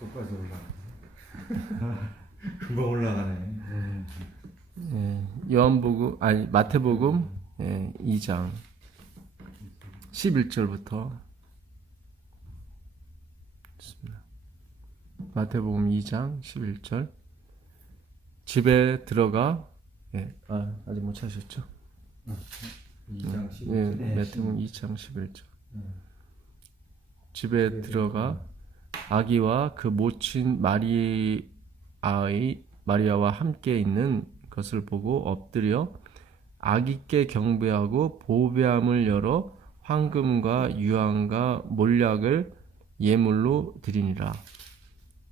똑같이 올라가. 금방 올라가네. 예, 요한복음 아니 마태복음 2장 11절부터 마태복음 2장 11절 집에 들어가 아직 못 찾으셨죠? 2장 11절. 예, 마태복음 2장 11절 집에 들어가 아기와 그 모친 마리아와 함께 있는 것을 보고 엎드려 아기께 경배하고 보배함을 열어 황금과 유황과 몰약을 예물로 드리니라.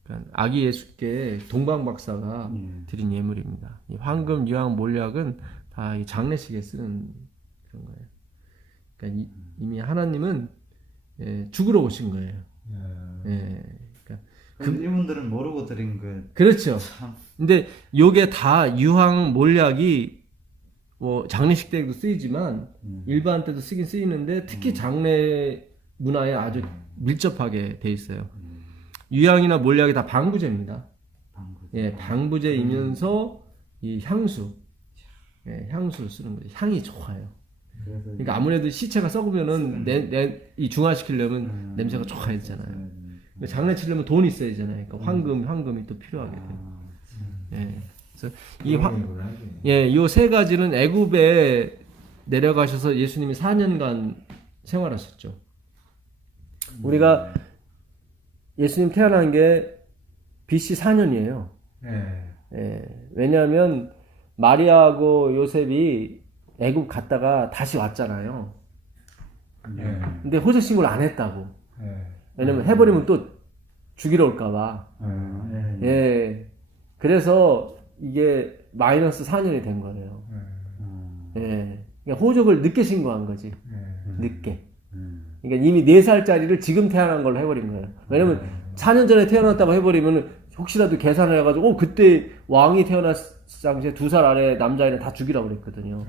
그러니까 아기 예수께 동방 박사가 드린 예물입니다. 이 황금, 유황, 몰약은 다 이 장례식에 쓰는 그런 거예요. 그러니까 이미 하나님은 죽으러 오신 거예요. 그러니까 이분들은 모르고 드린 거. 그렇죠. 참. 근데 요게 다 유황, 몰약이 뭐 장례식 때도 쓰이지만 일반 때도 쓰긴 쓰이는데 특히 장례 문화에 아주 밀접하게 돼 있어요. 유황이나 몰약이 다 방부제입니다. 방부제이면서 이 향수, 향수를 쓰는 거죠. 향이 좋아요. 그러니까 아무래도 시체가 썩으면은 이 중화시키려면 냄새가 좋아야 되잖아요. 장례 치려면 돈이 있어야 되잖아요. 그러니까 황금이 또 필요하게 돼요. 그래서 요 세 가지는 애굽에 내려가셔서 예수님이 4년간 생활하셨죠. 우리가 예수님 태어난 게 BC 4년이에요. 왜냐하면 마리아하고 요셉이 애굽 갔다가 다시 왔잖아요. 근데 호적 신고를 안 했다고. 왜냐면 해버리면 또 죽이러 올까봐. 그래서 이게 마이너스 4년이 된 거예요. 그러니까 호적을 늦게 신고한 거지. 늦게. 그러니까 이미 4살짜리를 지금 태어난 걸로 해버린 거예요. 왜냐면 4년 전에 태어났다고 해버리면 혹시라도 계산을 해가지고 그때 왕이 태어났을 당시에 2살 아래 남자애는 다 죽이라고 그랬거든요.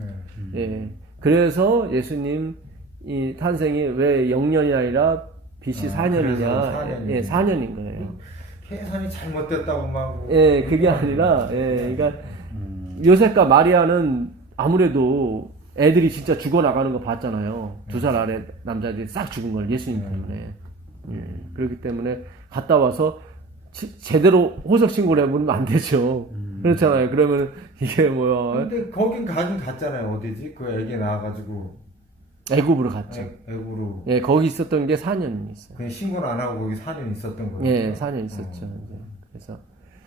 그래서 예수님 이 탄생이 왜 0년이 아니라 BC 4년이냐? 4년인 거예요. 계산이 잘못됐다고 막. 그게 아니라, 그러니까 요셉과 마리아는 아무래도 애들이 진짜 죽어나가는 거 봤잖아요. 2살 아래 남자들이 싹 죽은 걸 예수님 때문에. 그렇기 때문에 갔다 와서 제대로 호적 신고를 해보면 안 되죠. 그렇잖아요. 그러면 이게 뭐야. 근데 거긴 가긴 갔잖아요. 어디지? 그 애기 낳아가지고. 애굽으로 갔죠. 애굽으로. 거기 있었던 게 4년 있어요. 그냥 신고를 안 하고 거기 4년 있었던 거예요. 4년 있었죠. 이제. 그래서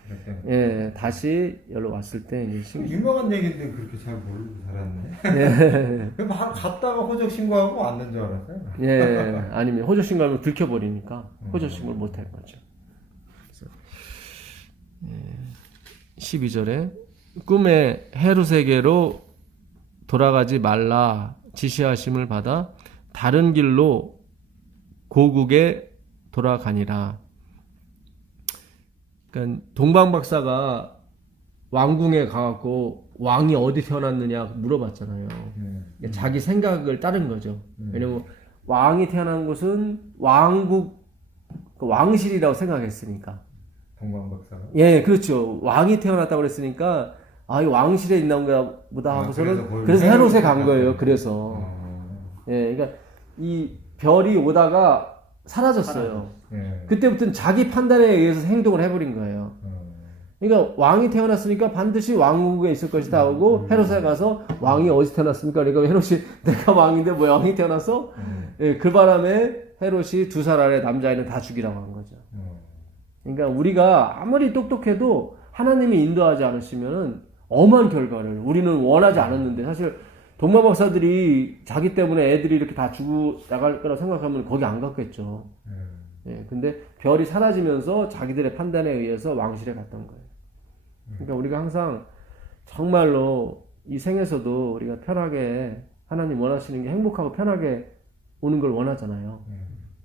그랬더니. 다시 여기로 왔을 때 이제 유명한 얘기인데 그렇게 잘 모르고 살았네. 바로 갔다가 호적 신고하고 왔는 줄 알았어요. 아니면 호적 신고하면 들켜버리니까 호적 신고를 못할 거죠. 그래서 12절에 꿈에 헤롯에게로 돌아가지 말라 지시하심을 받아 다른 길로 고국에 돌아가니라. 그러니까 동방 박사가 왕궁에 가갖고 왕이 어디 태어났느냐 물어봤잖아요. 그러니까 자기 생각을 따른 거죠. 왜냐면 왕이 태어난 곳은 왕국 왕실이라고 생각했으니까. 동방 박사가. 그렇죠. 왕이 태어났다고 그랬으니까 이 왕실에 있나 보다 하고서는 그래서 헤롯에 간 거예요. 그래서 그러니까 이 별이 오다가 사라졌어요. 그때부터는 자기 판단에 의해서 행동을 해버린 거예요. 그러니까 왕이 태어났으니까 반드시 왕국에 있을 것이다 하고 헤롯에 가서 왕이 어디 태어났습니까? 그러니까 헤롯이 내가 왕인데 뭐 왕이 태어났어? 그 바람에 헤롯이 2살 아래 남자애는 다 죽이라고 한 거죠. 그러니까 우리가 아무리 똑똑해도 하나님이 인도하지 않으시면은 엄한 결과를 우리는 원하지 않았는데 사실 동방 박사들이 자기 때문에 애들이 이렇게 다 죽어 나갈 거라고 생각하면 거기 안 갔겠죠. 근데 별이 사라지면서 자기들의 판단에 의해서 왕실에 갔던 거예요. 그러니까 우리가 항상 정말로 이 생에서도 우리가 편하게 하나님 원하시는 게 행복하고 편하게 오는 걸 원하잖아요.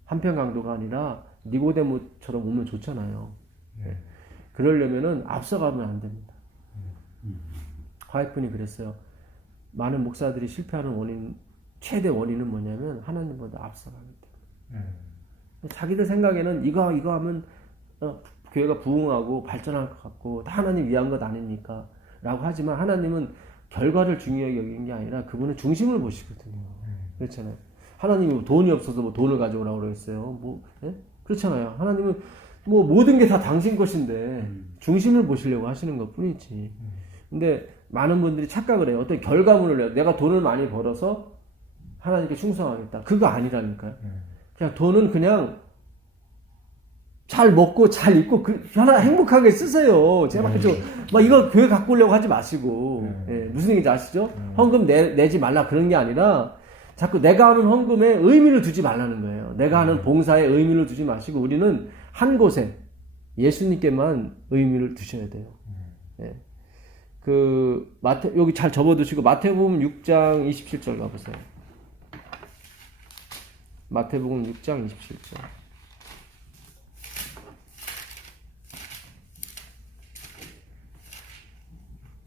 한편 강도가 아니라 니고데모처럼 오면 좋잖아요. 그러려면은 앞서가면 안 됩니다. 화이트분이 그랬어요. 많은 목사들이 실패하는 최대 원인은 뭐냐면 하나님보다 앞서가기 때문에. 자기들 생각에는 이거 하면 교회가 부흥하고 발전할 것 같고 다 하나님 위한 것 아닙니까? 라고 하지만 하나님은 결과를 중요하게 여기는 게 아니라 그분은 중심을 보시거든요. 그렇잖아요. 하나님이 돈이 없어서 뭐 돈을 가져오라고 그랬어요. 뭐, 예? 그렇잖아요. 하나님은 뭐 모든 게 다 당신 것인데 중심을 보시려고 하시는 것 뿐이지. 근데 많은 분들이 착각을 해요. 어떤 결과물을 해요. 내가 돈을 많이 벌어서 하나님께 충성하겠다. 그거 아니라니까요. 그냥 돈은 그냥 잘 먹고 잘 입고 하나 행복하게 쓰세요. 제발 막 이거 교회 갖고 오려고 하지 마시고. 예, 무슨 얘기인지 아시죠? 헌금 내지 말라 그런 게 아니라 자꾸 내가 하는 헌금에 의미를 두지 말라는 거예요. 내가 하는 봉사에 의미를 두지 마시고 우리는 한 곳에 예수님께만 의미를 두셔야 돼요. 예. 여기 잘 접어두시고 마태복음 6장 27절 가보세요. 마태복음 6장 27절.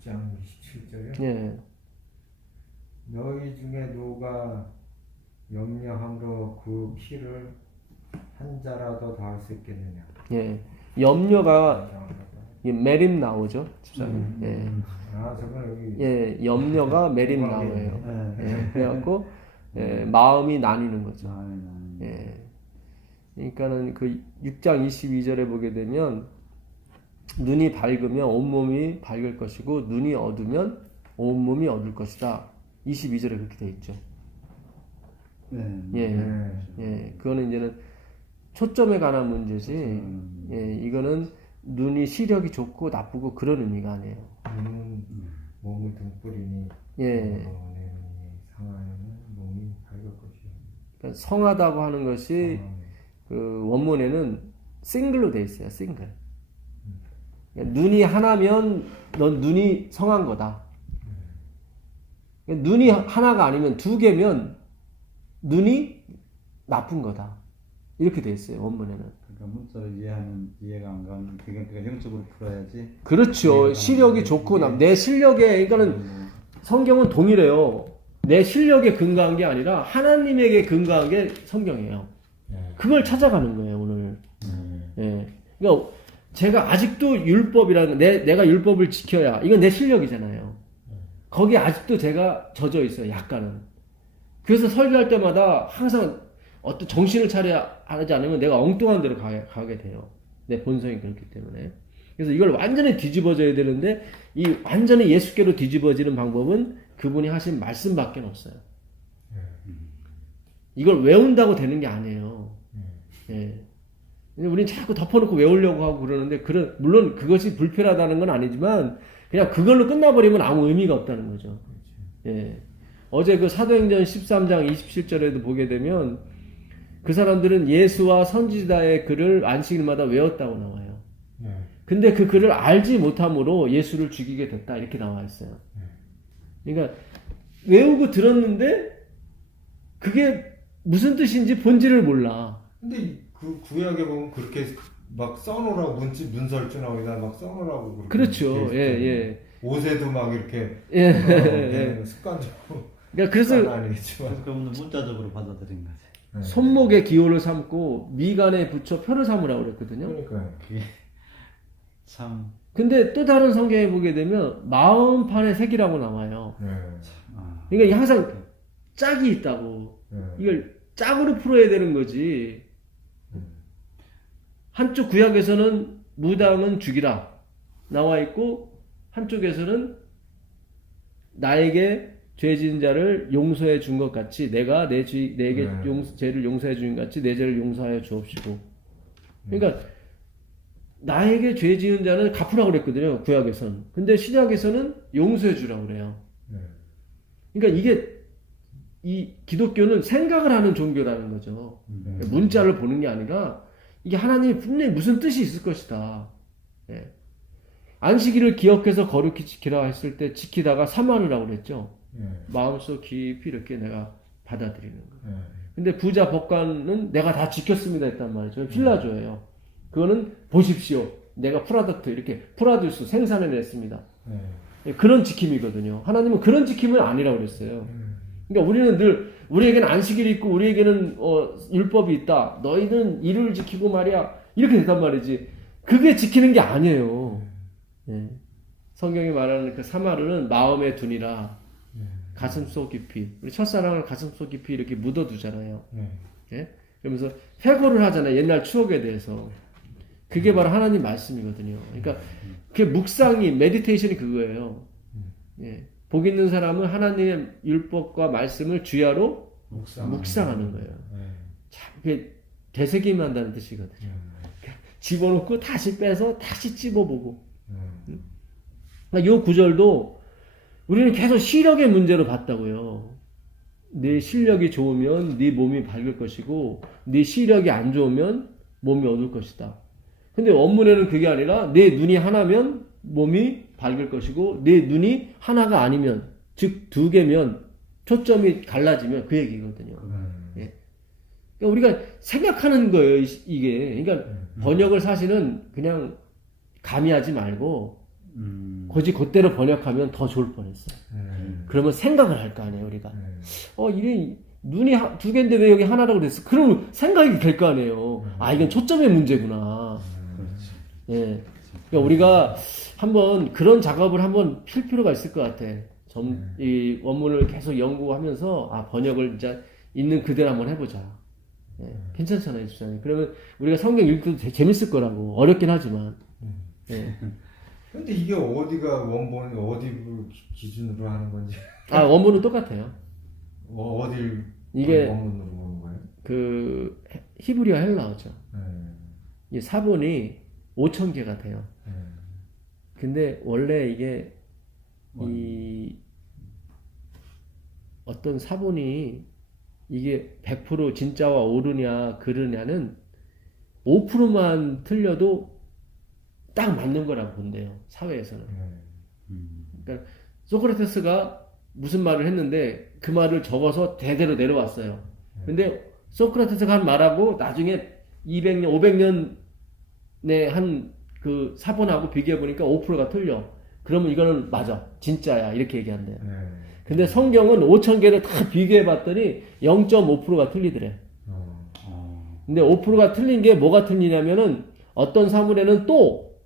6장 27절이요? 예. 너희 중에 누가 염려함으로 그 피를 한 자라도 다 할 수 있겠느냐? 예. 염려가 메림 나오죠, 집사님. 예. 아, 저건 여기. 예, 염려가 메림 나와요. 예. 그래갖고 마음이 나뉘는 거죠. 예. 그러니까는 그 6장 22절에 보게 되면 눈이 밝으면 온몸이 밝을 것이고 눈이 어두면 온몸이 어둘 것이다. 22절에 그렇게 되어 있죠. 예. 그거는 이제는 초점에 관한 문제지. 예, 이거는 눈이 시력이 좋고 나쁘고 그런 의미가 아니에요. 눈은 몸이 등불이니 예. 상하여는 몸이 밝을 것이요. 그러니까 성하다고 하는 것이 그 원문에는 싱글로 되어 있어요. 싱글. 그러니까 눈이 하나면 넌 눈이 성한 거다. 그러니까 눈이 하나가 아니면 두 개면 눈이 나쁜 거다. 이렇게 되어 있어요. 원문에는. 그러니까 문자를 이해가 안 가는 그러니까 영적으로 풀어야지. 그렇죠. 시력이 좋고 내 실력에 그러니까는 성경은 동일해요. 내 실력에 근거한 게 아니라 하나님에게 근거한 게 성경이에요. 그걸 찾아가는 거예요, 오늘. 예. 그러니까 제가 아직도 율법이라는 내가 율법을 지켜야 이건 내 실력이잖아요. 거기에 아직도 제가 젖어 있어요, 약간은. 그래서 설교할 때마다 항상 어떤 정신을 차려야 하지 않으면 내가 엉뚱한 데로 가게 돼요. 내 본성이 그렇기 때문에. 그래서 이걸 완전히 뒤집어져야 되는데 이 완전히 예수께로 뒤집어지는 방법은 그분이 하신 말씀밖에 없어요. 이걸 외운다고 되는 게 아니에요. 예. 우리는 자꾸 덮어놓고 외우려고 하고 그러는데 물론 그것이 불필요하다는 건 아니지만 그냥 그걸로 끝나버리면 아무 의미가 없다는 거죠. 예. 어제 그 사도행전 13장 27절에도 보게 되면 그 사람들은 예수와 선지자의 글을 안식일마다 외웠다고 나와요. 근데 그 글을 알지 못함으로 예수를 죽이게 됐다 이렇게 나와 있어요. 그러니까 외우고 들었는데 그게 무슨 뜻인지 본질을 몰라. 근데 그 구약에 보면 그렇게 막 써놓으라고 문설주나고 막 써놓으라고 그렇게. 그렇죠. 예. 옷에도 막 이렇게 습관적으로. 그러니까 그래서 아니겠지만 그분은 문자적으로 받아들인 거지. 손목에 기호를 삼고 미간에 붙여 표를 삼으라고 그랬거든요. 그러니까요. 그게 참. 근데 또 다른 성경에 보게 되면 마음판의 색이라고 나와요. 아. 그러니까 항상 짝이 있다고. 이걸 짝으로 풀어야 되는 거지. 한쪽 구약에서는 무당은 죽이라 나와 있고 한쪽에서는 나에게 죄 지은 자를 용서해 준 것 같이 내가 내게 죄를 용서해 준 것 같이 내 죄를 용서하여 주옵시고. 그러니까 나에게 죄 지은 자는 갚으라고 그랬거든요. 구약에서는. 근데 신약에서는 용서해 주라고 그래요. 그러니까 이게 이 기독교는 생각을 하는 종교라는 거죠. 문자를 보는 게 아니라 이게 하나님이 분명히 무슨 뜻이 있을 것이다. 예. 안식일을 기억해서 거룩히 지키라 했을 때 지키다가 사만이라고 그랬죠. 마음속 깊이 이렇게 내가 받아들이는 거예요. 근데 부자 법관은 내가 다 지켰습니다 했단 말이죠. 필라조예요. 그거는 보십시오. 내가 이렇게 프라듀스 생산을 했습니다. 그런 지킴이거든요. 하나님은 그런 지킴은 아니라고 그랬어요. 그러니까 우리는 늘 우리에게는 안식일이 있고 우리에게는 율법이 있다. 너희는 일을 지키고 말이야. 이렇게 됐단 말이지. 그게 지키는 게 아니에요. 예. 성경이 말하는 그 사마르는 마음에 두니라 가슴 속 깊이 우리 첫사랑을 가슴 속 깊이 이렇게 묻어두잖아요. 예? 그러면서 회고를 하잖아요. 옛날 추억에 대해서. 그게 바로 하나님 말씀이거든요. 그러니까 그 묵상이 메디테이션이 그거예요. 예. 복 있는 사람은 하나님의 율법과 말씀을 주야로 묵상하는 거예요. 참 그게 되새김한다는 뜻이거든요. 집어넣고 다시 빼서 다시 찝어보고. 그러니까 이 구절도 우리는 계속 시력의 문제로 봤다고요. 네 실력이 좋으면 네 몸이 밝을 것이고 네 시력이 안 좋으면 몸이 어두울 것이다. 근데 원문에는 그게 아니라 내 눈이 하나면 몸이 밝을 것이고 내 눈이 하나가 아니면 즉 두 개면 초점이 갈라지면 그 얘기거든요. 예. 그러니까 우리가 생각하는 거예요. 이게. 그러니까 번역을 사실은 그냥 가미하지 말고 거지 그대로 번역하면 더 좋을 뻔했어요. 그러면 생각을 할 거 아니에요, 우리가. 이래 눈이 두 개인데 왜 여기 하나라고 그랬어? 그럼 생각이 될 거 아니에요. 아, 이건 초점의 문제구나. 예. 그러니까 우리가 한번 그런 작업을 한번 필 필요가 있을 것 같아. 이 원문을 계속 연구하면서 번역을 진짜 있는 그대로 한번 해보자. 예. 괜찮잖아요, 집사님. 그러면 우리가 성경 읽기도 되게 재밌을 거라고. 어렵긴 하지만. 예. 근데 이게 어디가 원본이 어디 기준으로 하는 건지. 원문은 똑같아요. 어딜 이게 원문으로 보는 거예요? 그 히브리어 헬라어죠. 이 사본이 5,000개가 돼요. 근데 원래 이게 이 어떤 사본이 이게 100% 진짜와 옳으냐 그르냐는 5%만 틀려도 딱 맞는 거라고 본대요. 사회에서는. 그러니까 소크라테스가 무슨 말을 했는데 그 말을 적어서 대대로 내려왔어요. 근데 소크라테스가 한 말하고 나중에 200년, 500년에 한 그 사본하고 비교해 보니까 5%가 틀려. 그러면 이거는 맞아. 진짜야. 이렇게 얘기한대요. 근데 성경은 5,000개를 다 비교해 봤더니 0.5%가 틀리더래. 근데 5%가 틀린 게 뭐가 틀리냐면은 어떤 사물에는 또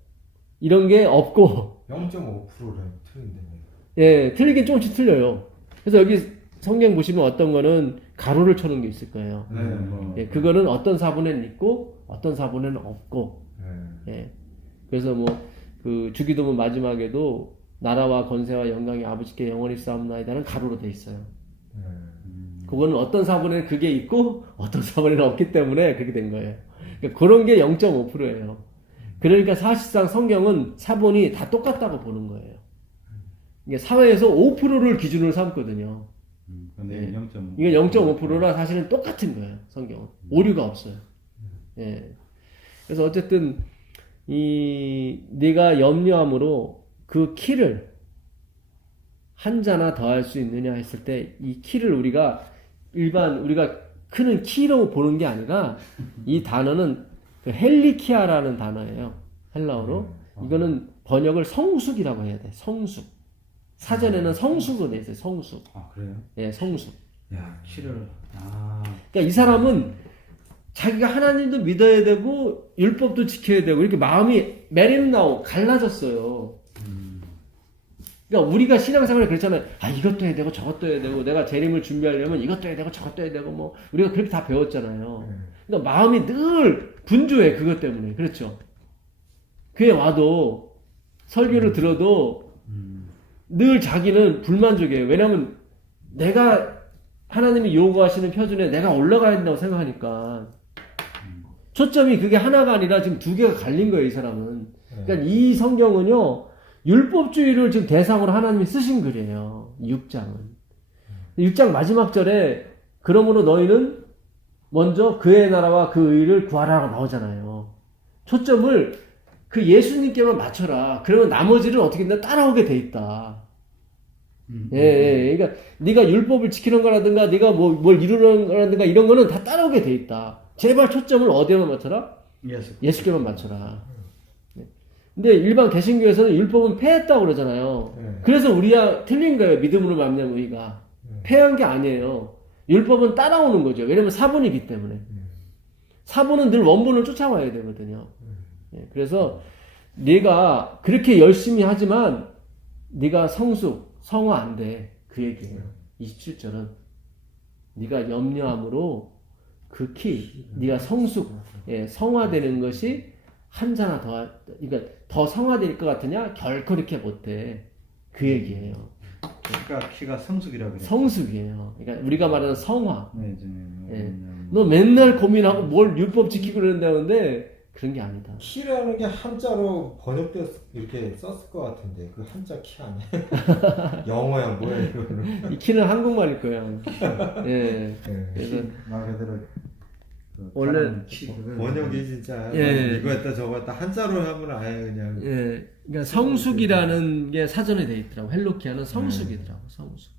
이런 게 없고 0.5%를 틀린다며. 예, 틀리긴 조금씩 틀려요. 그래서 여기 성경 보시면 어떤 거는 가로를 쳐놓은 게 있을 거예요. 예, 그거는 어떤 사본에는 있고 어떤 사본에는 없고. 예. 그래서 그 주기도문 마지막에도 나라와 권세와 영광이 아버지께 영원히 싸움나이다는 가로로 돼 있어요. 그거는 어떤 사본에는 그게 있고 어떤 사본에는 없기 때문에 그렇게 된 거예요. 그러니까 그런 게 0.5%예요. 그러니까 사실상 성경은 사본이 다 똑같다고 보는 거예요. 이게 사회에서 5%를 기준으로 삼거든요. 근데 이게 0.5%라 사실은 똑같은 거예요. 성경은 오류가 없어요. 예. 그래서 어쨌든 네가 염려함으로 그 키를 한 자나 더할 수 있느냐 했을 때 이 키를 우리가 크는 키로 보는 게 아니라 이 단어는 그 헬리키아라는 단어예요. 헬라어로. 이거는 번역을 성숙이라고 해야 돼. 성숙. 사전에는 성숙으로 돼 있어요. 성숙. 아, 그래요? 예, 성숙. 야, 키를. 그러니까 이 사람은 자기가 하나님도 믿어야 되고 율법도 지켜야 되고 이렇게 마음이 메린나오 갈라졌어요. 그러니까 우리가 신앙생활에 그렇잖아요. 이것도 해야 되고 저것도 해야 되고 내가 재림을 준비하려면 이것도 해야 되고 저것도 해야 되고 우리가 그렇게 다 배웠잖아요. 그러니까 마음이 늘 분주해 그것 때문에. 그렇죠. 교회 와도 설교를 들어도 늘 자기는 불만족이에요. 왜냐하면 내가 하나님이 요구하시는 표준에 내가 올라가야 된다고 생각하니까 초점이 그게 하나가 아니라 지금 두 개가 갈린 거예요. 이 사람은. 그러니까 이 성경은요. 율법주의를 지금 대상으로 하나님이 쓰신 글이에요. 6장은. 6장 마지막 절에 그러므로 너희는 먼저 그의 나라와 그 의를 구하라고 나오잖아요. 초점을 그 예수님께만 맞춰라. 그러면 나머지는 어떻게든 따라오게 돼 있다. 그러니까 네가 율법을 지키는 거라든가 네가 뭘 이루는 거라든가 이런 거는 다 따라오게 돼 있다. 제발 초점을 어디에만 맞춰라? 예수께만 맞춰라. 근데 일반 개신교에서는 율법은 폐했다고 그러잖아요. 그래서 우리야 틀린 거예요. 믿음으로 말미암아 우리가 폐한 게 아니에요. 율법은 따라오는 거죠. 왜냐면 사본이기 때문에. 사본은 늘 원본을 쫓아와야 되거든요. 예, 그래서 네가 그렇게 열심히 하지만 네가 성화 안 돼. 그 얘기예요. 27절은 네가 염려함으로 네가 성화되는 것이 한자나 더, 그러니까 더 성화될 것 같으냐? 결코 그렇게 못해. 그 얘기예요. 키가 성숙이라고 그래요. 성숙이에요. 그러니까 우리가 말하는 성화. 네, 예. 너 맨날 고민하고 뭘 율법 지키고 그런다는데 그런 게 아니다. 키라는 게 한자로 번역돼서 이렇게 썼을 것 같은데 그 한자 키 아니야? 영어야 뭐야 이거는? 이 키는 한국말일 거야. 예. 그래서 말 그대로 원래 번역이 진짜 예. 이거 했다 저거 했다 한자로 하면 아예 그냥 예. 그러니까 성숙이라는 게 사전에 돼 있더라고. 헬로키아는 성숙이더라고. 성숙.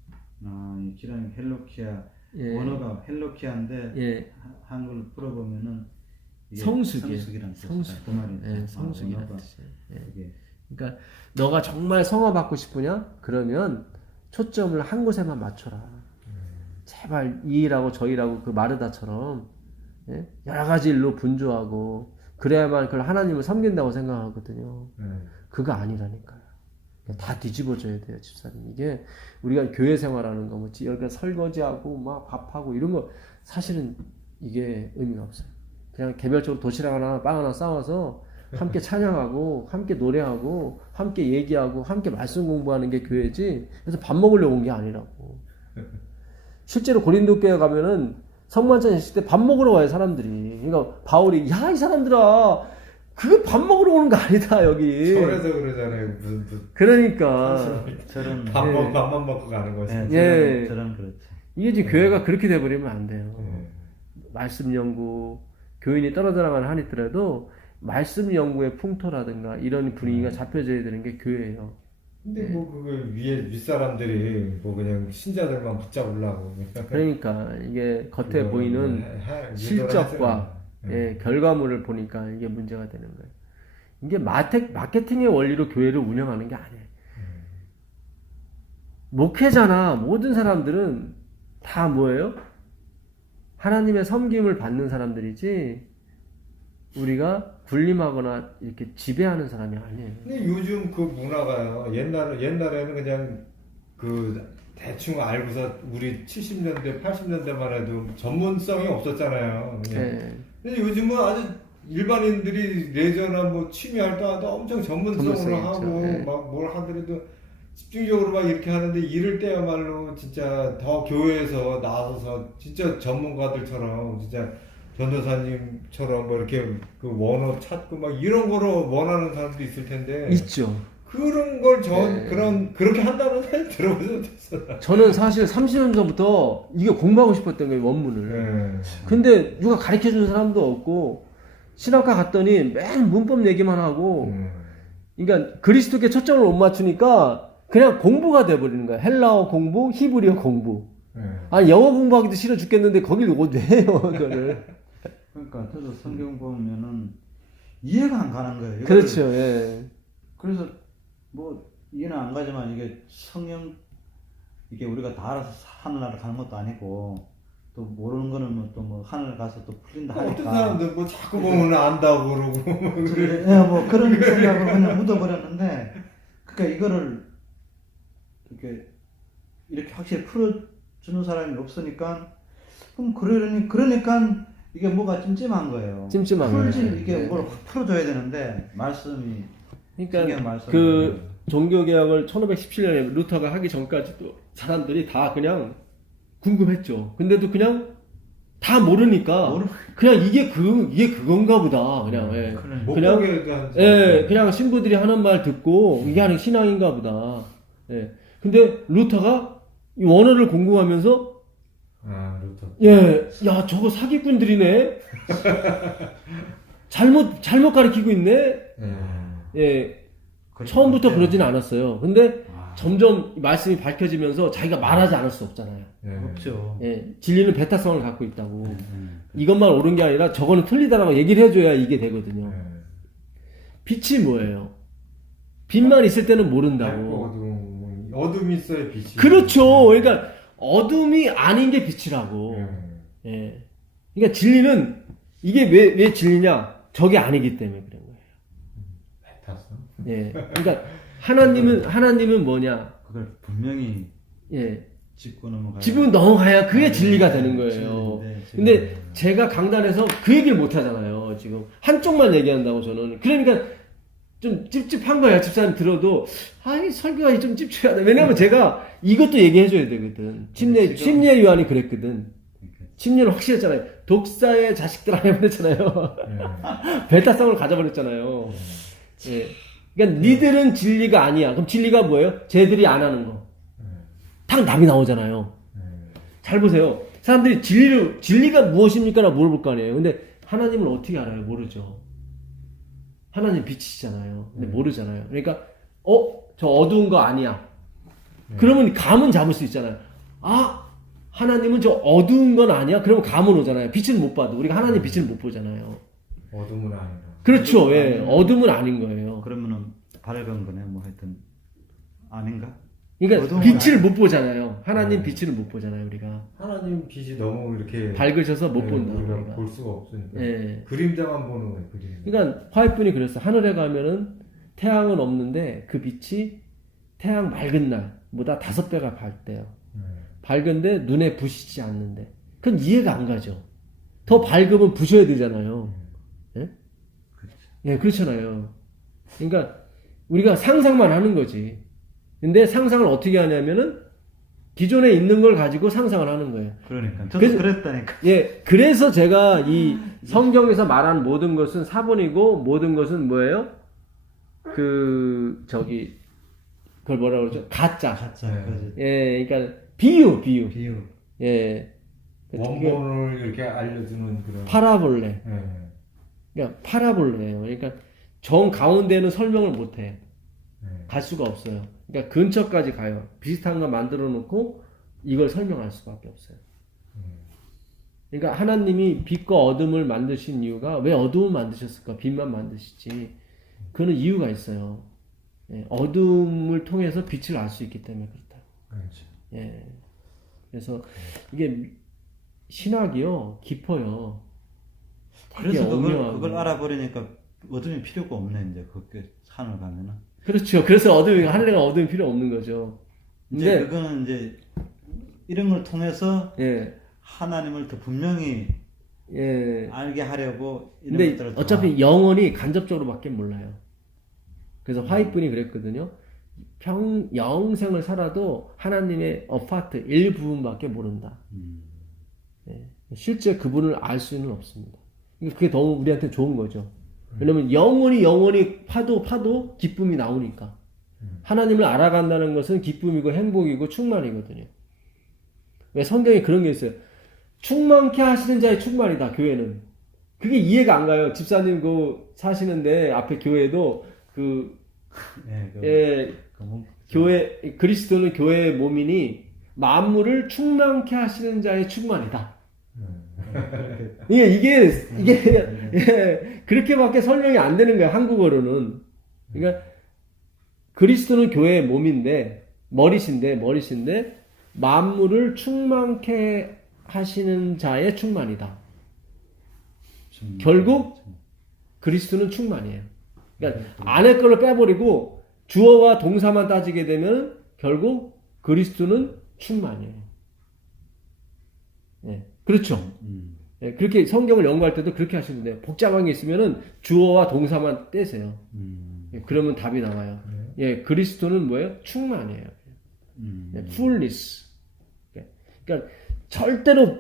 이 키라는 헬로키아 예. 원어가 헬로키아인데 예. 한글로 풀어보면은 이게 성숙이에요. 성숙이란 성숙. 그 말이 예, 성숙이란 원어가 뜻이에요. 예. 이게 그러니까 너가 정말 성화받고 싶으냐? 그러면 초점을 한 곳에만 맞춰라. 제발 이 일하고 저 일하고 그 마르다처럼 예? 여러 가지 일로 분주하고 그래야만 그걸 하나님을 섬긴다고 생각하거든요. 그거 아니라니까요. 다 뒤집어져야 돼요, 집사님. 이게 우리가 교회 생활하는 거, 뭐 여기가 설거지하고 막 밥하고 이런 거 사실은 이게 의미가 없어요. 그냥 개별적으로 도시락 하나 빵 하나 싸워서 함께 찬양하고 함께 노래하고 함께 얘기하고 함께 말씀 공부하는 게 교회지. 그래서 밥 먹으려고 온 게 아니라고. 실제로 고린도 교회 가면은 성만찬 있을 때 밥 먹으러 와요, 사람들이. 그러니까 바울이 야, 이 사람들아, 그거 밥 먹으러 오는 거 아니다, 여기. 절에서 그러잖아요. 무슨 그러니까 저런 밥만 먹고 가는 거지. 예. 저런 그렇죠. 이게 지금 교회가 그렇게 돼 버리면 안 돼요. 말씀 연구, 교인이 떨어져 나가는 한 있더라도 말씀 연구의 풍토라든가 이런 분위기가 잡혀져야 되는 게 교회예요. 근데 뭐 그걸 윗사람들이 뭐 그냥 신자들만 붙잡으려고. 그러니까 이게 겉에 그거 보이는 유도를 실적과 하잖아요. 결과물을 보니까 이게 문제가 되는 거예요. 이게 마케팅의 원리로 교회를 운영하는 게 아니에요. 목회자나 모든 사람들은 다 뭐예요? 하나님의 섬김을 받는 사람들이지 우리가 군림하거나 이렇게 지배하는 사람이 아니에요. 근데 요즘 그 문화가요. 옛날에는 그냥 그 대충 알고서 우리 70년대, 80년대만 해도 전문성이 없었잖아요. 그냥. 근데 요즘은 아주 일반인들이 레저나 뭐 취미 활동하다 엄청 전문성으로 하고 막 뭘 하더라도 집중적으로 막 이렇게 하는데 이럴 때야말로 진짜 더 교회에서 나서서 진짜 전문가들처럼 진짜 전도사님처럼 뭐 이렇게 그 원어 찾고 막 이런 거로 원하는 사람도 있을 텐데 있죠. 그런 걸 그렇게 한다는 사람이 들어보지 못했어요. 저는 사실 30년 전부터 이게 공부하고 싶었던 거예요, 원문을. 근데 누가 가르쳐 주는 사람도 없고 신학과 갔더니 맨 문법 얘기만 하고 그러니까 그리스도께 초점을 못 맞추니까 그냥 공부가 돼버리는 거야. 헬라어 공부, 히브리어 공부. 아니 영어 공부하기도 싫어 죽겠는데 거길 왜 해요, 그거를. 그러니까 저도 성경 보면은 이해가 안 가는 거예요. 이거를. 그렇죠. 예. 그래서 뭐 이해는 안 가지만 이게 성령 이게 우리가 다 알아서 하늘나라 가는 것도 아니고 또 모르는 거는 뭐 또 뭐 하늘 가서 또 풀린다 하니까. 어떤 사람들 뭐 자꾸 보면 안다고 그러고 그래. 뭐 그런 생각을 그냥 묻어버렸는데 그러니까 이거를 이렇게 확실히 풀어주는 사람이 없으니까 그럼 그러니까 이게 뭐가 찜찜한 거예요. 찜찜한 거예요. 이게 뭘 확 풀어줘야 되는데 말씀이 그러니까 그 종교개혁을 1517년에 루터가 하기 전까지도 사람들이 다 그냥 궁금했죠. 근데도 그냥 다 모르니까 그냥 이게 그건가 보다. 그냥 그냥 신부들이 하는 말 듣고 이게 하는 신앙인가 보다. 예. 근데 루터가 이 원어를 공부하면서 루터. 야 저거 사기꾼들이네. 잘못 가르치고 있네. 처음부터 그러진 않았어요. 근데 점점 말씀이 밝혀지면서 자기가 말하지 않을 수 없잖아요. 없죠. 진리는 배타성을 갖고 있다고. 이것만 옳은 게 아니라 저거는 틀리다라고 얘기를 해줘야 이게 되거든요. 빛이 뭐예요? 빛만 있을 때는 모른다고. 어둠이 있어야 빛이. 그렇죠. 그러니까 어둠이 아닌 게 빛이라고. 그러니까 진리는 이게 왜 진리냐? 저게 아니기 때문에 그런 거예요. 탔어. 예. 그러니까 하나님은 뭐냐? 그걸 분명히 예. 짚고 넘어가야. 짚고 넘어가야 그게 진리가 되는 거예요. 근데 제가 강단에서 그 얘기를 못 하잖아요. 지금 한쪽만 얘기한다고 저는. 그러니까 좀 찝찝한 거야. 집사님 들어도 아이 설교가 좀 찝찝하다. 왜냐면 제가 이것도 얘기해줘야 되거든. 침례 요한이 그랬거든. 침례는 확실했잖아요. 독사의 자식들 안 해버렸잖아요. 벨타성을 가져버렸잖아요. 예. 그러니까 니들은 진리가 아니야. 그럼 진리가 뭐예요? 쟤들이 안 하는 거. 딱 답이 나오잖아요. 잘 보세요. 사람들이 진리가 무엇입니까? 물어볼 거 아니에요. 근데 하나님을 어떻게 알아요? 모르죠. 하나님 빛이시잖아요. 근데 모르잖아요. 그러니까, 저 어두운 거 아니야. 그러면 감은 잡을 수 있잖아요. 아, 하나님은 저 어두운 건 아니야? 그러면 감은 오잖아요. 빛을 못 봐도. 우리가 하나님 빛을 못 보잖아요. 어둠은 아니다. 그렇죠. 예. 어둠은 아닌 거예요. 그러면은 밝은 거네. 뭐 하여튼 아닌가? 그러니까 빛을 못 보잖아요. 하나님 빛을 못 보잖아요, 우리가. 하나님 빛이 너무 이렇게 밝으셔서 못 본다. 우리가 볼 수가 없으니까. 예. 그림자만 보는 거예요. 그림. 그러니까 화이트분이 그랬어. 하늘에 가면은 태양은 없는데 그 빛이 태양 맑은 날보다 5배가 밝대요. 밝은데 눈에 부시지 않는데. 그건 이해가 안 가죠. 더 밝으면 부셔야 되잖아요. 예? 예, 그렇잖아요. 그러니까 우리가 상상만 하는 거지. 근데 상상을 어떻게 하냐면은 기존에 있는 걸 가지고 상상을 하는 거예요. 그러니까 저도 그랬다니까. 예, 그래서 제가 이 성경에서 말하는 모든 것은 사본이고 모든 것은 뭐예요? 그걸 뭐라 그러죠? 가짜. 예, 그러니까 비유. 예. 원본을 이렇게 알려주는 그런. 파라볼레. 예. 그러니까 파라볼레예요. 그러니까 정 가운데는 설명을 못 해. 예. 갈 수가 없어요. 그러니까 근처까지 가요. 비슷한 거 만들어 놓고 이걸 설명할 수밖에 없어요. 그러니까 하나님이 빛과 어둠을 만드신 이유가 왜 어둠을 만드셨을까? 빛만 만드시지. 그는 이유가 있어요. 예, 어둠을 통해서 빛을 알 수 있기 때문에 그렇다. 그렇죠. 예. 그래서 이게 신학이요 깊어요. 그래서 그걸 알아버리니까 어둠이 필요가 없네. 이제 그렇게 산을 가면은. 그렇죠. 그래서 하늘에 어둠이 필요 없는 거죠. 근데 그거는 이제 이런 걸 통해서 예. 하나님을 더 분명히 예. 알게 하려고 이런 근데 것들을 어차피 영혼이 간접적으로밖에 몰라요. 그래서 화이트분이 그랬거든요. 영생을 살아도 하나님의 어파트 일부분밖에 모른다. 예. 실제 그분을 알 수는 없습니다. 그게 너무 우리한테 좋은 거죠. 왜냐면 영혼이 파도 기쁨이 나오니까. 하나님을 알아간다는 것은 기쁨이고 행복이고 충만이거든요. 왜 성경에 그런 게 있어요. 충만케 하시는 자의 충만이다, 교회는. 그게 이해가 안 가요. 집사님 사시는데 앞에 교회도 교회, 그리스도는 교회의 몸이니 만물을 충만케 하시는 자의 충만이다. 이게 그렇게밖에 설명이 안 되는 거야, 한국어로는. 그러니까 그리스도는 교회의 몸인데 머리신데 만물을 충만케 하시는 자의 충만이다. 결국 그리스도는 충만이에요. 그러니까 안에 걸로 빼버리고 주어와 동사만 따지게 되면 결국 그리스도는 충만이에요. 예, 그렇죠. 예, 그렇게 성경을 연구할 때도 그렇게 하시는데 복잡한 게 있으면은 주어와 동사만 떼세요. 예, 그러면 답이 나와요. 예, 그리스도는 뭐예요? 충만이에요. 예, fullness. 그러니까 절대로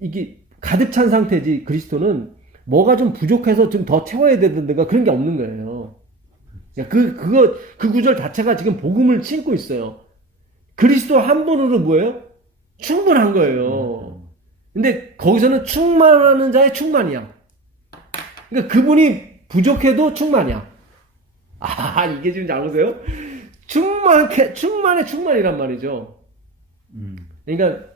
이게 가득 찬 상태지. 그리스도는 뭐가 좀 부족해서 좀 더 채워야 되는데가 그런 게 없는 거예요. 그 구절 자체가 지금 복음을 신고 있어요. 그리스도 한 분으로 뭐예요? 충분한 거예요. 근데 거기서는 충만하는 자의 충만이야. 그러니까 그분이 부족해도 충만이야. 아, 이게 지금 잘 보세요. 충만의 충만이란 말이죠. 그러니까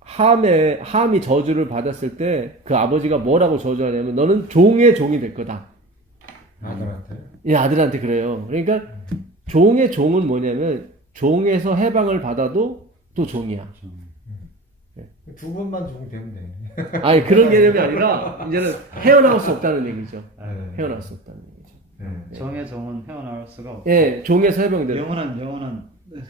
함이 저주를 받았을 때 그 아버지가 뭐라고 저주하냐면 너는 종의 종이 될 거다. 아들한테? 예, 아들한테 그래요. 그러니까 종의 종은 뭐냐면 종에서 해방을 받아도 또 종이야. 두 번만 종 되면 돼. 아니 그런 개념이 아니라 이제는 헤어나올 수 없다는 얘기죠. 헤어나올 수 없다는 얘기죠. 정의 종은 헤어나올 수가 없고. 예, 종에서 해병대. 영혼은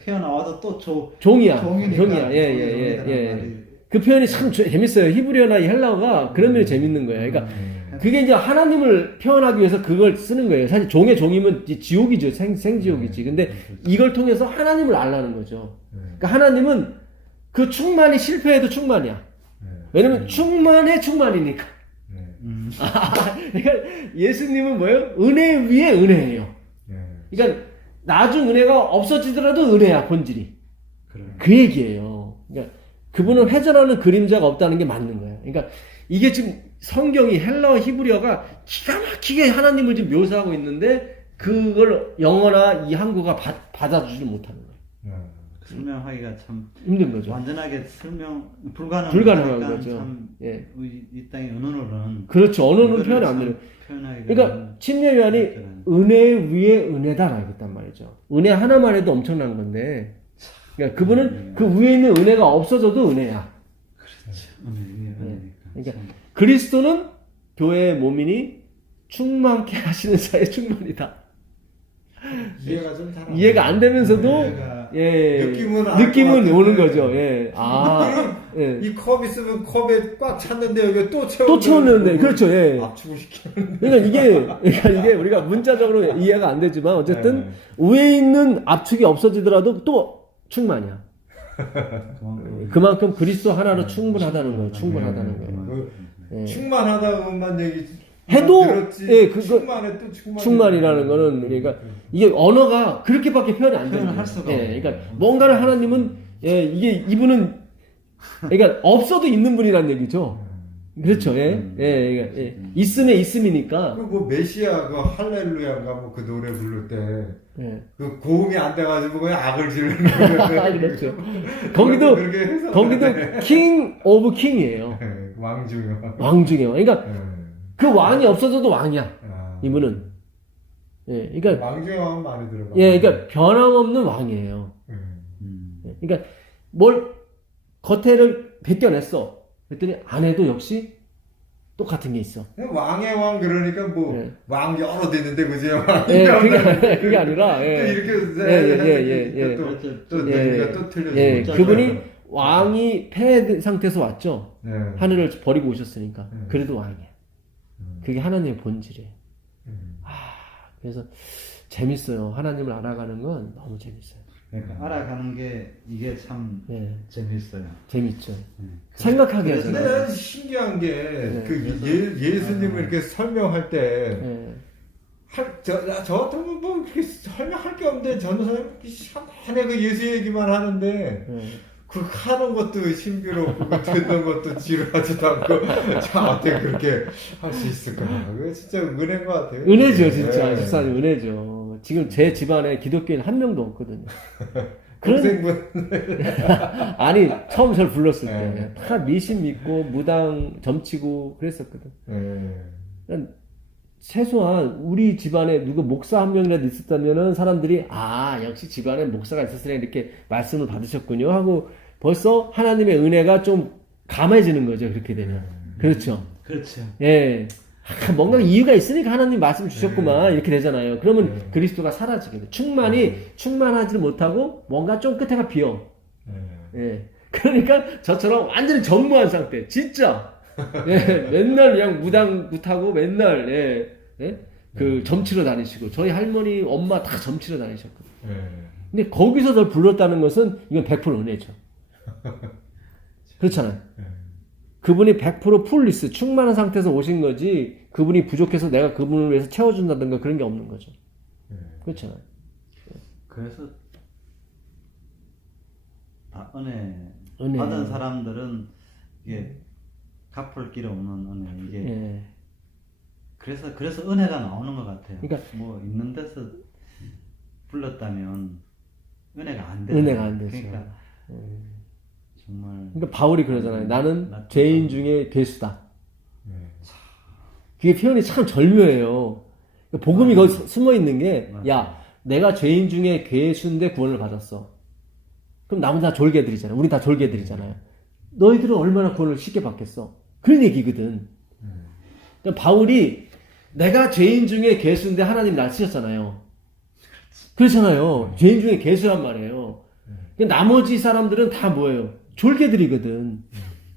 헤어나와도 또 종이야. 종이니까. 종이야. 예. 그 표현이 참 재밌어요. 히브리어나 이 헬라어가 그런 면이 재밌는 거예요. 그러니까 그게 이제 하나님을 표현하기 위해서 그걸 쓰는 거예요. 사실 종의 종이면 지옥이죠. 생지옥이지. 근데 이걸 통해서 하나님을 알라는 거죠. 그러니까 하나님은 그 충만이 실패해도 충만이야. 왜냐면 충만해 충만이니까. 그러니까 예수님은 뭐예요? 은혜 위에 은혜예요. 그러니까 나중 은혜가 없어지더라도 은혜야 본질이. 그 얘기예요. 그러니까 그분은 회전하는 그림자가 없다는 게 맞는 거예요. 그러니까 이게 지금 성경이 헬라어 히브리어가 기가 막히게 하나님을 지금 묘사하고 있는데 그걸 영어나 이 한국어가 받아주지 못하는 거예요. 설명하기가 참 힘든 거죠. 완전하게 불가능한 거죠. 참 예. 이 땅의 언어로는 그렇죠. 언어는 표현 안 돼요. 그러니까 침례 요한이 은혜 위에 은혜다 라겠단 말이죠. 은혜 하나만 해도 엄청난 건데, 그러니까 그분은 그 위에 있는 은혜가 없어져도 은혜야. 그러니까 그리스도는 교회의 몸이니 충만케 하시는 자의 충만이다. 이해가 좀 잘 이해가 안 되면서도 느낌은 오는 거죠. 예. 이 컵 있으면 컵에 꽉 찼는데 여기 또 채웠는데 그렇죠. 예. 압축을 시키는. 그러니까 이게 우리가 문자적으로 이해가 안 되지만 어쨌든 위에 있는 압축이 없어지더라도 또 충만이야. 그만큼 그리스도 하나로 충분하다는 거예요. 충분하다는 거예요. 충만하다고만 얘기 해도 그거 충만이라는 거는 그러니까 이게 언어가 그렇게밖에 표현이 안 되는 거예요. 그러니까 뭔가를 하나님은 이게 이분은 그러니까 없어도 있는 분이란 얘기죠. 그렇죠. 있음에 있음이니까. 그 뭐 메시아 그 할렐루야인가 뭐 그 노래 부를 때 그 고음이 안 돼가지고 그냥 악을 지르는 거예요. 그렇죠. 거기도 킹 오브 킹이에요. 왕 중에 왕 중에 왕. 그러니까 그 왕이 없어져도 왕이야. 이분은. 그러니까 왕 중에 왕은 많이 들어가. 그러니까 변함없는 왕이에요. 그러니까 뭘 겉에를 벗겨냈어. 그랬더니 안에도 역시 똑같은 게 있어. 왕의 왕 그러니까 뭐 왕 여러 대 있는데 그지? 그게 아니라 또 이렇게 또 틀려져. 그분이 왕이 폐 상태에서 왔죠. 하늘을 버리고 오셨으니까. 그래도 왕이야. 그게 하나님의 본질이에요. 그래서 재밌어요. 하나님을 알아가는 건 너무 재밌어요. 그러니까 알아가는 게 이게 참 재밌어요. 재밌죠. 생각하게 하잖아요. 근데 나는 신기한 게 그 예수님을 이렇게 설명할 때 저 같으면 뭐 이렇게 설명할 게 없는데 전도사님 한해 그 예수 얘기만 하는데 그 하는 것도 신비롭고 그 듣는 것도 지루하지도 않고 저한테 그렇게 할 수 있을까? 그게 진짜 은혜인 것 같아요. 은혜죠, 진짜. 집사님 은혜죠. 지금 제 집안에 기독교인 한 명도 없거든요. 동생분 아니 처음 저를 불렀을 때 다 미신 믿고 무당 점치고 그랬었거든. 최소한 우리 집안에 누구 목사 한 명이라도 있었다면은 사람들이 역시 집안에 목사가 있었으니 이렇게 말씀을 받으셨군요 하고 벌써 하나님의 은혜가 좀 감해지는 거죠. 그렇게 되면. 그렇죠. 뭔가 이유가 있으니까 하나님 말씀 주셨구만 이렇게 되잖아요. 그러면 그리스도가 사라지게 돼. 충만하지 못하고 뭔가 좀 끝에가 비어. 그러니까 저처럼 완전히 전무한 상태. 진짜. 맨날 그냥 무당하고 맨날 그 점치러 다니시고 저희 할머니 엄마 다 점치러 다니셨거든요. 근데 거기서 저를 불렀다는 것은 이건 100% 은혜죠. 그렇잖아요. 그분이 100% 풀리스 충만한 상태에서 오신 거지 그분이 부족해서 내가 그분을 위해서 채워준다든가 그런 게 없는 거죠. 그렇잖아요. 그래서 은혜 받은 사람들은 이게 갚을 길 없는 은혜 이게 그래서 은혜가 나오는 것 같아요. 그러니까 뭐 있는 데서 불렀다면 은혜가 안 되죠. 은혜가 안 되죠. 그러니까 정말. 그러니까 바울이 그러잖아요. 나는 죄인 중에 괴수다. 그게 표현이 참 절묘해요. 복음이 거기 숨어 있는 게, 내가 죄인 중에 괴수인데 구원을 받았어. 그럼 남은 다 졸개들이잖아요. 우리 다 졸개들이잖아요. 너희들은 얼마나 구원을 쉽게 받겠어? 그런 얘기거든. 그러니까 바울이 내가 죄인 중에 괴수인데 하나님 날 쓰셨잖아요. 그렇잖아요. 죄인 중에 괴수란 말이에요. 나머지 사람들은 다 뭐예요? 졸개들이거든.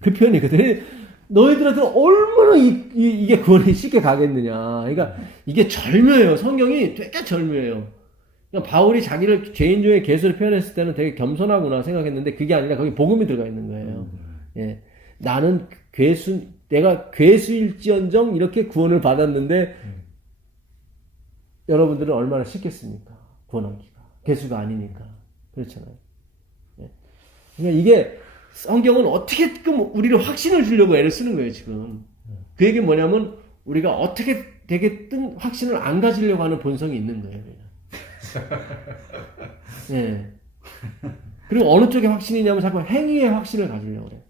그 표현이거든. 너희들한테 얼마나 이게 구원이 쉽게 가겠느냐. 그러니까 이게 절묘해요. 성경이 되게 절묘해요. 그러니까 바울이 자기를 죄인 중에 괴수를 표현했을 때는 되게 겸손하구나 생각했는데 그게 아니라 거기 복음이 들어가 있는 거예요. 예. 나는 내가 괴수일지언정 이렇게 구원을 받았는데 여러분들은 얼마나 쉽겠습니까? 구원하기가. 괴수가 아니니까. 그렇잖아요. 예. 그러니까 이게 성경은 어떻게끔 우리를 확신을 주려고 애를 쓰는 거예요, 지금. 그 얘기는 뭐냐면 우리가 어떻게 되겠든 확신을 안 가지려고 하는 본성이 있는 거예요, 그냥. 예. 그리고 어느 쪽에 확신이냐면 자꾸 행위의 확신을 가지려고 그래요.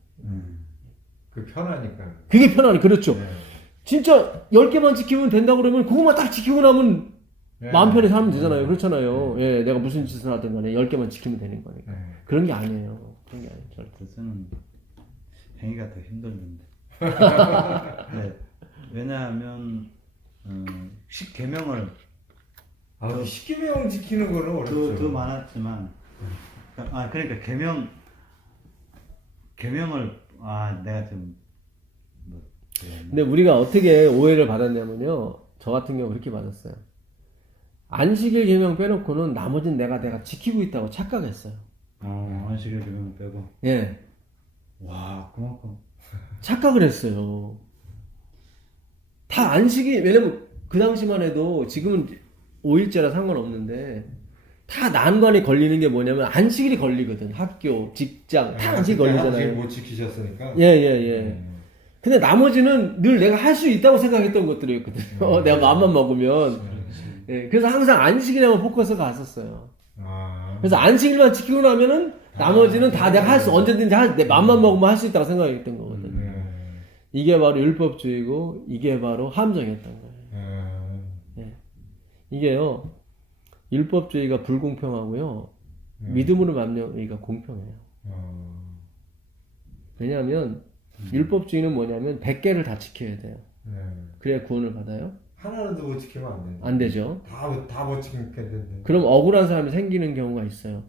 그 편하니까. 그게 편하니, 그렇죠. 진짜 10개만 지키면 된다고 그러면 그것만 딱 지키고 나면 마음 편히 살면 되잖아요. 그렇잖아요. 예, 내가 무슨 짓을 하든 간에 10개만 지키면 되는 거니까. 그런 게 아니에요. 그런 게 아니에요. 절대. 저는 행위가 더 힘들던데. 네. 왜냐하면 10계명을 아, 십계명 지키는 거는 어렵죠. 더 많았지만 그러니까 계명을 내가 좀 근데 우리가 어떻게 오해를 받았냐면요. 저 같은 경우 그렇게 받았어요. 안식일 계명 빼놓고는 나머지는 내가 지키고 있다고 착각했어요. 안식일 계명 빼고. 예. 와, 그만큼. 착각을 했어요. 다 안식이, 왜냐면 그 당시만 해도 지금은 5일째라 상관없는데 다 난관이 걸리는 게 뭐냐면 안식일이 걸리거든. 학교, 직장, 다 안식이 걸리잖아요. 못 지키셨으니까. 예. 근데 나머지는 늘 내가 할 수 있다고 생각했던 것들이었거든요. 내가 마음만 먹으면. 예, 그래서 항상 안식일에만 포커스가 갔었어요. 그래서 안식일만 지키고 나면은 나머지는 다 내가 언제든지 내 마음만 먹으면 할 수 있다고 생각했던 거거든요. 이게 바로 율법주의고 이게 바로 함정이었던 거예요. 예. 이게요. 율법주의가 불공평하고요. 믿음으로 만명이가 공평해요. 왜냐하면 율법주의는 뭐냐면 100개를 다 지켜야 돼요. 그래야 구원을 받아요. 하나라도 못 지키면 안 돼요. 안 되죠. 다 못 지키게 되는데. 그럼 억울한 사람이 생기는 경우가 있어요.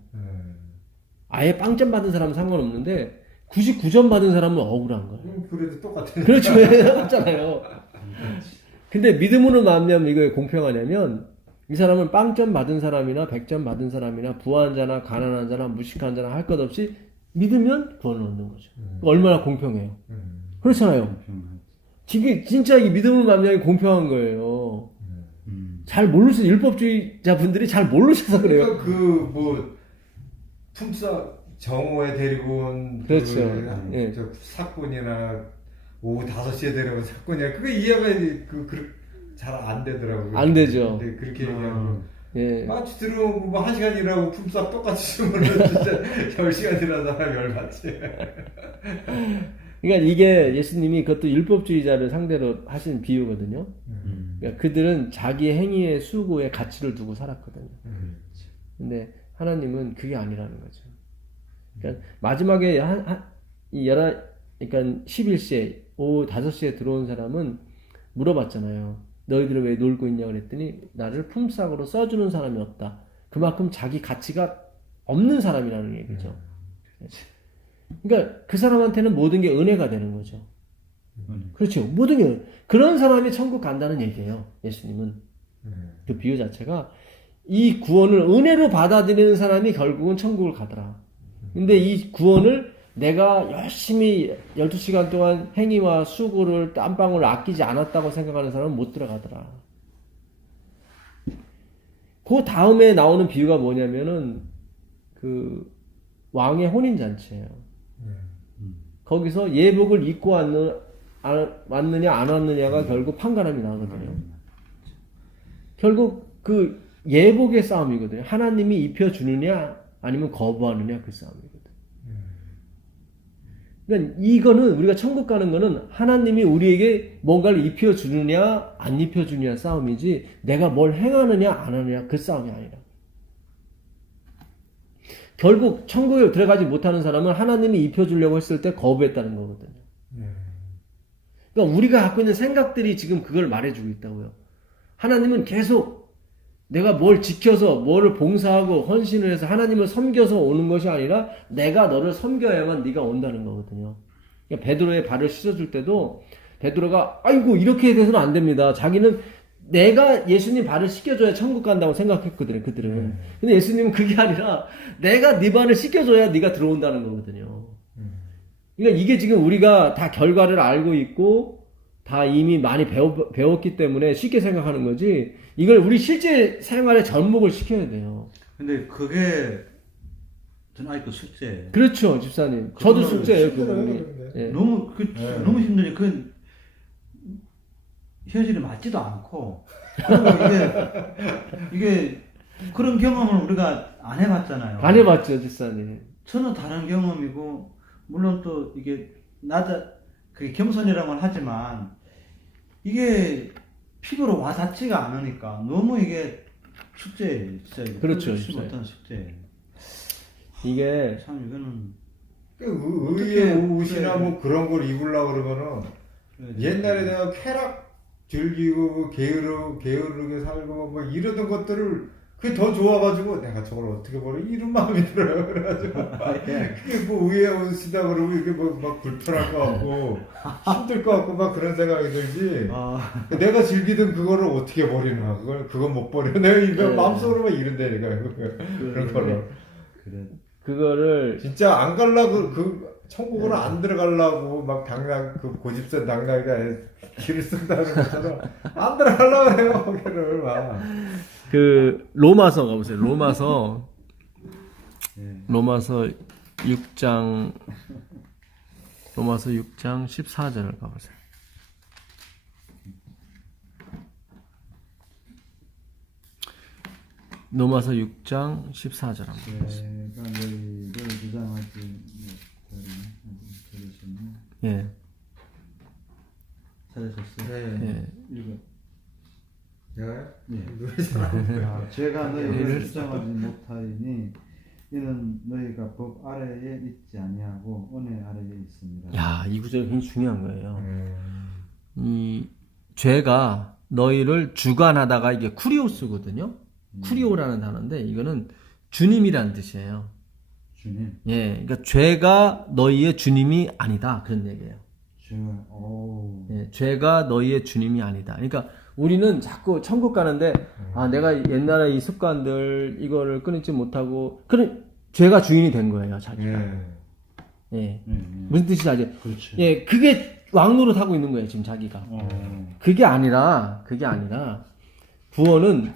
아예 빵점 받은 사람은 상관없는데 99점 받은 사람은 억울한 거예요. 그래도 똑같아요. 그렇죠. 똑같잖아요. 근데 믿음으로 만면 이거 공평하냐면 이 사람은 빵점 받은 사람이나 100점 받은 사람이나 부한 자나 가난한 자나 무식한 자나 할 것 없이 믿으면 구원을 얻는 거죠. 얼마나 공평해요. 그렇잖아요. 진짜 이 믿음으로 만명이 공평한 거예요. 잘 모르셔서 율법주의자 분들이 잘 모르셔서 그래요. 그러니까 품삯 정오에 데리고 온 그렇죠. 예. 저 사건이나 오후 5시에 데려온 사건이나 그게 이해가 잘 안 되더라고요. 안 되죠. 근데 그렇게 얘기하면 예. 마치 들어오고 1시간 일하고 품삯 똑같이 주면 진짜 10시간 일하는 사람 열받지. 그러니까 이게 예수님이 그것도 율법주의자를 상대로 하신 비유거든요. 그러니까 그들은 자기의 행위의 수고에 가치를 두고 살았거든요. 근데 하나님은 그게 아니라는 거죠. 그러니까 마지막에 그러니까 11시에 오후 5시에 들어온 사람은 물어봤잖아요. 너희들은 왜 놀고 있냐 그랬더니 나를 품삯으로 써주는 사람이 없다. 그만큼 자기 가치가 없는 사람이라는 얘기죠. 그러니까 그 사람한테는 모든 게 은혜가 되는 거죠. 그렇죠. 모든 게 그런 사람이 천국 간다는 얘기예요. 예수님은. 그 비유 자체가 이 구원을 은혜로 받아들이는 사람이 결국은 천국을 가더라. 근데 이 구원을 내가 열심히 12시간 동안 행위와 수고를 땀방울 아끼지 않았다고 생각하는 사람은 못 들어가더라. 그 다음에 나오는 비유가 뭐냐면은 그 왕의 혼인잔치예요. 거기서 예복을 입고 왔느냐 안 왔느냐가 결국 판가름이 나거든요. 결국 그 예복의 싸움이거든요. 하나님이 입혀주느냐 아니면 거부하느냐 그 싸움이거든요. 그러니까 이거는 우리가 천국 가는 거는 하나님이 우리에게 뭔가를 입혀주느냐 안 입혀주느냐 싸움이지 내가 뭘 행하느냐 안 하느냐 그 싸움이 아니라. 결국 천국에 들어가지 못하는 사람은 하나님이 입혀주려고 했을 때 거부했다는 거거든요. 그러니까 우리가 갖고 있는 생각들이 지금 그걸 말해주고 있다고요. 하나님은 계속 내가 뭘 지켜서 뭐를 봉사하고 헌신을 해서 하나님을 섬겨서 오는 것이 아니라 내가 너를 섬겨야만 네가 온다는 거거든요. 그러니까 베드로의 발을 씻어줄 때도 베드로가 아이고 이렇게 돼서는 안 됩니다. 자기는 내가 예수님 발을 씻겨줘야 천국 간다고 생각했거든요. 그들은. 근데 예수님은 그게 아니라 내가 네 발을 씻겨줘야 네가 들어온다는 거거든요. 그러니까 이게 지금 우리가 다 결과를 알고 있고 다 이미 많이 배웠기 때문에 쉽게 생각하는 거지 이걸 우리 실제 생활에 접목을 시켜야 돼요. 근데 그게 저는 아직도 숙제예요. 그렇죠, 집사님. 저도 숙제예요. 힘들어요, 예. 너무 네. 너무 힘들지. 그 현실에 맞지도 않고 그리고 이게 그런 경험을 우리가 안 해봤잖아요. 안 해봤죠, 집사님. 전혀 다른 경험이고 물론 또 이게 그게 겸손이라고는 하지만 이게 피부로 와닿지가 않으니까 너무 이게 숙제예요. 진짜 그렇죠, 쉽지 진짜요. 못한 숙제예요. 이게 참 이거는 의의 옷이나 뭐 그런 걸 입으려고 그러면은 그래, 옛날에 내가 쾌락 즐기고 게으르게 살고 뭐 이러던 것들을 그게 더 좋아가지고 내가 저걸 어떻게 버려 이런 마음이 들어요. 그래가지고 그게 뭐 의의 옷이다 그러고 이게 뭐 막 불편할 것 같고 힘들 것 같고 막 그런 생각이 들지. 내가 즐기던 그거를 어떻게 버리나 그건 못 버려. 내가 이거 네. 마음속으로만 이른다니까 그런 거를. 그래. 그거를 진짜 안 갈라고 천국으로 안 들어가려고 막 고집선 당나귀가 길을 쓴다는 것처럼 안 들어가려고 해요 거기를 막. 그 로마서 가보세요. 예. 로마서 6장 14절을 가보세요. 로마서 6장 14절 한번. 제가 너희를 주장하지 못하리니 예. 찾으셨어요? 예. 읽어. 예. 제가 너희를 주장하지 못하리니 이는 너희가 법 아래에 있지 아니하고 은혜 아래에 있습니다. 야, 이 구절이 굉장히 중요한 거예요. 이 죄가 너희를 주관하다가 이게 쿠리오스거든요. 쿠리오라는 단어인데 이거는 주님이라는 뜻이에요. 주님. 예, 그러니까 죄가 너희의 주님이 아니다 그런 얘기예요. 예, 죄가 너희의 주님이 아니다. 그러니까 우리는 자꾸 천국 가는데 아 내가 옛날에 이 습관들 이거를 끊지 못하고 그런 죄가 주인이 된 거예요, 자기가. 예. 무슨 뜻인지 알죠? 그렇죠. 예, 그게 왕노릇 하고 있는 거예요, 지금 자기가. 그게 아니라 구원은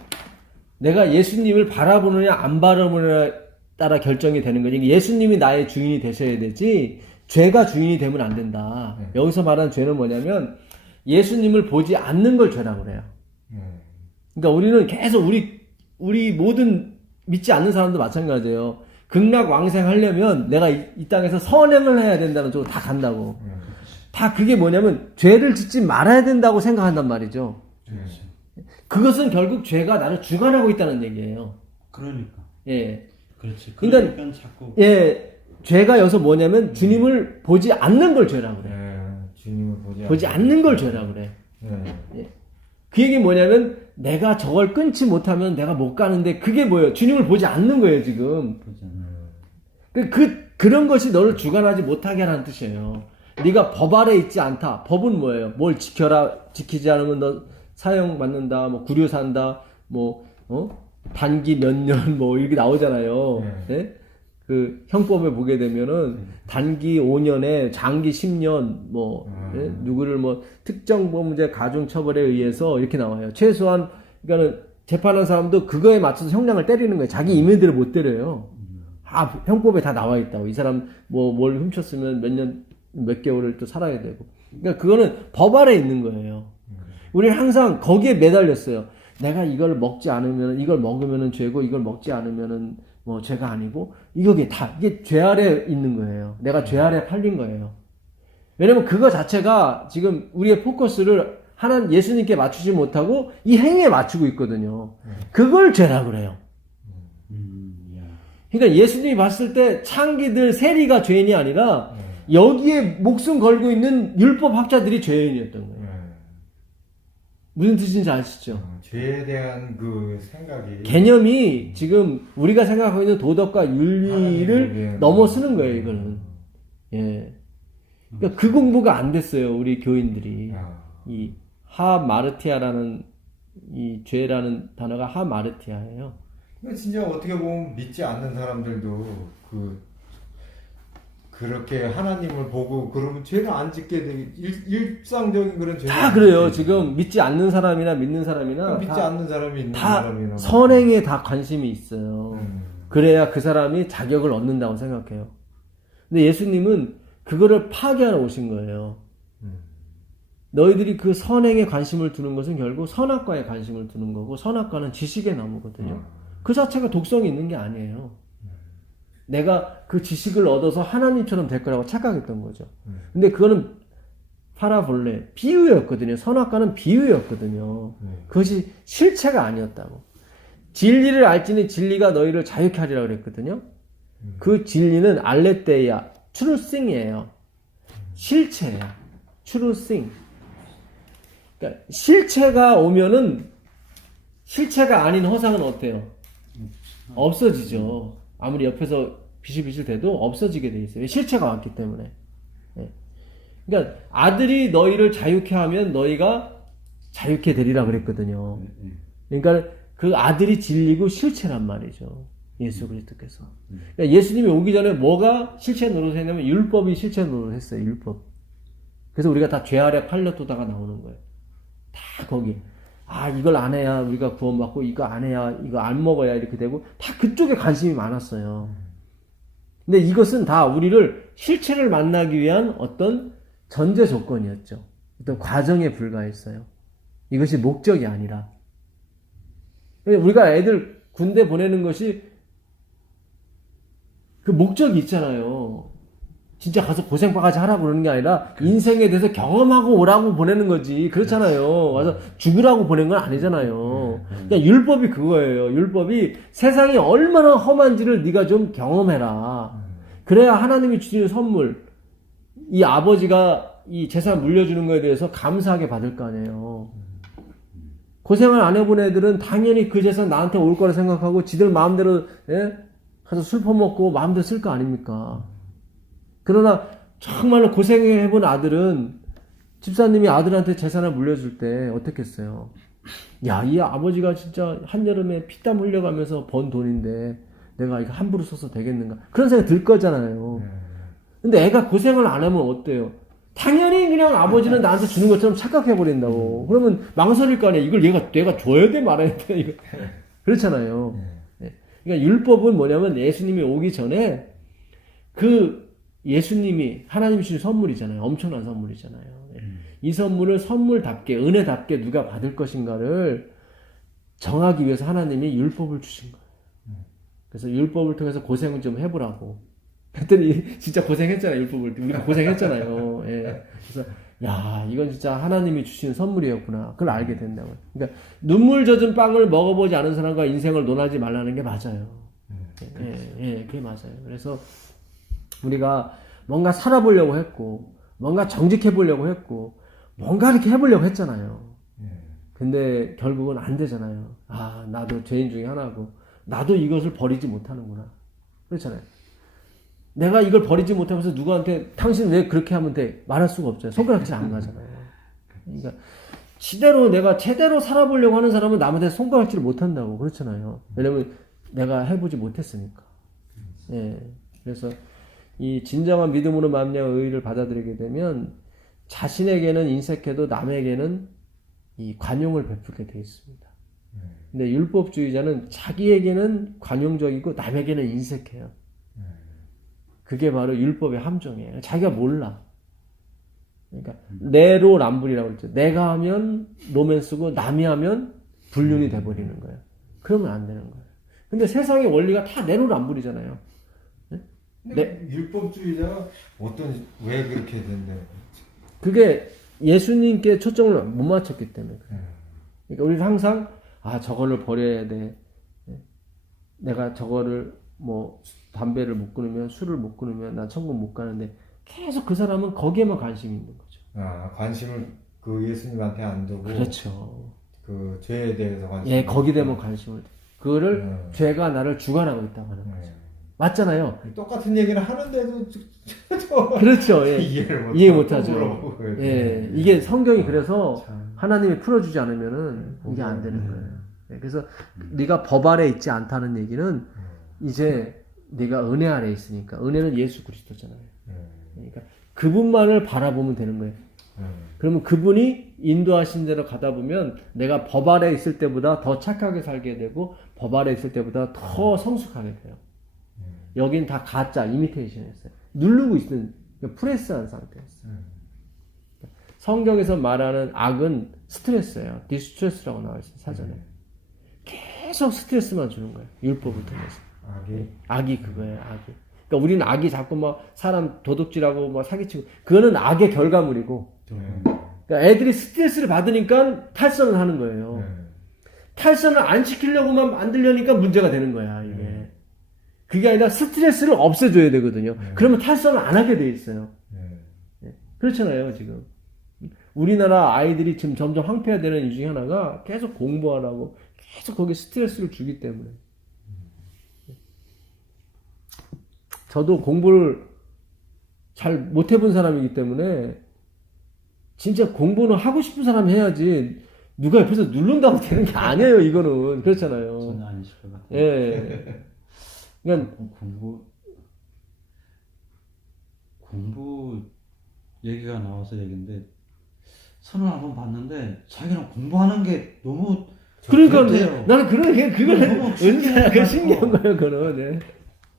내가 예수님을 바라보느냐 안 바라보느냐에 따라 결정이 되는 거지. 예수님이 나의 주인이 되셔야 되지 죄가 주인이 되면 안 된다. 여기서 말하는 죄는 뭐냐면 예수님을 보지 않는 걸 죄라고 그래요. 그러니까 우리는 계속 우리 모든 믿지 않는 사람도 마찬가지예요. 극락왕생하려면 내가 이 땅에서 선행을 해야 된다는 쪽으로 다 간다고. 다 그게 뭐냐면 죄를 짓지 말아야 된다고 생각한단 말이죠. 그것은 결국 죄가 나를 주관하고 있다는 얘기예요. 그러니까. 예. 그렇지. 그러니까 자꾸. 예. 죄가 여기서 뭐냐면 주님을 보지 않는 걸 죄라고 그래. 주님을 보지 않는 걸 죄라고 그래. 예. 그 얘기 뭐냐면 내가 저걸 끊지 못하면 내가 못 가는데 그게 뭐예요? 주님을 보지 않는 거예요, 지금. 그런 것이 너를 주관하지 못하게 하라는 뜻이에요. 네가 법 아래 있지 않다. 법은 뭐예요? 뭘 지키지 않으면 너 사형 받는다, 뭐 구류 산다, 뭐 단기 몇 년 뭐 이렇게 나오잖아요. 예? 그 형법에 보게 되면은 단기 5년에 장기 10년 뭐 예? 누구를 뭐 특정 범죄 가중 처벌에 의해서 이렇게 나와요. 최소한 그러니까는 재판한 사람도 그거에 맞춰서 형량을 때리는 거예요. 자기 임의대로 못 때려요. 형법에 다 나와 있다고. 이 사람 뭐 뭘 훔쳤으면 몇 년 몇 개월을 또 살아야 되고. 그러니까 그거는 법 아래 있는 거예요. 우리는 항상 거기에 매달렸어요. 내가 이걸 먹지 않으면 이걸 먹으면은 죄고 이걸 먹지 않으면은 뭐 죄가 아니고 이게 죄 아래 있는 거예요. 내가 죄 아래 팔린 거예요. 왜냐면 그거 자체가 지금 우리의 포커스를 하나님 예수님께 맞추지 못하고 이 행위에 맞추고 있거든요. 그걸 죄라고 그래요. 그러니까 예수님이 봤을 때 창기들 세리가 죄인이 아니라 여기에 목숨 걸고 있는 율법 학자들이 죄인이었던 거예요. 무슨 뜻인지 아시죠? 죄에 대한 그 생각이 개념이 지금 우리가 생각하고 있는 도덕과 윤리를 하나님에게 넘어서는 거예요, 이거는. 예. 그러니까 그 공부가 안 됐어요, 우리 교인들이. 이 하마르티아라는 이 죄라는 단어가 하마르티아예요. 근데 진짜 어떻게 보면 믿지 않는 사람들도 그렇게 하나님을 보고 그러면 죄를 안 짓게 되게 일상적인 그런 죄를 다 안 그래요. 짓게 지금 믿지 않는 사람이나 믿는 사람이나 믿지 다, 않는 사람이 있는 다 사람이나 선행에 다 관심이 있어요. 음. 그래야 그 사람이 자격을 얻는다고 생각해요. 근데 예수님은 그거를 파괴하러 오신 거예요. 너희들이 그 선행에 관심을 두는 것은 결국 선악과에 관심을 두는 거고, 선악과는 지식의 나무거든요. 그 자체가 독성이 있는 게 아니에요. 내가 그 지식을 얻어서 하나님처럼 될 거라고 착각했던 거죠. 근데 그거는 파라볼레, 비유였거든요. 선악과는 비유였거든요. 그것이 실체가 아니었다고. 진리를 알지니 진리가 너희를 자유케 하리라 그랬거든요. 그 진리는 알레테이아, 트루싱이에요. 실체예요. 트루싱. 그러니까 실체가 오면은 실체가 아닌 허상은 어때요? 없어지죠. 아무리 옆에서 비실비실 대도 없어지게 돼 있어요. 실체가 왔기 때문에. 예. 그러니까 아들이 너희를 자유케 하면 너희가 자유케 되리라 그랬거든요. 그러니까 그 아들이 진리고 실체란 말이죠. 예수 그리스도께서. 그러니까 예수님이 오기 전에 뭐가 실체 노릇했냐면 율법이 실체 노릇했어요. 율법. 그래서 우리가 다 죄 아래 팔려도다가 나오는 거예요. 다 거기. 아, 이걸 안 해야 우리가 구원받고, 이거 안 해야, 이거 안 먹어야 이렇게 되고, 다 그쪽에 관심이 많았어요. 근데 이것은 다 우리를 실체를 만나기 위한 어떤 전제 조건이었죠. 어떤 과정에 불과했어요. 이것이 목적이 아니라. 우리가 애들 군대 보내는 것이 그 목적이 있잖아요. 진짜 가서 고생바가지 하라고 그러는 게 아니라 인생에 대해서 경험하고 오라고 보내는 거지. 그렇잖아요. 와서 죽으라고 보낸 건 아니잖아요. 그러니까 율법이 그거예요. 율법이 세상이 얼마나 험한지를 네가 좀 경험해라. 그래야 하나님이 주시는 선물, 이 아버지가 이 재산 물려주는 거에 대해서 감사하게 받을 거 아니에요. 고생을 안 해본 애들은 당연히 그 재산 나한테 올 거라 생각하고 지들 마음대로 가서 술 퍼먹고 마음대로 쓸 거 아닙니까? 그러나 정말로 고생해본 아들은 집사님이 아들한테 재산을 물려줄 때 어떻겠어요? 야, 이 아버지가 진짜 한여름에 피땀 흘려가면서 번 돈인데 내가 이거 함부로 써서 되겠는가? 그런 생각이 들 거잖아요. 근데 애가 고생을 안 하면 어때요? 당연히 그냥 아버지는 나한테 주는 것처럼 착각해버린다고. 그러면 망설일 거 아니야. 이걸 내가 줘야 돼 말아야 돼. 이거. 그렇잖아요. 그러니까 율법은 뭐냐면 예수님이 오기 전에 그 예수님이 하나님이 주신 선물이잖아요. 엄청난 선물이잖아요. 이 선물을 선물답게 은혜답게 누가 받을 것인가를 정하기 위해서 하나님이 율법을 주신 거예요. 그래서 율법을 통해서 고생을 좀 해보라고. 그랬더니 진짜 고생했잖아요. 율법을 우리가 고생했잖아요. 예. 그래서 야, 이건 진짜 하나님이 주신 선물이었구나. 그걸 알게 된다고요. 그러니까 눈물 젖은 빵을 먹어보지 않은 사람과 인생을 논하지 말라는 게 맞아요. 그게 맞아요. 그래서 우리가 뭔가 살아보려고 했고, 뭔가 정직해보려고 했고, 뭔가 이렇게 해보려고 했잖아요. 근데 결국은 안 되잖아요. 아, 나도 죄인 중에 하나고, 나도 이것을 버리지 못하는구나. 그렇잖아요. 내가 이걸 버리지 못하면서 누구한테 당신 왜 그렇게 하면 돼? 말할 수가 없잖아요. 손가락질 안 가잖아요. 그러니까 내가 제대로 살아보려고 하는 사람은 남한테 손가락질을 못한다고. 그렇잖아요. 왜냐면 내가 해보지 못했으니까. 예. 그래서 이 진정한 믿음으로 말미암아 의의를 받아들이게 되면 자신에게는 인색해도 남에게는 이 관용을 베풀게 되어 있습니다. 근데 율법주의자는 자기에게는 관용적이고 남에게는 인색해요. 그게 바로 율법의 함정이에요. 자기가 몰라. 그러니까 내로남불이라고 그랬죠. 내가 하면 로맨스고 남이 하면 불륜이 돼버리는 거예요. 그러면 안 되는 거예요. 근데 세상의 원리가 다 내로남불이잖아요. 율법주의자가 왜 그렇게 된대요? 그게 예수님께 초점을 못 맞췄기 때문에 그래요. 그러니까 우리는 항상 저거를 버려야 돼. 내가 저거를 담배를 못 끊으면 술을 못 끊으면 난 천국 못 가는데 계속 그 사람은 거기에만 관심이 있는 거죠. 관심을 그 예수님한테 안 두고. 그렇죠. 그 죄에 대해서 관심. 예, 거기에 대한 관심을. 그거를 죄가 나를 주관하고 있다고 하는 거죠. 맞잖아요. 똑같은 얘기를 하는데도 그렇죠. 예. 이해 못하죠. 물어보고 예, 이게 성경이 그래서 하나님이 풀어주지 않으면은 이게 안 되는 거예요. 예, 그래서 네가 법 아래 있지 않다는 얘기는 이제 네가 은혜 아래 있으니까 은혜는 예수 그리스도잖아요. 그러니까 그분만을 바라보면 되는 거예요. 그러면 그분이 인도하신 대로 가다 보면 내가 법 아래 있을 때보다 더 착하게 살게 되고 법 아래 있을 때보다 더 성숙하게 돼요. 여긴 다 가짜, 이미테이션이었어요. 누르고 있는, 프레스한 상태였어요. 성경에서 말하는 악은 스트레스예요. 디스트레스라고 나와 있어요, 사전에. 계속 스트레스만 주는 거예요. 율법을 통해서. 악이 그거예요, 악이. 그러니까 우리는 악이 자꾸 막 사람 도둑질하고 막 사기치고, 그거는 악의 결과물이고, 그러니까 애들이 스트레스를 받으니까 탈선을 하는 거예요. 탈선을 안 시키려고만 만들려니까 문제가 되는 거야, 이게. 그게 아니라 스트레스를 없애줘야 되거든요. 그러면 탈선을 안 하게 돼 있어요. 그렇잖아요, 지금. 우리나라 아이들이 지금 점점 황폐화되는 이유 중에 하나가 계속 공부하라고 계속 거기에 스트레스를 주기 때문에. 저도 공부를 잘 못 해본 사람이기 때문에 진짜 공부는 하고 싶은 사람이 해야지 누가 옆에서 누른다고 되는 게 아니에요, 이거는. 그렇잖아요. 전혀 아니실 것 같아요. 예. 그러니까 공부 얘기가 나와서 얘기인데 선을 한번 봤는데 자기는 공부하는 게 너무 그러니까 좋대요. 나는 그걸 너무 은사야 그 신기한 거예요, 그거는. 네.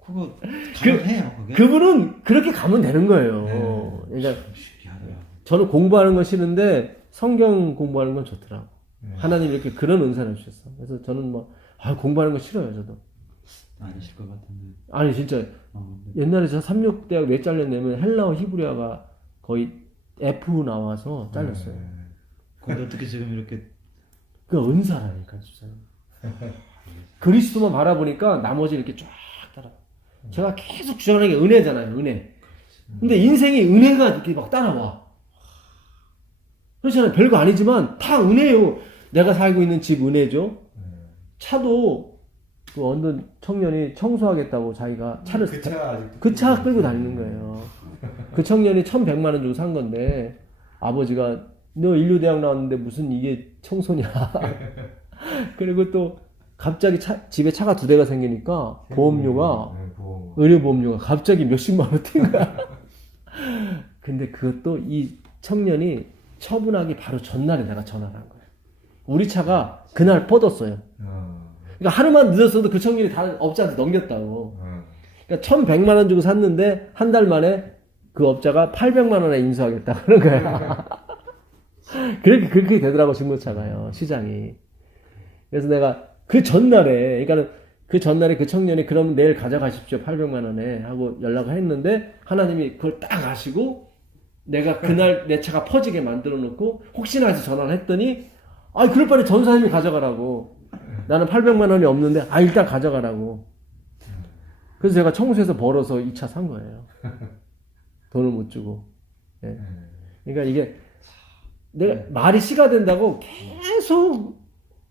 그거 가능해요, 그게. 그분은 그렇게 가면 되는 거예요. 그러니까 신기하더라. 저는 공부하는 건 싫은데 성경 공부하는 건 좋더라고. 하나님 이렇게 그런 은사를 주셨어. 그래서 저는 공부하는 거 싫어요, 저도. 아니실 것 같은데. 아니 진짜 옛날에 저 36대학 왜 잘렸냐면 헬라어 히브리어가 거의 F 나와서 잘렸어요. 근데 어떻게 지금 이렇게 그 은사라니까 진짜. 그리스도만 바라보니까 나머지 이렇게 쫙 따라. 제가 계속 주장하는 게 은혜잖아요, 은혜. 근데 인생이 은혜가 이렇게 막 따라와. 그렇잖아요. 별거 아니지만 다 은혜예요. 내가 살고 있는 집 은혜죠. 차도 그 어느 청년이 청소하겠다고 자기가 차를 그 차 끌고 다니는 거예요. 그 청년이 1,100만 원 주고 산 건데 아버지가 너 인류대학 나왔는데 무슨 이게 청소냐. 그리고 또 갑자기 집에 차가 2대가 생기니까 보험료가 의료보험료가 갑자기 몇십만 원 뛴 거야. 근데 그것도 이 청년이 처분하기 바로 전날에 내가 전화를 한 거예요. 우리 차가 그날 뻗었어요. 그러니까 하루만 늦었어도 그 청년이 다른 업자한테 넘겼다고. 그러니까 1,100만 원 주고 샀는데 한 달 만에 그 업자가 800만 원에 인수하겠다 그런 거야. 그렇게 되더라고, 중고차가요, 시장이. 그래서 내가 그 전날에, 그러니까는 그 전날에 그 청년이 그러면 내일 가져가십시오, 800만 원에 하고 연락을 했는데 하나님이 그걸 딱 아시고 내가 그날 내 차가 퍼지게 만들어 놓고 혹시나 해서 전화를 했더니 그럴 바에 전사님이 가져가라고. 나는 800만 원이 없는데 일단 가져가라고. 그래서 제가 청소해서 벌어서 이 차 산 거예요. 돈을 못 주고. 예. 그러니까 이게 내가 말이 씨가 된다고 계속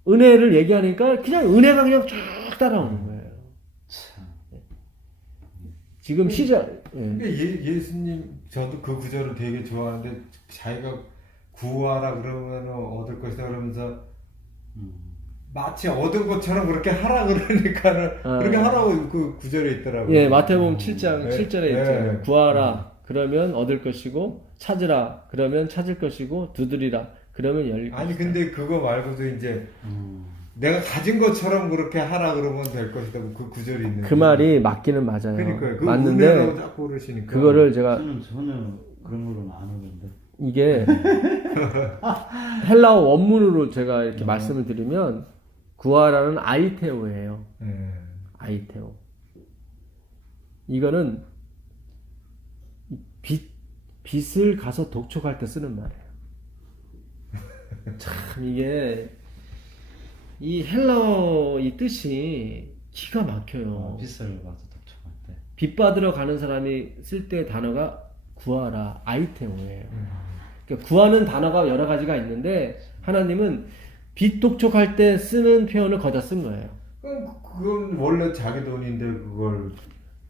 은혜를 얘기하니까 그냥 은혜가 그냥 쫙 따라오는 거예요. 지금 시작. 예수님 저도 그 구절을 되게 좋아하는데 자기가 구하라 그러면 얻을 것이다 그러면서 마치 얻은 것처럼 그렇게 하라 그러니까는 그렇게 하라고 그 구절에 있더라고요. 예, 마태복음 7장 7절에 있잖아요. 구하라 그러면 얻을 것이고 찾으라 그러면 찾을 것이고 두드리라 그러면 열릴 것이다. 아니 근데 그거 말고도 이제 내가 가진 것처럼 그렇게 하라 그러면 될 것이다. 그 구절이 있는데. 그 말이 맞기는 맞아요. 그러니까요. 맞는데 자꾸 그러시니까. 그거를 제가 전혀 그런 걸로는 안 오는데. 이게 헬라어 원문으로 제가 이렇게 말씀을 드리면 구하라는 아이테오예요. 아이테오. 이거는 빚을 가서 독촉할 때 쓰는 말이에요. 참 이게 이 헬라어 이 뜻이 기가 막혀요. 빚을 가서 독촉할 때. 빚 받으러 가는 사람이 쓸 때 단어가 구하라 아이테오예요. 그러니까 구하는 단어가 여러 가지가 있는데 하나님은 비독촉할 때 쓰는 표현을 거기다 쓴 거예요. 그건 원래 자기 돈인데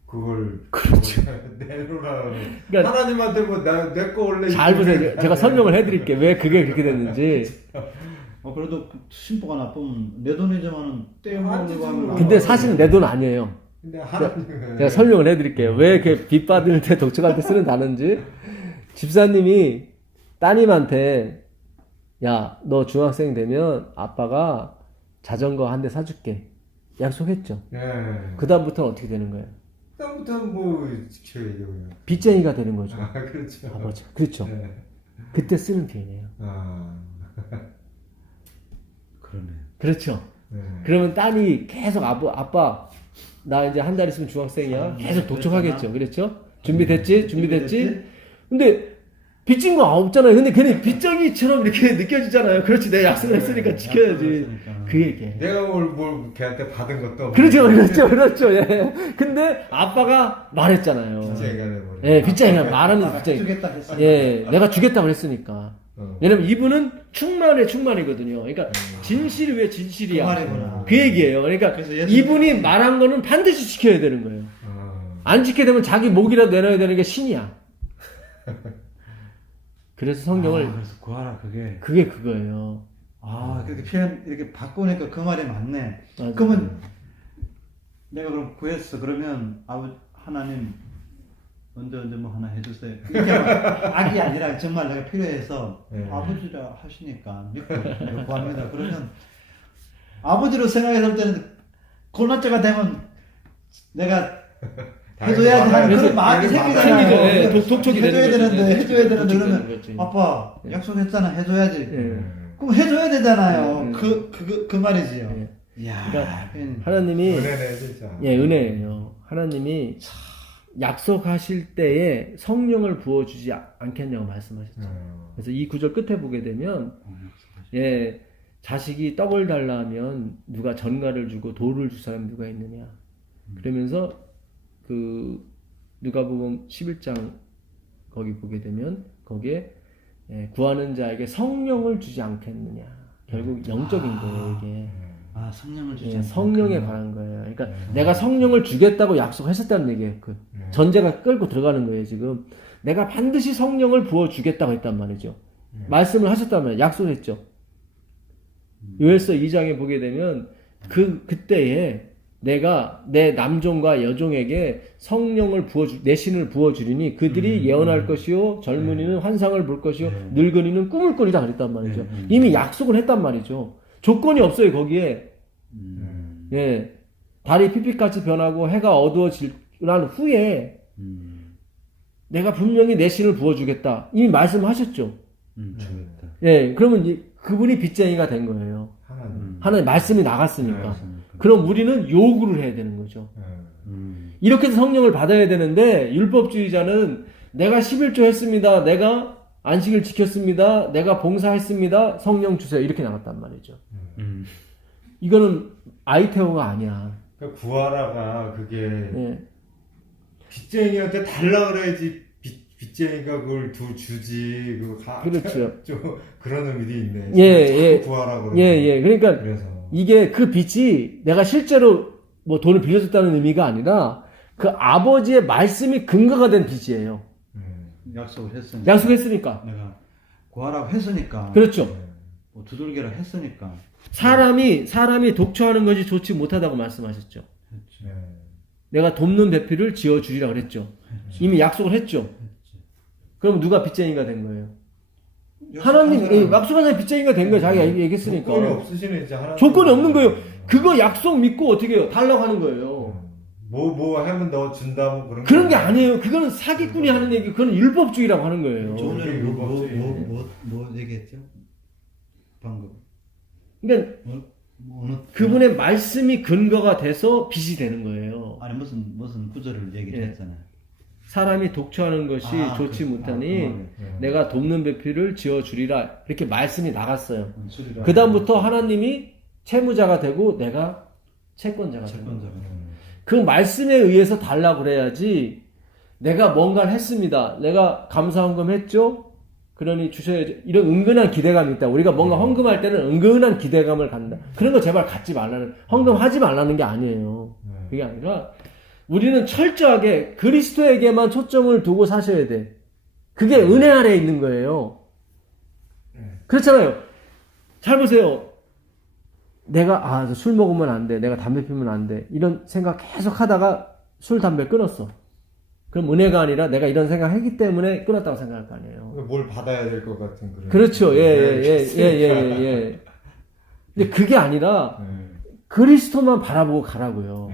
그걸 그렇죠. 내놓으라. 그러니까 하나님한테 뭐 내 거 원래 잘 보세요. 제가 설명을 해드릴게요. 왜 그게 그렇게 됐는지. 그래도 심보가 나쁘면 내 돈이지만은 떼어먹으려고 하면 근데 사실은 내 돈 아니에요. 근데 하나님 제가 설명을 해드릴게요. 왜 이렇게 빚 받을 때 독촉할 때 쓰는 단어인지. 집사님이 따님한테 야, 너 중학생 되면 아빠가 자전거 한 대 사줄게. 약속했죠. 네. 그 다음부터는 어떻게 되는 거예요? 그다음부터는 뭐 지켜야죠. 그냥. 빚쟁이가 되는 거죠. 그렇죠. 아버지. 그렇죠. 네. 그때 쓰는 표현이에요. 그러네. 그렇죠. 네. 그러면 딸이 계속 아빠 나 이제 한 달 있으면 중학생이야. 계속 독촉하겠죠. 그렇죠? 준비됐지? 준비됐지? 근데 빚진 거 없잖아요. 근데 걔네 빚쟁이처럼 이렇게 느껴지잖아요. 그렇지. 내가 약속을 했으니까 지켜야지. 그 얘기예요. 내가 뭘 걔한테 받은 것도 없고. 그렇죠. 예. 근데 아빠가 말했잖아요. 빚쟁이가 돼버려. 예, 빚쟁이가 말하는 빚쟁이. 주겠다 했어. 예, 내가 주겠다고 했으니까. 왜냐면 이분은 충만이거든요. 그러니까 진실이 왜 진실이야? 그 말이구나. 그 얘기예요. 그러니까 그래서 예수님이- 이분이 말한 거는 반드시 지켜야 되는 거예요. 안 지켜야 되면 자기 목이라도 내놔야 되는 게 신이야. 그래서 성경을 그래서 구하라 그게. 그게 그거예요. 그렇게 표현 이렇게 바꾸니까 그 말이 맞네. 맞아요. 그러면 내가 그럼 구했어. 그러면 하나님 언제 뭐 하나 해주세요. 이렇게 악이 아니라 정말 내가 필요해서 네. 아버지라 하시니까 믿고 내가 구합니다. 그러면 아버지로 생각했을 때는 고난자가 되면 내가 해줘야 하는 그래서 그런 마음이 생기죠. 생기잖아요. 예, 독촉이 되는 해줘야 거죠. 되는데 해줘야 되는데 독촉이 그러면 되는 거지. 아빠 약속했잖아 해줘야지. 예. 그럼 해줘야 되잖아요. 음. 그 말이지요. 예. 이야, 그러니까 하나님이 은혜네 진짜. 예, 은혜예요. 하나님이 약속하실 때에 성령을 부어주지 않겠냐고 말씀하셨죠. 그래서 이 구절 끝에 보게 되면 예, 자식이 떡을 달라 하면 누가 전가를 주고 돌을 줄 사람이 누가 있느냐. 그러면서 그 누가복음 11장 거기 보게 되면 거기에 예, 구하는 자에게 성령을 주지 않겠느냐. 결국 영적인 거예요, 이게. 성령을 주지 예, 않고 성령에 관한 거예요. 그러니까 내가 성령을 주겠다고 약속했었다는 얘기예요. 그 전제가 끌고 들어가는 거예요, 지금. 내가 반드시 성령을 부어 주겠다고 했단 말이죠. 말씀을 하셨다면 약속했죠. 요엘서 2장에 보게 되면 그때에 내가 내 남종과 여종에게 성령을 내 신을 부어 주리니 그들이 예언할 것이요 젊은이는 환상을 볼 것이요 늙은이는 꿈을 꾸리라 그랬단 말이죠. 이미 약속을 했단 말이죠. 조건이 없어요, 거기에. 예. 달이 핏빛같이 변하고 해가 어두워질 난 후에 내가 분명히 내 신을 부어주겠다. 이미 말씀하셨죠. 주겠다. 예. 그러면 그분이 빚쟁이가 된 거예요. 하나님 말씀이 나갔으니까. 그럼 우리는 요구를 해야 되는 거죠. 이렇게 해서 성령을 받아야 되는데 율법주의자는 내가 11조 했습니다. 내가 안식을 지켰습니다. 내가 봉사했습니다. 성령 주세요. 이렇게 나갔단 말이죠. 이거는 아이테오가 아니야. 그 구하라가 그게 예. 빚쟁이한테 달라 그래야지 빚쟁이가 그걸 주지. 그렇죠. 좀 그런 의미도 있네. 예. 구하라 그러고. 예. 그러니까 그래서 이게 그 빚이 내가 실제로 뭐 돈을 빌려줬다는 의미가 아니라 그 아버지의 말씀이 근거가 된 빚이에요. 약속을 했으니까. 약속했으니까. 내가 구하라고 했으니까. 그렇죠. 뭐 두들겨라 했으니까. 사람이 독초하는 것이 좋지 못하다고 말씀하셨죠. 네. 내가 돕는 배필을 지어주리라 그랬죠. 이미 약속을 했죠. 그럼 누가 빚쟁이가 된 거예요? 하나님, 약속한 사람이 빚쟁이가 된 거예요. 자기가 얘기했으니까. 조건이 없으시네, 이제 하나님. 조건이 없는 거예요. 그거 약속 믿고 어떻게 해요? 달라고 하는 거예요. 뭐 하면 너 준다, 뭐 그런 게 아니에요. 그거는 사기꾼이 하는 얘기, 그건 율법주의라고 하는 거예요. 조금 전에 이게 뭐 얘기했죠? 방금. 그러니까 그분의 말씀이 근거가 돼서 빚이 되는 거예요. 아니 무슨 구절을 얘기를 예. 했잖아요. 사람이 독초하는 것이 좋지 못하니 내가 돕는 배필을 지어주리라 이렇게 말씀이 나갔어요. 그 다음부터 하나님이 채무자가 되고 내가 채권자가 되는 거예요. 그 말씀에 의해서 달라고 그래야지 내가 뭔가를 했습니다. 내가 감사헌금 했죠? 그러니 주셔야죠. 이런 은근한 기대감이 있다. 우리가 뭔가 헌금할 때는 은근한 기대감을 갖는다. 그런 거 제발 갖지 말라는, 헌금하지 말라는 게 아니에요. 그게 아니라 우리는 철저하게 그리스도에게만 초점을 두고 사셔야 돼. 그게 은혜 아래에 있는 거예요. 그렇잖아요. 잘 보세요. 내가 술 먹으면 안 돼. 내가 담배 피우면 안 돼. 이런 생각 계속 하다가 술, 담배 끊었어. 그럼 은혜가 아니라 내가 이런 생각했기 때문에 끊었다고 생각할 거 아니에요. 뭘 받아야 될 것 같은 그런. 그렇죠. 예. 근데 그게 아니라 그리스도만 바라보고 가라고요.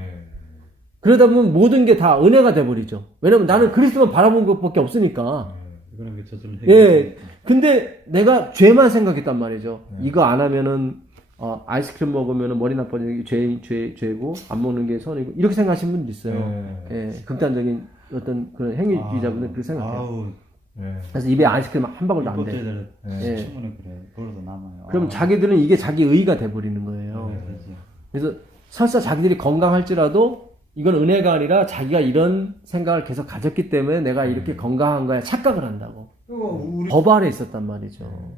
그러다 보면 모든 게 다 은혜가 돼버리죠. 왜냐면 나는 그리스도만 바라본 것밖에 없으니까. 그런 게 저절로 예. 근데 내가 죄만 생각했단 말이죠. 이거 안 하면은 아이스크림 먹으면은 머리 나빠지는 게 죄고 안 먹는 게 선이고 이렇게 생각하시는 분들 있어요. 예. 극단적인 어떤 그런 행위주의자분들 그렇게 생각해요. 그래서 입에 아이스크림 한 방울도 안 돼. 충분히 그래. 그걸도 남아요. 그럼 자기들은 이게 자기 의가 돼버리는 거예요. 그래서 설사 자기들이 건강할지라도 이건 은혜가 아니라 자기가 이런 생각을 계속 가졌기 때문에 내가 이렇게 건강한 거야 착각을 한다고. 법 아래 있었단 말이죠.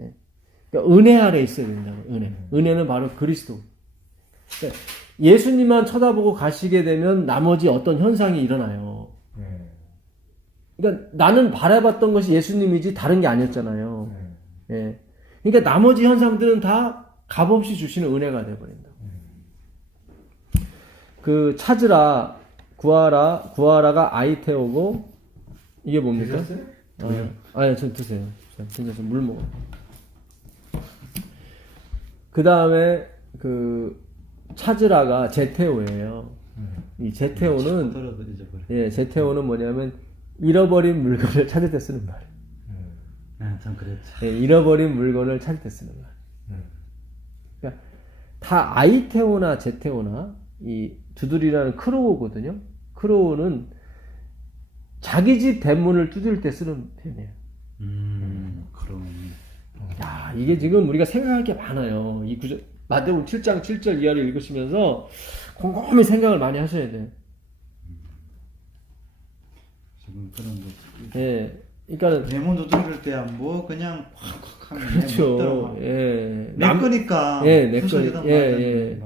예. 그러니까 은혜 아래 있어야 된다고. 은혜는 바로 그리스도. 그러니까 예수님만 쳐다보고 가시게 되면 나머지 어떤 현상이 일어나요. 그러니까 나는 바라봤던 것이 예수님이지 다른 게 아니었잖아요. 예. 그러니까 나머지 현상들은 다 값없이 주시는 은혜가 되어버린다. 그 찾으라, 구하라가 아이 태우고 이게 뭡니까? 아니, 전 드세요. 진짜 좀 물 먹어. 그 다음에 그 찾으라가 제테오예요. 이 제테오는 제테오는 뭐냐면 잃어버린 물건을 찾을 때 쓰는 말이에요. 참 그랬죠. 예, 잃어버린 물건을 찾을 때 쓰는 말. 그러니까 다 아이테오나 제테오나 이 두드리라는 크로우거든요. 크로우는 자기 집 대문을 두드릴 때 쓰는 표현이에요. 그럼. 야, 이게 지금 우리가 생각할 게 많아요. 이 구절, 마태복음 7장 7절 이하를 읽으시면서 곰곰이 생각을 많이 하셔야 돼요. 지금 그런 거. 예. 그러니까 대문 두드릴 때야 뭐 그냥 확확 하면 그렇죠. 예. 내 거니까. 예, 내 거. 예.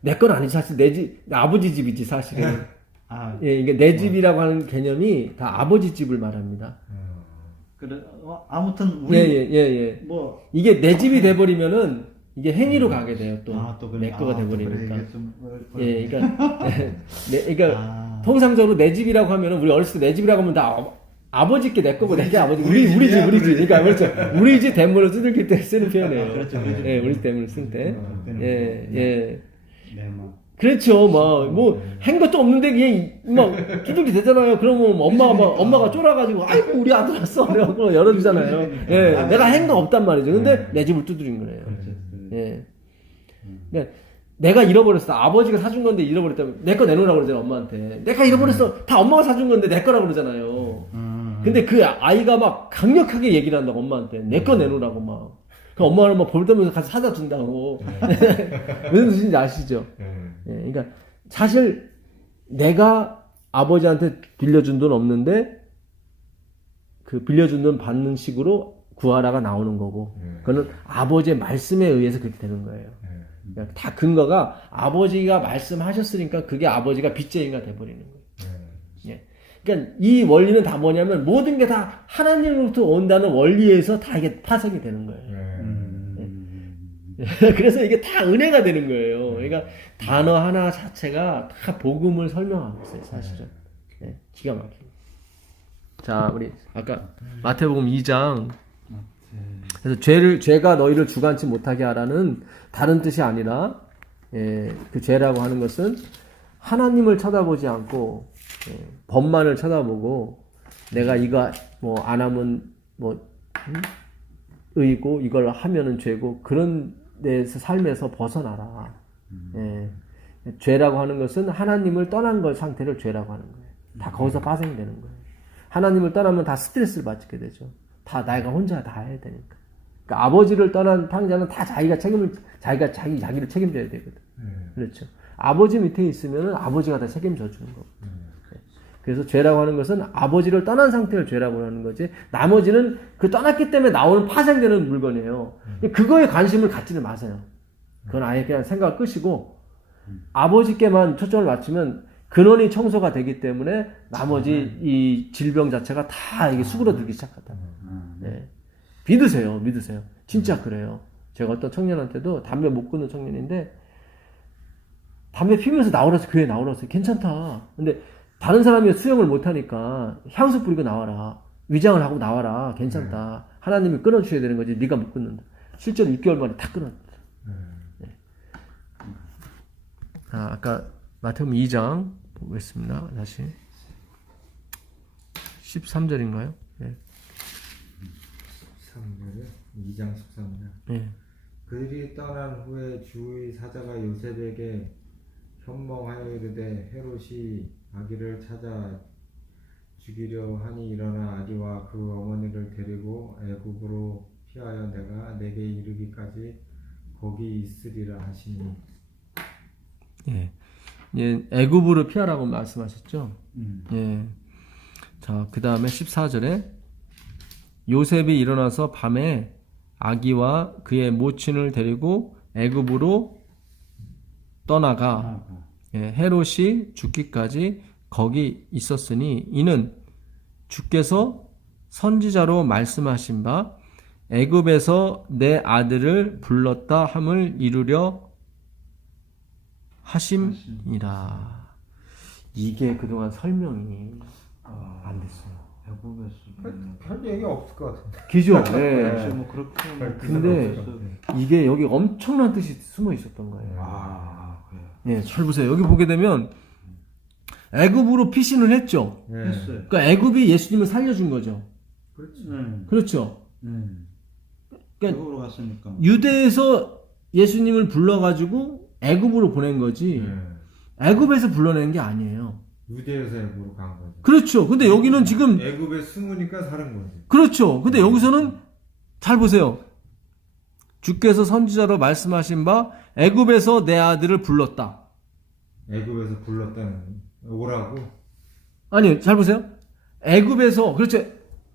내 건 아니지 사실 내 집, 아버지 집이지 사실은. 예, 이게 내 집이라고 하는 개념이 다 아버지 집을 말합니다. 그래, 아무튼 우리 예. 뭐 이게 내 집이 돼버리면은 이게 행위로 가게 돼요 또. 또 내 거가 돼버리니까. 그래, 그러니까 통상적으로 내 집이라고 하면은 우리 어렸을 때 내 집이라고 하면 다 아버지께 내 거고 내게 아버지 우리 집. 그러니까 그렇죠. 우리 집 대문을 두들길 때 쓰는 표현이에요. 그렇죠. 예, 우리 집 대문을 쓸 때. 예. 그렇죠. 뭐 한 것도 없는데 그냥 막 두들기 되잖아요. 그러면 엄마가 쫄아가지고 아이고 우리 아들 왔어. 그래갖고 열어주잖아요. 예, 내가 한 거 없단 말이죠. 근데 내 집을 두드린 거예요. 예. 그러니까 내가 잃어버렸어. 아버지가 사준 건데 잃어버렸다면 내 거 내놓으라고 그러잖아 엄마한테. 내가 잃어버렸어. 다 엄마가 사준 건데 내 거라고 그러잖아요. 근데 그 아이가 막 강력하게 얘기를 한다고 엄마한테 내 거 내놓으라고 막. 그 엄마는 막 볼 때면서 가서 사다 준다고. 무슨 뜻인지 아시죠? 예, 그러니까 사실 내가 아버지한테 빌려준 돈 없는데 그 빌려준 돈 받는 식으로 구하라가 나오는 거고 그거는 아버지의 말씀에 의해서 그렇게 되는 거예요. 그러니까 다 근거가 아버지가 말씀하셨으니까 그게 아버지가 빚쟁이가 돼버리는 거예요. 예. 그러니까 이 원리는 다 뭐냐면 모든 게 다 하나님으로부터 온다는 원리에서 다 이게 파생이 되는 거예요. 그래서 이게 다 은혜가 되는 거예요. 그러니까 단어 하나 자체가 다 복음을 설명하고 있어요, 사실은. 네, 기가 막힙니다. 자, 우리 아까 마태복음 2장. 그래서 죄가 너희를 주관치 못하게 하라는 다른 뜻이 아니라, 그 죄라고 하는 것은 하나님을 쳐다보지 않고 법만을 쳐다보고 내가 이거 뭐 안 하면 뭐 의고 이걸 하면은 죄고 그런 데서 삶에서 벗어나라. 죄라고 하는 것은 하나님을 떠난 것 상태를 죄라고 하는 거예요. 다 거기서 파생되는 거예요. 하나님을 떠나면 다 스트레스를 받게 되죠. 다 내가 혼자 다 해야 되니까. 그러니까 아버지를 떠난 탕자는 다 자기를 책임져야 되거든. 그렇죠. 아버지 밑에 있으면은 아버지가 다 책임져 주는 거고. 그래서 죄라고 하는 것은 아버지를 떠난 상태를 죄라고 하는 거지, 나머지는 그 떠났기 때문에 나오는 파생되는 물건이에요. 그거에 관심을 갖지는 마세요. 그건 아예 그냥 생각을 끄시고 아버지께만 초점을 맞추면 근원이 청소가 되기 때문에 나머지 이 질병 자체가 다 이게 수그러들기 시작한다. 네. 믿으세요. 진짜 그래요. 제가 어떤 청년한테도 담배 못 끊는 청년인데 담배 피면서 나오라서 교회 나오라서 괜찮다. 근데 다른 사람이 수영을 못하니까 향수 뿌리고 나와라. 위장을 하고 나와라. 괜찮다. 하나님이 끊어주셔야 되는 거지. 네가 못 끊는다. 실제로 6개월 만에 다 끊었다. 네. 아까 마태복음 2장 보겠습니다. 다시 13절인가요? 네. 13절이요? 2장 13절. 네. 그들이 떠난 후에 주의 사자가 요셉에게 현몽하여 이르되 헤롯이 아기를 찾아 죽이려 하니 일어나 아기와 그 어머니를 데리고 애굽으로 피하여 내가 내게 이르기까지 거기 있으리라 하시니. 예. 예, 애굽으로 피하라고 말씀하셨죠? 예. 자, 그 다음에 14절에 요셉이 일어나서 밤에 아기와 그의 모친을 데리고 애굽으로 떠나가 예, 헤롯이 죽기까지 거기 있었으니 이는 주께서 선지자로 말씀하신 바 애굽에서 내 아들을 불렀다 함을 이루려 하심이라. 이게 그동안 설명이 안 됐어요. 할 얘기가 없을 것 같은데. 기죠. 네. 뭐 그렇게 근데 이게 여기 엄청난 뜻이 숨어 있었던 거예요. 그래요. 예, 잘 보세요. 여기 보게 되면 애굽으로 피신을 했죠. 네. 했어요. 그러니까 애굽이 예수님을 살려준 거죠. 그렇지. 그렇죠. 그러니까 애굽으로 갔으니까. 유대에서 예수님을 불러가지고 애굽으로 보낸 거지. 애굽에서 불러낸 게 아니에요. 유대에서 애굽으로 간 거죠. 그렇죠. 근데 여기는 지금 애굽에 숨으니까 사는 거지. 그렇죠. 근데 여기서는 잘 보세요. 주께서 선지자로 말씀하신 바 애굽에서 내 아들을 불렀다. 애굽에서 불렀다는 오라고. 아니, 잘 보세요. 애굽에서 그렇죠.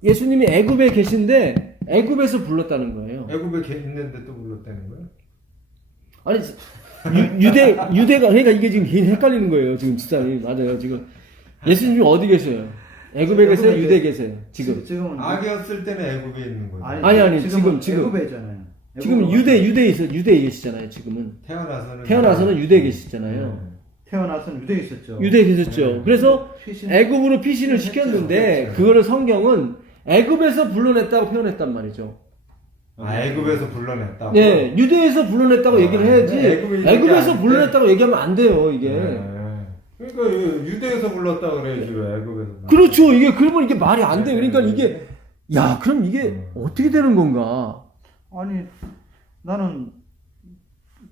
예수님이 애굽에 계신데 애굽에서 불렀다는 거예요. 애굽에 있는데 또 불렀다는 거예요? 아니 유대가 그러니까 이게 지금 괜히 헷갈리는 거예요. 지금 집사님 맞아요. 지금 예수님이 어디 계세요? 애굽에 계세요? 유대에 계세요? 지금은 아기였을 때는 애굽에 있는 거죠. 아니 지금 애굽에잖아요. 지금 유대에 있어 유대에 계시잖아요. 지금은 태어나서는 유대에 계시잖아요. 태어나서는 유대에 있었죠. 유대에 계셨죠. 그래서 애굽으로 피신을 시켰는데 그거를 성경은 애굽에서 불러냈다고 표현했단 말이죠. 애굽에서 불러냈다. 네, 유대에서 불러냈다고 얘기를 해야지. 애굽에서 불러냈다고 얘기하면 안 돼요, 이게. 그러니까 유대에서 불렀다 그래야지 왜 애굽에서. 그렇죠. 이게 그러면 이게 말이 안 돼. 그러니까 이게 야, 그럼 이게 어떻게 되는 건가? 아니 나는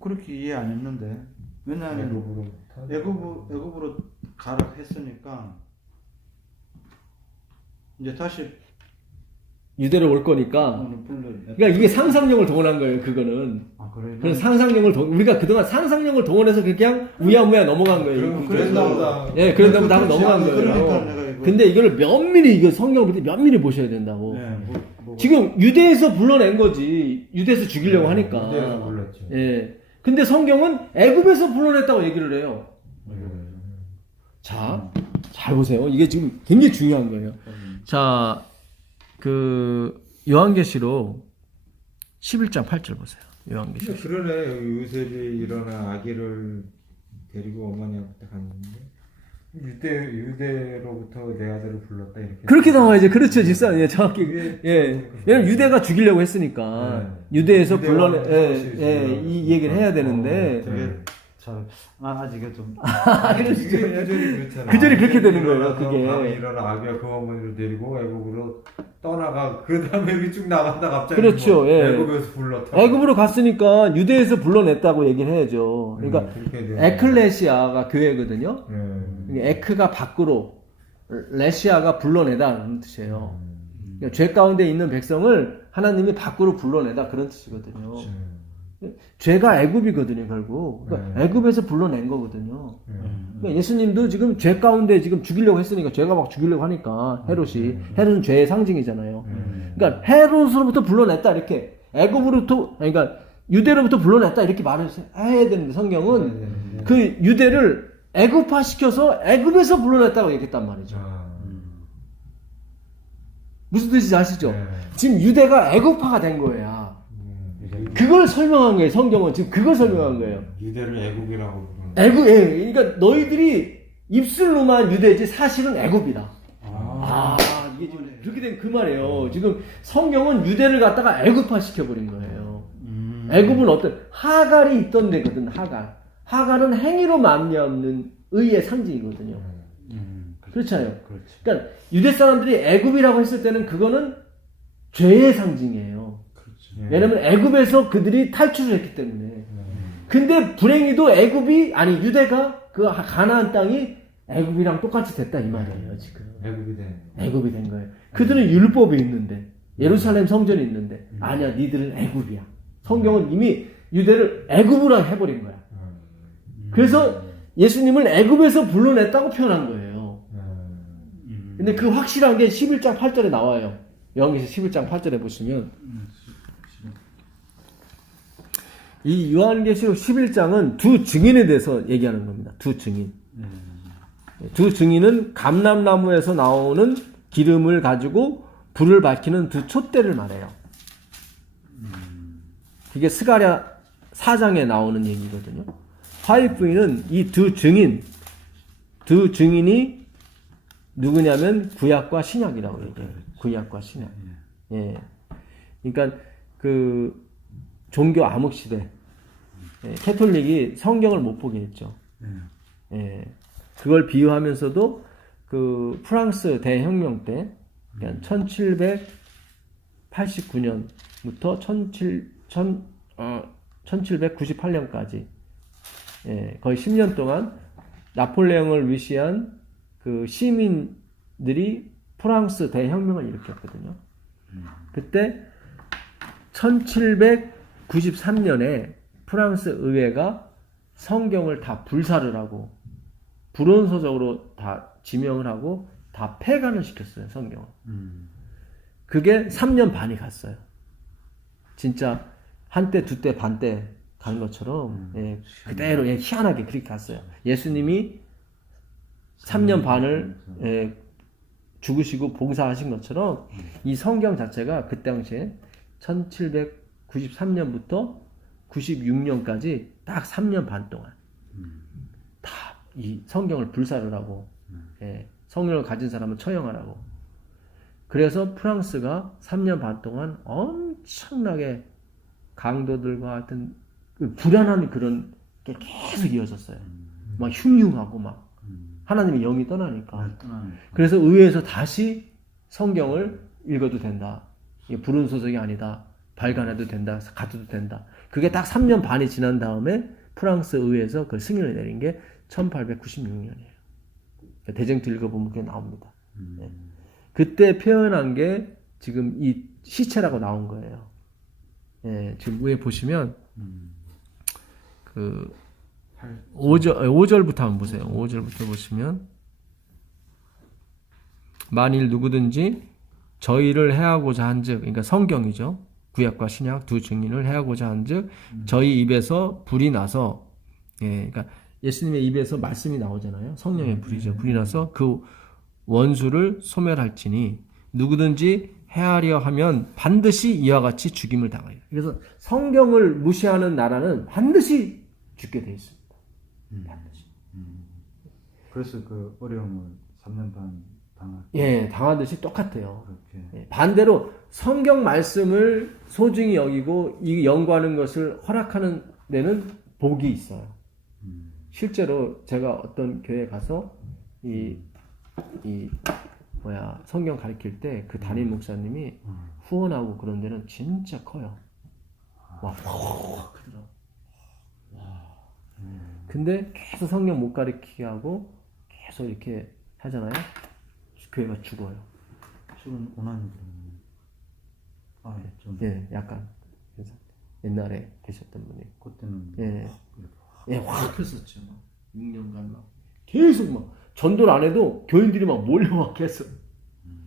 그렇게 이해 안 했는데 왜냐하면 애굽으로 가라 했으니까 이제 다시 유대로 올 거니까. 그러니까 이게 상상력을 동원한 거예요. 그거는. 그래요? 그런 상상력을 우리가 그동안 상상력을 동원해서 그냥 우야무야 넘어간 거예요. 그랬나 예, 그런다고 다 넘어간 거예요. 근데 이걸 면밀히 이거 성경을 볼 때 면밀히 보셔야 된다고. 지금 유대에서 불러낸 거지. 유대에서 죽이려고 하니까. 유대에서 불렀죠. 예. 근데 성경은 애굽에서 불러냈다고 얘기를 해요. 자, 잘 보세요. 이게 지금 굉장히 중요한 거예요. 자, 그 요한계시록 11장 8절 보세요. 요한계시록. 그러네. 여기 요셉이 일어나 아기를 데리고 어머니한테 갔는데 유대로부터 내 아들을 불렀다 이렇게. 그렇게 나와야지. 그렇죠, 집사. 예, 정확히. 예. 왜냐면 유대가 죽이려고 했으니까 유대에서 불러내. 이 얘기를 해야 되는데. 아직 좀 그절이 그렇게 되는 거예요. 그게. 밤에 일어나 아기와 그 어머니를 데리고 애굽으로 떠나가 그 다음에 여기 쭉 나갔다 갑자기 그렇죠. 예. 애굽에서 불렀다. 애굽으로 갔으니까 유대에서 불러냈다고 얘기를 해야죠. 그러니까 에클레시아가 교회거든요. 에크가 밖으로, 레시아가 불러내다는 뜻이에요. 그러니까 죄 가운데 있는 백성을 하나님이 밖으로 불러내다 그런 뜻이거든요. 죄가 애굽이거든요, 결국. 그러니까 애굽에서 불러낸 거거든요. 그러니까 예수님도 지금 죄 가운데 지금 죽이려고 했으니까 죄가 막 죽이려고 하니까 헤롯은 죄의 상징이잖아요. 그러니까 헤롯으로부터 불러냈다 이렇게 애굽으로부터 그러니까 유대로부터 불러냈다 이렇게 말을 해야 되는데 성경은 그 유대를 애굽화 시켜서 애굽에서 불러냈다고 얘기했단 말이죠. 무슨 뜻인지 아시죠? 지금 유대가 애굽화가 된 거야. 그걸 설명한 거예요. 성경은 지금 그걸 설명한 거예요. 유대를 애국이라고 부르는. 애굽, 예. 그러니까 너희들이 입술로만 유대지 사실은 애굽이다. 이게 지금 그렇게 된 그 말이에요. 지금 성경은 유대를 갖다가 애굽화 시켜버린 거예요. 애굽은 어떤 하갈이 있던 데거든. 하갈은 행위로 말미암는 의의 상징이거든요. 그렇잖아요. 그러니까 유대 사람들이 애굽이라고 했을 때는 그거는 죄의 상징이에요. 왜냐면 애굽에서 그들이 탈출을 했기 때문에. 근데 불행히도 유대가 그 가나안 땅이 애굽이랑 똑같이 됐다 이 말이에요 지금. 애굽이 된 거예요. 그들은 율법이 있는데 예루살렘 성전이 있는데 아니야 니들은 애굽이야. 성경은 이미 유대를 애굽으로 해버린 거야. 그래서 예수님을 애굽에서 불러냈다고 표현한 거예요. 근데 그 확실한 게 11장 8절에 나와요. 요한계시록 11장 8절에 보시면 이 요한계시록 11장은 두 증인에 대해서 얘기하는 겁니다. 두 증인. 두 증인은 감람나무에서 나오는 기름을 가지고 불을 밝히는 두 촛대를 말해요. 그게 스가랴 4장에 나오는 얘기거든요. 화이프인은 이 두 증인이 누구냐면 구약과 신약이라고 얘기해요. 구약과 신약. 예. 그러니까 그 종교 암흑 시대. 예. 캐톨릭이 성경을 못 보게 했죠. 예. 그걸 비유하면서도 그 프랑스 대혁명 때 그러니까 1789년부터 1798년까지 예, 거의 10년 동안 나폴레옹을 위시한 그 시민들이 프랑스 대혁명을 일으켰거든요. 그때 1793년에 프랑스 의회가 성경을 다 불사를 하고 불온서적으로 다 지명을 하고 다 폐간을 시켰어요. 성경을. 그게 3년 반이 갔어요. 진짜 한때 두때 반때 간 것처럼 예, 그대로 예, 희한하게 그렇게 갔어요. 예수님이 3년 반을 예, 죽으시고 봉사하신 것처럼 이 성경 자체가 그 당시에 1793년부터 96년까지 딱 3년 반 동안 다 이 성경을 불사를 하고 예, 성령을 가진 사람은 처형하라고. 그래서 프랑스가 3년 반 동안 엄청나게 강도들과 하여튼 그 불안한 그런 게 계속 이어졌어요. 막 흉흉하고 막 하나님의 영이 떠나니까. 그래서 의회에서 다시 성경을 읽어도 된다. 이게 불운 소속이 아니다. 발간해도 된다. 가져도 된다. 그게 딱 3년 반이 지난 다음에 프랑스 의회에서 그걸 승인을 내린 게 1896년이에요. 대쟁투 읽어보면 그게 나옵니다. 네. 그때 표현한 게 지금 이 시체라고 나온 거예요. 예, 지금 위에 보시면 그 5절부터 한번 보세요. 5절부터 보시면 만일 누구든지 저희를 해하고자 한즉, 그러니까 성경이죠. 구약과 신약 두 증인을 해하고자 한즉 저희 입에서 불이 나서, 예, 그러니까 예수님의 입에서 말씀이 나오잖아요. 성령의 불이죠. 불이 나서 그 원수를 소멸할지니 누구든지 해하려 하면 반드시 이와 같이 죽임을 당하리라. 그래서 성경을 무시하는 나라는 반드시 죽게 되어 있습니다. 반드시. 그래서 그 어려움을 3년 반 예, 당하듯이 똑같아요. 그렇게. 예, 반대로 성경 말씀을 소중히 여기고 이 연구하는 것을 허락하는 데는 복이 있어요. 실제로 제가 어떤 교회 가서 성경 가르칠 때 그 담임 목사님이 후원하고 그런 데는 진짜 커요. 막 크더라고. 근데 계속 성경 못 가르치게 하고 계속 이렇게 하잖아요. 교회가 죽어요. 술은 원하는 아, 좀. 예, 약간. 그래서 옛날에 계셨던 분이. 그때는 예, 예, 확 폈었죠. 6년간 막 계속 막 전도를 안 해도 교인들이 막 몰려와 계속.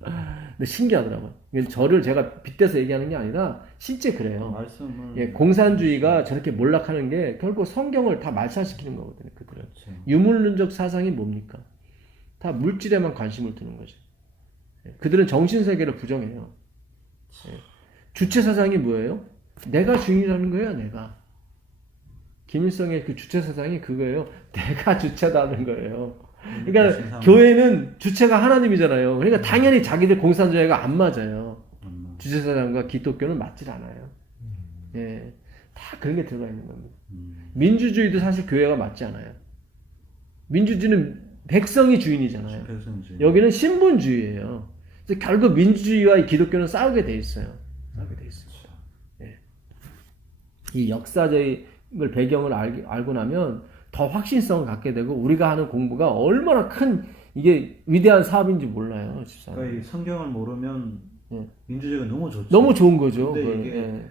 근데 신기하더라고요. 저를 제가 빗대서 얘기하는 게 아니라 실제 그래요. 말씀을 예, 공산주의가 저렇게 몰락하는 게 결국 성경을 다 말살시키는 거거든요. 그들은. 그렇죠. 유물론적 사상이 뭡니까? 다 물질에만 관심을 두는 거죠. 예, 그들은 정신세계를 부정해요. 예, 주체 사상이 뭐예요? 내가 주인이라는 거예요, 내가. 김일성의 그 주체 사상이 그거예요. 내가 주체다는 거예요. 그러니까 교회는 주체가 하나님이잖아요. 그러니까 당연히 자기들 공산주의가 안 맞아요. 주체 사상과 기독교는 맞질 않아요. 예, 다 그런 게 들어가 있는 겁니다. 민주주의도 사실 교회가 맞지 않아요. 민주주의는 백성이 주인이잖아요. 여기는 신분주의예요. 그래서 결국 민주주의와 이 기독교는 싸우게 돼 있어요. 싸우게 돼 있어요. 예. 이 역사적을 배경을 알고 나면 더 확신성을 갖게 되고 우리가 하는 공부가 얼마나 큰 이게 위대한 사업인지 몰라요. 그러니까 이 성경을 모르면 민주주의가 너무 좋죠. 너무 좋은 거죠. 근데 이게 예.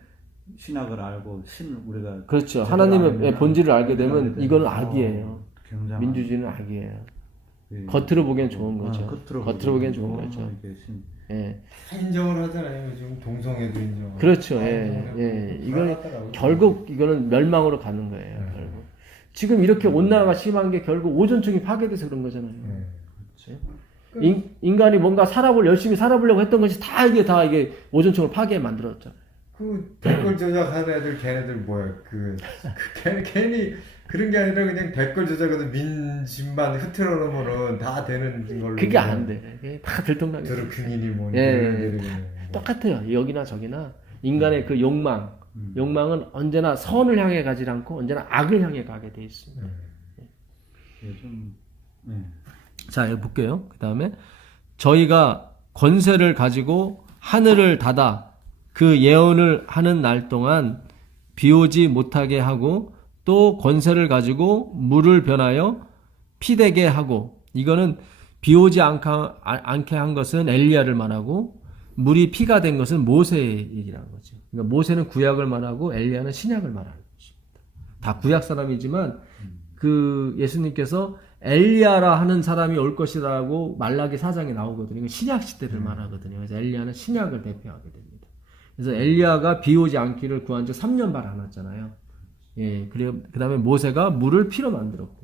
신학을 알고 우리가 그렇죠. 하나님의 본질을 알게 되면 이거는 악이에요. 굉장한 민주주의는 악이에요. 예. 겉으로 보기엔 좋은 거죠. 겉으로 보기엔 좋은 거죠. 이게 예. 다 인정을 하잖아요. 요즘 동성애도 인정. 그렇죠. 예. 이건 결국 이거는 멸망으로 가는 거예요. 결국. 지금 이렇게 온난화가 심한 게 결국 오존층이 파괴돼서 그런 거잖아요. 그렇죠? 인간이 뭔가 열심히 살아보려고 했던 것이 다 이게 오존층을 파괴해 만들었잖아요. 그 댓글 조작하는 애들 걔네들 뭐야? 괜히 그런 게 아니라 그냥 댓글 조작해서 민심만 흐트러 놓으면은 다 되는 걸로. 그게 안 돼. 그게 다 들통나게. 저런 근인이 뭐. 똑같아요. 여기나 저기나 인간의 그 욕망은 언제나 선을 향해 가지 않고 언제나 악을 향해 가게 돼 있습니다. 요즘 자, 여기 볼게요. 그 다음에 저희가 권세를 가지고 하늘을 닫아 그 예언을 하는 날 동안 비 오지 못하게 하고 또 권세를 가지고 물을 변하여 피되게 하고 이거는 비 오지 않게 한 것은 엘리야를 말하고 물이 피가 된 것은 모세의 얘기라는 거죠. 그러니까 모세는 구약을 말하고 엘리야는 신약을 말하는 것입니다. 다 구약 사람이지만 그 예수님께서 엘리야라 하는 사람이 올 것이라고 말라기 4장에 나오거든요. 신약 시대를 말하거든요. 그래서 엘리야는 신약을 대표하게 됩니다. 그래서 엘리야가 비 오지 않기를 구한 지 3년 반 안 왔잖아요. 예, 그 다음에 모세가 물을 피로 만들었고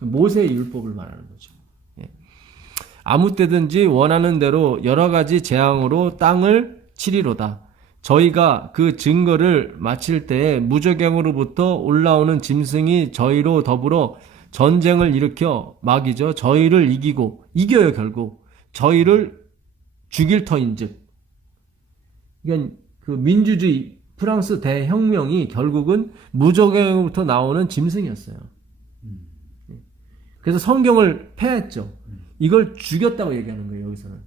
모세의 율법을 말하는 거죠. 예. 아무 때든지 원하는 대로 여러 가지 재앙으로 땅을 치리로다. 저희가 그 증거를 마칠 때에 무저갱으로부터 올라오는 짐승이 저희로 더불어 전쟁을 일으켜 막이죠. 저희를 이겨요 결국. 저희를 죽일 터인즉. 그러니까 그 민주주의 프랑스 대혁명이 결국은 무저갱으로부터 나오는 짐승이었어요. 그래서 성경을 폐했죠. 이걸 죽였다고 얘기하는 거예요. 여기서는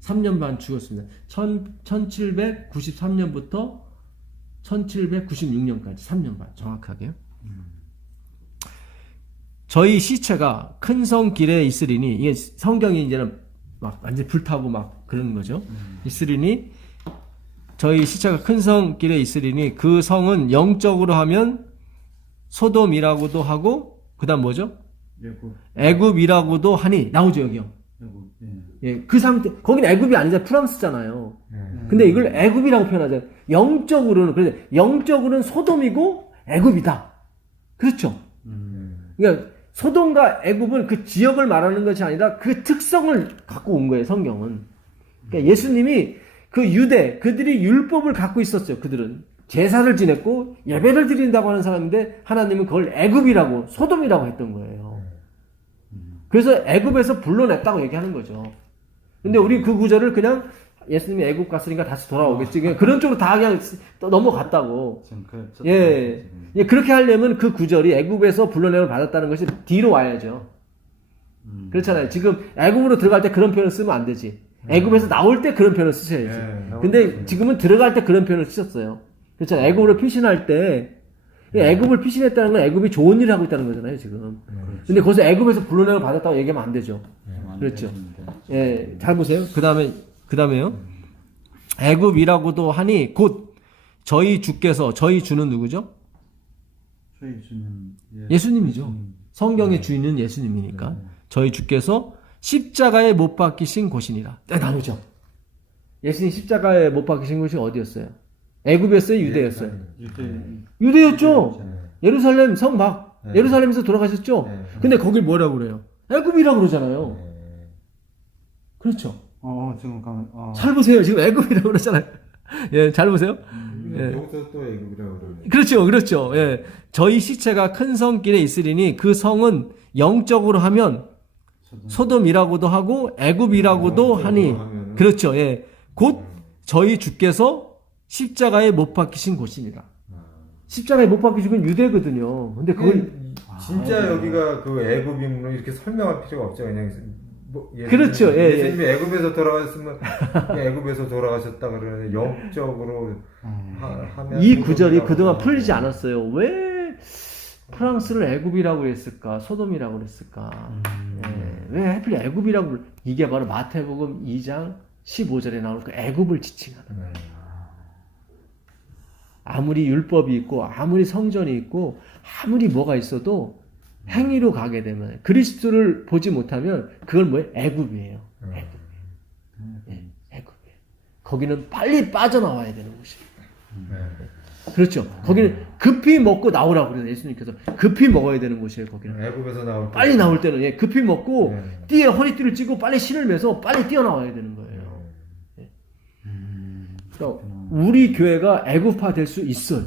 3년 반 죽였습니다. 1793년부터 1796년까지 3년 반 정확하게요. 저희 시체가 큰 성 길에 있으리니 이게 성경이 이제는 막 완전 불타고 막 그러는 거죠. 있으리니 저희 시체가 큰 성 길에 있으리니 그 성은 영적으로 하면 소돔이라고도 하고 그다음 뭐죠? 애굽이라고도 하니 나오죠 여기요. 예, 그 상태 거기는 애굽이 아니잖아요. 프랑스잖아요. 근데 이걸 애굽이라고 표현하잖아요. 영적으로는 소돔이고 애굽이다. 그렇죠? 그러니까 소돔과 애굽은 그 지역을 말하는 것이 아니라 그 특성을 갖고 온 거예요. 성경은. 그러니까 예수님이 그 유대 그들이 율법을 갖고 있었어요. 그들은 제사를 지냈고 예배를 드린다고 하는 사람인데 하나님은 그걸 애굽이라고 소돔이라고 했던 거예요. 그래서 애굽에서 불러냈다고 얘기하는 거죠. 근데 우리 그 구절을 그냥 예수님이 애굽 갔으니까 다시 돌아오겠지. 그냥 그런 쪽으로 다 그냥 넘어갔다고. 예. 그렇게 하려면 그 구절이 애굽에서 불러내을 받았다는 것이 뒤로 와야죠. 그렇잖아요. 지금 애굽으로 들어갈 때 그런 표현을 쓰면 안 되지. 애굽에서 나올 때 그런 표현을 쓰셔야지. 근데 지금은 들어갈 때 그런 표현을 쓰셨어요. 그렇잖아요. 애굽으로 피신할 때 애굽을 피신했다는 건 애굽이 좋은 일을 하고 있다는 거잖아요, 지금. 근데 거기서 애굽에서 불러내을 받았다고 얘기하면 안 되죠. 그렇죠. 예, 잘 보세요. 그다음에요. 애굽이라고도 하니 곧 저희 주께서 저희 주는 누구죠? 저희 주는 예수님이죠. 성경의 주인은 예수님이니까 저희 주께서 십자가에 못 박히신 곳이니라. 나누죠. 예수님 십자가에 못 박히신 곳이 어디였어요? 애굽이었어요? 유대였어요? 유대였죠. 예루살렘 성 막 예루살렘에서 돌아가셨죠. 근데 거길 뭐라고 그래요? 애굽이라고 그러잖아요. 그렇죠. 지금 가면 잘 보세요. 지금 애굽이라고 그러잖아요. 예, 잘 보세요. 예. 여기서 또 애굽이라고 그러네. 그렇죠, 그렇죠. 예, 저희 시체가 큰 성길에 있으리니 그 성은 영적으로 하면 소돔이라고도 하고 애굽이라고도 하니 그렇죠. 예, 곧 저희 주께서 십자가에 못 박히신 곳이니라. 십자가에 못 박히신 건 유대거든요. 근데 그걸 진짜 여기가 그 애굽임으로 이렇게 설명할 필요가 없죠. 그냥 뭐 그렇죠. 예, 예수님이 애굽에서 돌아가셨으면 그냥 애굽에서 돌아가셨다 그러는데 영적으로 하면 이 구절이 그동안 풀리지 않았어요. 왜 프랑스를 애굽이라고 했을까? 소돔이라고 그랬을까? 예, 왜 하필 애굽이라고 이게 바로 마태복음 2장 15절에 나올 그 애굽을 지칭하는 거예요. 아무리 율법이 있고 아무리 성전이 있고 아무리 뭐가 있어도 행위로 가게 되면 그리스도를 보지 못하면 그걸 뭐예요? 애굽이에요. 애굽이에요. 거기는 빨리 빠져나와야 되는 곳이에요. 그렇죠. 거기는 급히 먹고 나오라고 그래요. 예수님께서 급히 먹어야 되는 곳이에요. 거기는 애굽에서 나올 빨리 나올 때는 급히 먹고 띠에 허리띠를 찌고 빨리 신을 매서 빨리 뛰어나와야 되는 거예요. 그러니까 우리 교회가 애굽화 될 수 있어요.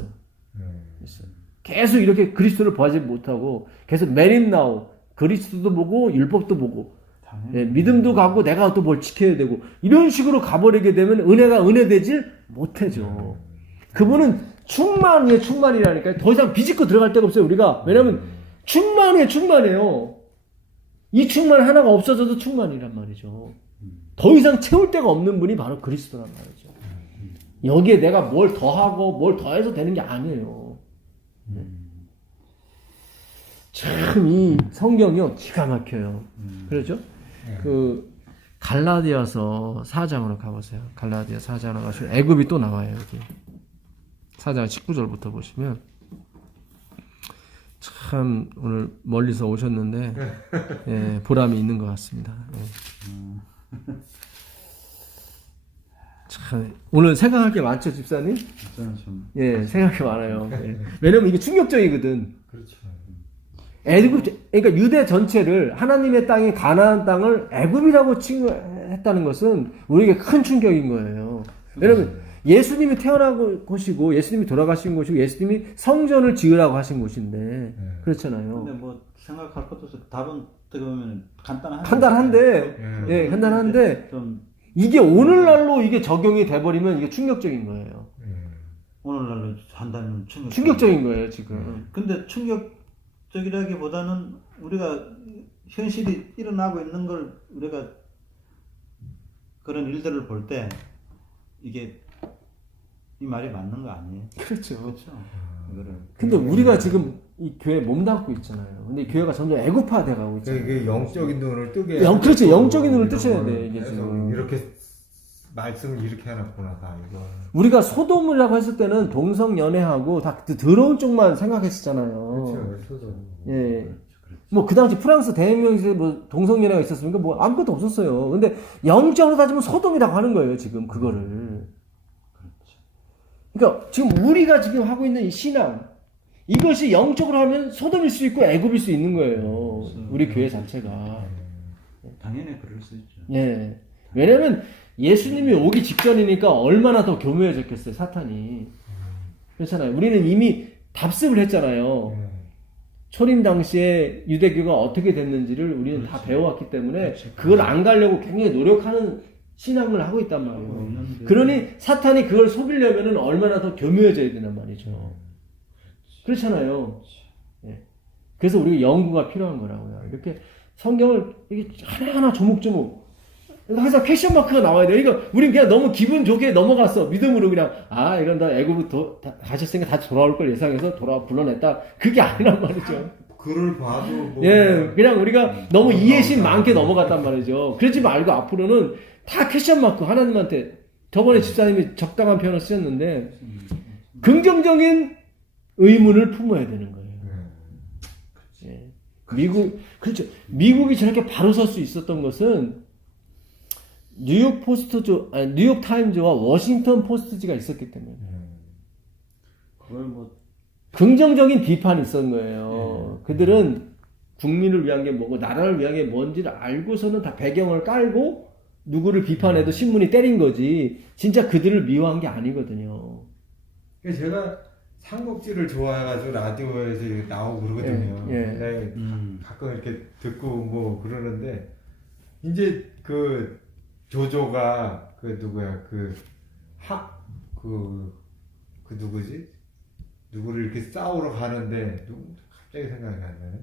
있어요. 계속 이렇게 그리스도를 보지 못하고 계속 메린나우 그리스도도 보고 율법도 보고 믿음도 가고 내가 또 뭘 지켜야 되고 이런 식으로 가버리게 되면 은혜가 은혜되질 못해죠. 그분은 충만이에요. 충만이라니까요. 더 이상 비집고 들어갈 데가 없어요. 우리가. 왜냐하면 충만이에요. 충만해요. 이 충만 하나가 없어져도 충만이란 말이죠. 더 이상 채울 데가 없는 분이 바로 그리스도란 말이죠. 여기에 내가 뭘 더하고 뭘 더해서 되는 게 아니에요. 참 이 성경이요 기가 막혀요. 그렇죠? 그 갈라디아서 4장으로 가보세요. 갈라디아 4장으로 가시면 애굽이 또 나와요. 여기 4장 19절부터 보시면 참 오늘 멀리서 오셨는데 예, 보람이 있는 것 같습니다. 예. 참 오늘 생각할 게 많죠, 집사님? 예, 생각할 게 많아요. 예. 왜냐면 이게 충격적이거든. 그렇죠. 애굽, 그러니까 유대 전체를 하나님의 땅인 가나안 땅을 애굽이라고 칭했다는 것은 우리에게 큰 충격인 거예요. 왜냐면 예수님이 태어난 곳이고 예수님이 돌아가신 곳이고 예수님이 성전을 지으라고 하신 곳인데 그렇잖아요. 근데 뭐 생각할 것도 없어. 답은 어떻게 보면 간단한데, 예, 간단한데 좀 이게 오늘날로 이게 적용이 돼버리면 이게 충격적인 거예요. 오늘날로 한다면 충격적인 거예요 지금. 근데 충격적이라기보다는 우리가 현실이 일어나고 있는 걸 우리가 그런 일들을 볼 때 이게 이 말이 맞는 거 아니에요? 그렇죠. 그렇죠. 이거를. 근데 우리가 지금 이 교회에 몸담고 있잖아요. 근데 교회가 점점 애굽화 돼가고 있잖아요. 이게 영적인 눈을 뜨게. 그렇죠. 영적인 눈을 뜨셔야 돼. 이게 지금. 이렇게 말씀을 이렇게 해놨구나 다 이거. 우리가 소돔이라고 했을 때는 동성 연애하고 다 더러운 쪽만 생각했었잖아요. 그렇죠. 소돔. 예. 뭐 그 당시 프랑스 대혁명에서 뭐 동성 연애가 있었습니까? 뭐 아무것도 없었어요. 근데 영적으로 따지면 소돔이라고 하는 거예요. 지금 그거를. 그러니까 지금 우리가 지금 하고 있는 이 신앙 이것이 영적으로 하면 소돔일 수 있고 애굽일 수 있는 거예요. 우리 교회 자체가. 당연히 그럴 수 있죠. 예. 왜냐면 예수님이 오기 직전이니까 얼마나 더 교묘해졌겠어요, 사탄이. 그렇잖아요. 우리는 이미 답습을 했잖아요. 초림 당시에 유대교가 어떻게 됐는지를 우리는 다 배워왔기 때문에 그걸 안 가려고 굉장히 노력하는 신앙을 하고 있단 말이에요. 그러니 사탄이 그걸 속이려면 얼마나 더 교묘해져야 되단 말이죠. 그렇잖아요. 예. 그래서 우리가 연구가 필요한 거라고요. 이렇게 성경을 이렇게 하나하나 조목조목 항상 퀘션 마크가 나와야 돼요. 이거 우린 그냥 너무 기분 좋게 넘어갔어. 믿음으로 그냥 이건 다 애굽 가셨으니까 다시 돌아올 걸 예상해서 불러냈다. 그게 아니란 말이죠. 글을 봐도 뭐 예, 그냥 우리가 너무 이해심 많게 넘어갔단 말이죠. 그러지 말고 앞으로는 다 퀘션 마크 하나님한테 저번에 집사님이 적당한 표현을 쓰셨는데 긍정적인 의문을 품어야 되는 거예요. 예. 그렇죠. 미국이 저렇게 바로 설 수 있었던 것은 뉴욕 타임즈와 워싱턴 포스트지가 있었기 때문에. 그걸 뭐 긍정적인 비판이 있었던 거예요. 그들은 국민을 위한 게 뭐고 나라를 위한 게 뭔지를 알고서는 다 배경을 깔고 누구를 비판해도 신문이 때린 거지 진짜 그들을 미워한 게 아니거든요. 제가 삼국지를 좋아해가지고 라디오에서 이렇게 나오고 그러거든요. 근데 가끔 이렇게 듣고 뭐 그러는데 이제 그 조조가 그 누구야 그 누구지? 누구를 이렇게 싸우러 가는데 갑자기 생각이 안 나네.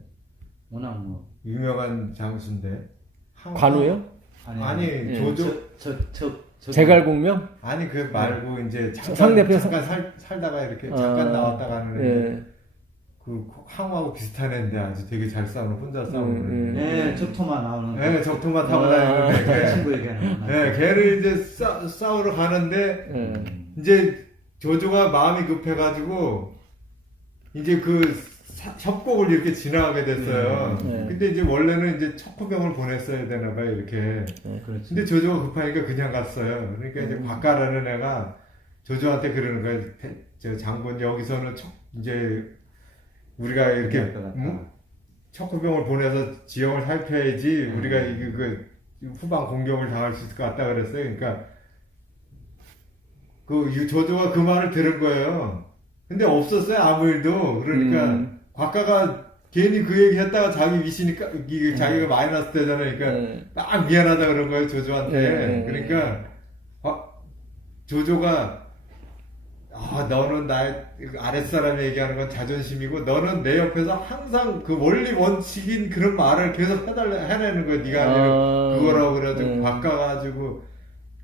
워낙 뭐 유명한 장수인데 관우요? 아니 조조 제갈공명? 아니 그 말고 이제 상대편 잠깐 살다가 이렇게 잠깐 나왔다가 하는 애 그 항우하고 비슷한 애인데 아주 되게 잘 싸우는 혼자 싸우는 네, 적토마 나오는 네, 적토마 타고 다니는 친구 얘기하는 네, 걔를 이제 싸우러 가는데 이제 조조가 마음이 급해가지고 이제 그 협곡을 이렇게 지나가게 됐어요. 근데 이제 원래는 이제 척후병을 보냈어야 되나 봐요, 이렇게. 근데 조조가 급하니까 그냥 갔어요. 그러니까 이제 곽가라는 애가 조조한테 그러는 거예요. 저 장군 여기서는 이제 우리가 이렇게 척후병을 보내서 지형을 살펴야지 우리가 그 후방 공격을 당할 수 있을 것 같다 그랬어요. 그러니까 그 조조가 그 말을 들은 거예요. 근데 없었어요, 아무 일도. 그러니까 곽가가 괜히 그 얘기 했다가 자기 위시니까 이게 자기가 마이너스 되잖아요. 그러니까 딱 미안하다 그런 거예요, 조조한테. 그러니까 조조가 너는 나의 아랫사람이 얘기하는 건 자존심이고 너는 내 옆에서 항상 그 원리 원칙인 그런 말을 계속 해내는 거야. 네가 하는 그거라고 그래가지고 바꿔가지고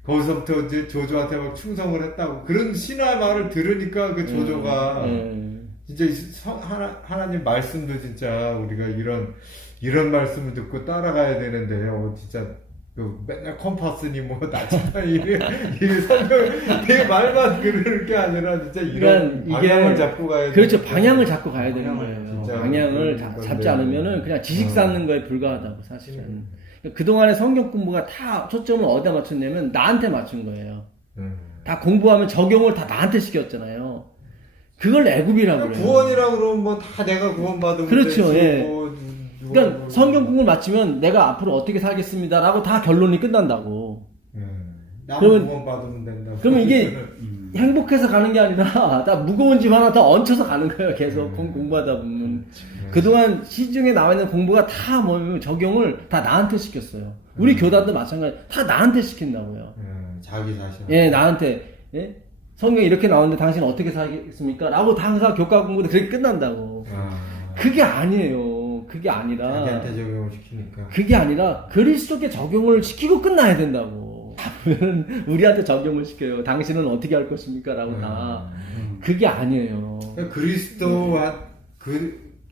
거기서부터 이제 조조한테 막 충성을 했다고 그런 신화의 말을 들으니까 그 조조가 진짜 하나님 말씀도 진짜 우리가 이런 말씀을 듣고 따라가야 되는데 진짜 맨날 컴파스니 뭐 나치다니 이게 설명 내 말만 그럴 게 아니라 진짜 이런 그러니까 방향을 잡고 가야 돼. 그렇죠. 방향을 잡고 가야 되는 거예요. 진짜 방향을 잡지 않으면은 그냥 지식 쌓는 거에 불과하다고 사실은. 그동안의 성경 공부가 다 초점을 어디다 맞췄냐면 나한테 맞춘 거예요. 다 공부하면 적용을 다 나한테 시켰잖아요. 그걸 애굽이라고 그래요. 구원이라고 그러면 뭐 다 내가 구원받으면 그렇죠. 되지, 예. 뭐 그러니까 성경 공부를 마치면 내가 앞으로 어떻게 살겠습니다라고 다 결론이 끝난다고. 나는 구원받으면 된다. 그러면 이게 행복해서 가는 게 아니라 다 무거운 짐 하나 더 얹혀서 가는 거예요. 계속 공부하다 보면. 그동안 시중에 나와 있는 공부가 다 뭐냐면 적용을 다 나한테 시켰어요. 우리 교단도 마찬가지. 다 나한테 시킨다고요. 자기 자신. 예, 나한테. 예? 성경이 이렇게 나오는데 당신 어떻게 살겠습니까? 라고 다 항상 교과 공부도 그렇게 끝난다고. 그게 아니에요. 그게 아니라. 자기한테 적용을 시키니까. 그게 아니라 그리스도께 적용을 시키고 끝나야 된다고. 우리한테 적용을 시켜요. 당신은 어떻게 할 것입니까? 라고 다. 그게 아니에요. 그리스도와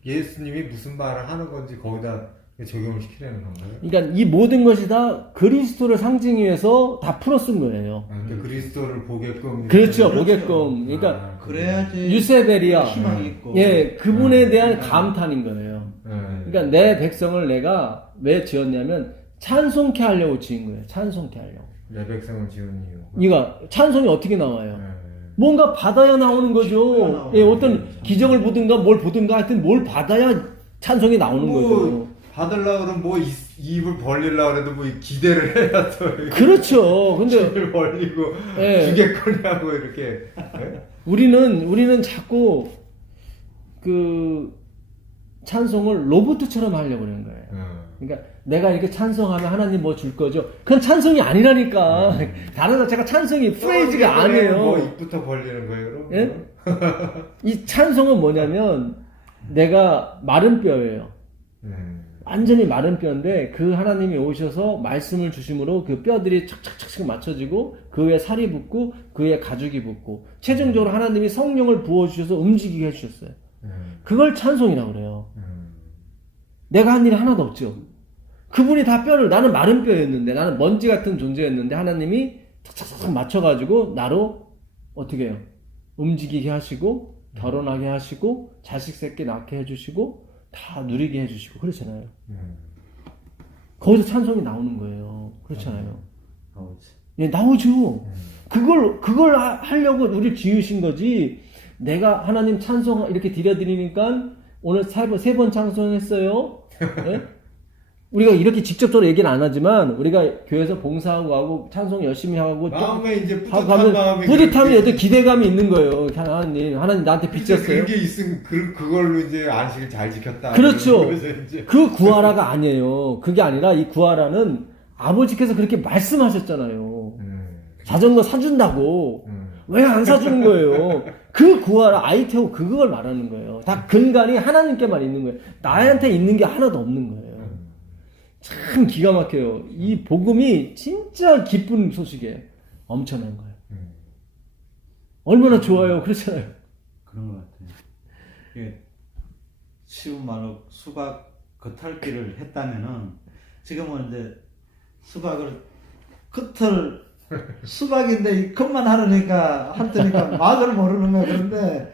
예수님이 무슨 말을 하는 건지 거기다 적용을 시키려는 건가요? 그러니까 이 모든 것이 다 그리스도를 상징해서 다 풀어쓴 거예요. 그러니까 그리스도를 보게끔. 그렇죠, 보게끔. 그러니까 그래야지 유세베리아, 희망이 있고. 예, 그분에 대한 감탄인 거예요. 그러니까 내 백성을 내가 왜 지었냐면 찬송케 하려고 지은 거예요. 찬송케 하려고. 내 백성을 지은 이유. 이거 찬송이 어떻게 나와요? 뭔가 받아야 나오는 거죠. 예, 어떤 기적을 보든가 뭘 보든가 하여튼 뭘 받아야 찬송이 나오는 거죠. 받으려고 그러면 뭐 입을 벌리려고 그래도 뭐 기대를 해야 또. 그렇죠. 근데 입을 벌리고 예. 주겠거냐고 이렇게. 예? 우리는 자꾸 그 찬송을 로봇처럼 하려고 그러는 거예요. 그러니까 내가 이렇게 찬송하면 하나님 뭐 줄 거죠. 그건 찬송이 아니라니까. 다른 자체가 찬송이 프레이즈가 아니에요. 뭐 입부터 벌리는 거예요, 그럼? 예? 이 찬송은 뭐냐면 내가 마른 뼈예요. 완전히 마른 뼈인데 그 하나님이 오셔서 말씀을 주심으로 그 뼈들이 착착착착 맞춰지고 그 위에 살이 붙고 그 위에 가죽이 붙고 최종적으로 하나님이 성령을 부어주셔서 움직이게 해주셨어요. 그걸 찬송이라고 그래요. 내가 한 일이 하나도 없죠. 그분이 다 뼈를, 나는 마른 뼈였는데, 나는 먼지 같은 존재였는데, 하나님이 착착착 맞춰가지고, 나로, 어떻게 해요? 움직이게 하시고, 결혼하게 하시고, 자식 새끼 낳게 해주시고, 다 누리게 해주시고 그렇잖아요. 거기서 찬송이 나오는 거예요. 그렇잖아요. 예, 나오죠. 그걸 하려고 우리를 지으신 거지. 내가 하나님 찬송 이렇게 드려드리니까 오늘 세 번 찬송했어요. 예? 우리가 이렇게 직접적으로 얘기는 안 하지만 우리가 교회에서 봉사하고 하고 찬송 열심히 하고 마음에 이제 하고 뿌듯한 하면 마음이 뿌듯함이 어떤 기대감이 있는 거예요. 하나님 나한테 빚졌어요. 그게 있으면 그걸로 이제 안식을 잘 지켰다. 그렇죠. 이제. 그 구하라가 아니에요. 그게 아니라 이 구하라는 아버지께서 그렇게 말씀하셨잖아요. 자전거 사준다고. 왜 안 사주는 거예요? 그 구하라 아이테오 그걸 말하는 거예요. 다 근간이 하나님께만 있는 거예요. 나한테 있는 게 하나도 없는 거예요. 참 기가 막혀요. 이 복음이 진짜 기쁜 소식이에요. 엄청난 거예요. 얼마나 좋아요. 그렇잖아요. 그런 것 같아요. 이게 쉬운 말로 수박 겉핥기를 했다면은 지금은 이제 수박을 겉을 수박인데 이 겉만 하려니까 한테니까 맛을 모르는 거야. 그런데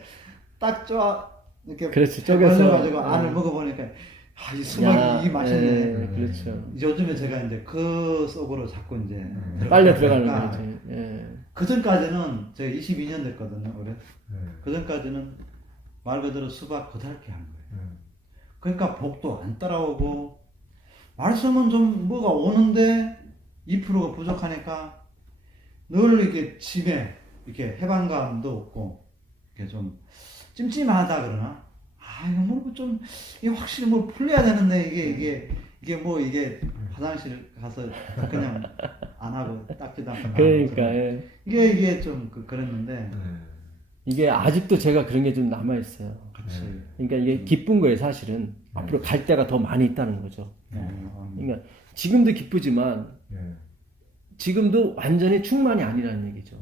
딱 이렇게 그렇지, 쪼개서. 가지고 안을 먹어보니까 이 수박이 이 맛이네. 그렇죠. 요즘에 제가 이제 그 속으로 자꾸 이제 빨려 들어가는 거지. 예. 그 전까지는 제가 22년 됐거든요. 올해. 그 전까지는 말 그대로 수박 겉핥기 한 거예요. 그러니까 복도 안 따라오고 말씀은 좀 뭐가 오는데 2%가 부족하니까 늘 이렇게 집에 이렇게 해방감도 없고 이렇게 좀 찜찜하다 그러나 이거 뭐 좀 이게 확실히 뭐 풀려야 되는데 이게 뭐 이게 화장실 가서 그냥 안 하고 닦지도 않고 그러니까 예. 이게 좀 그랬는데 이게 아직도 제가 그런 게 좀 남아 있어요. 같이 그러니까 이게 기쁜 거예요, 사실은. 앞으로 갈 때가 더 많이 있다는 거죠. 그러니까 지금도 기쁘지만 지금도 완전히 충만이 아니라는 얘기죠.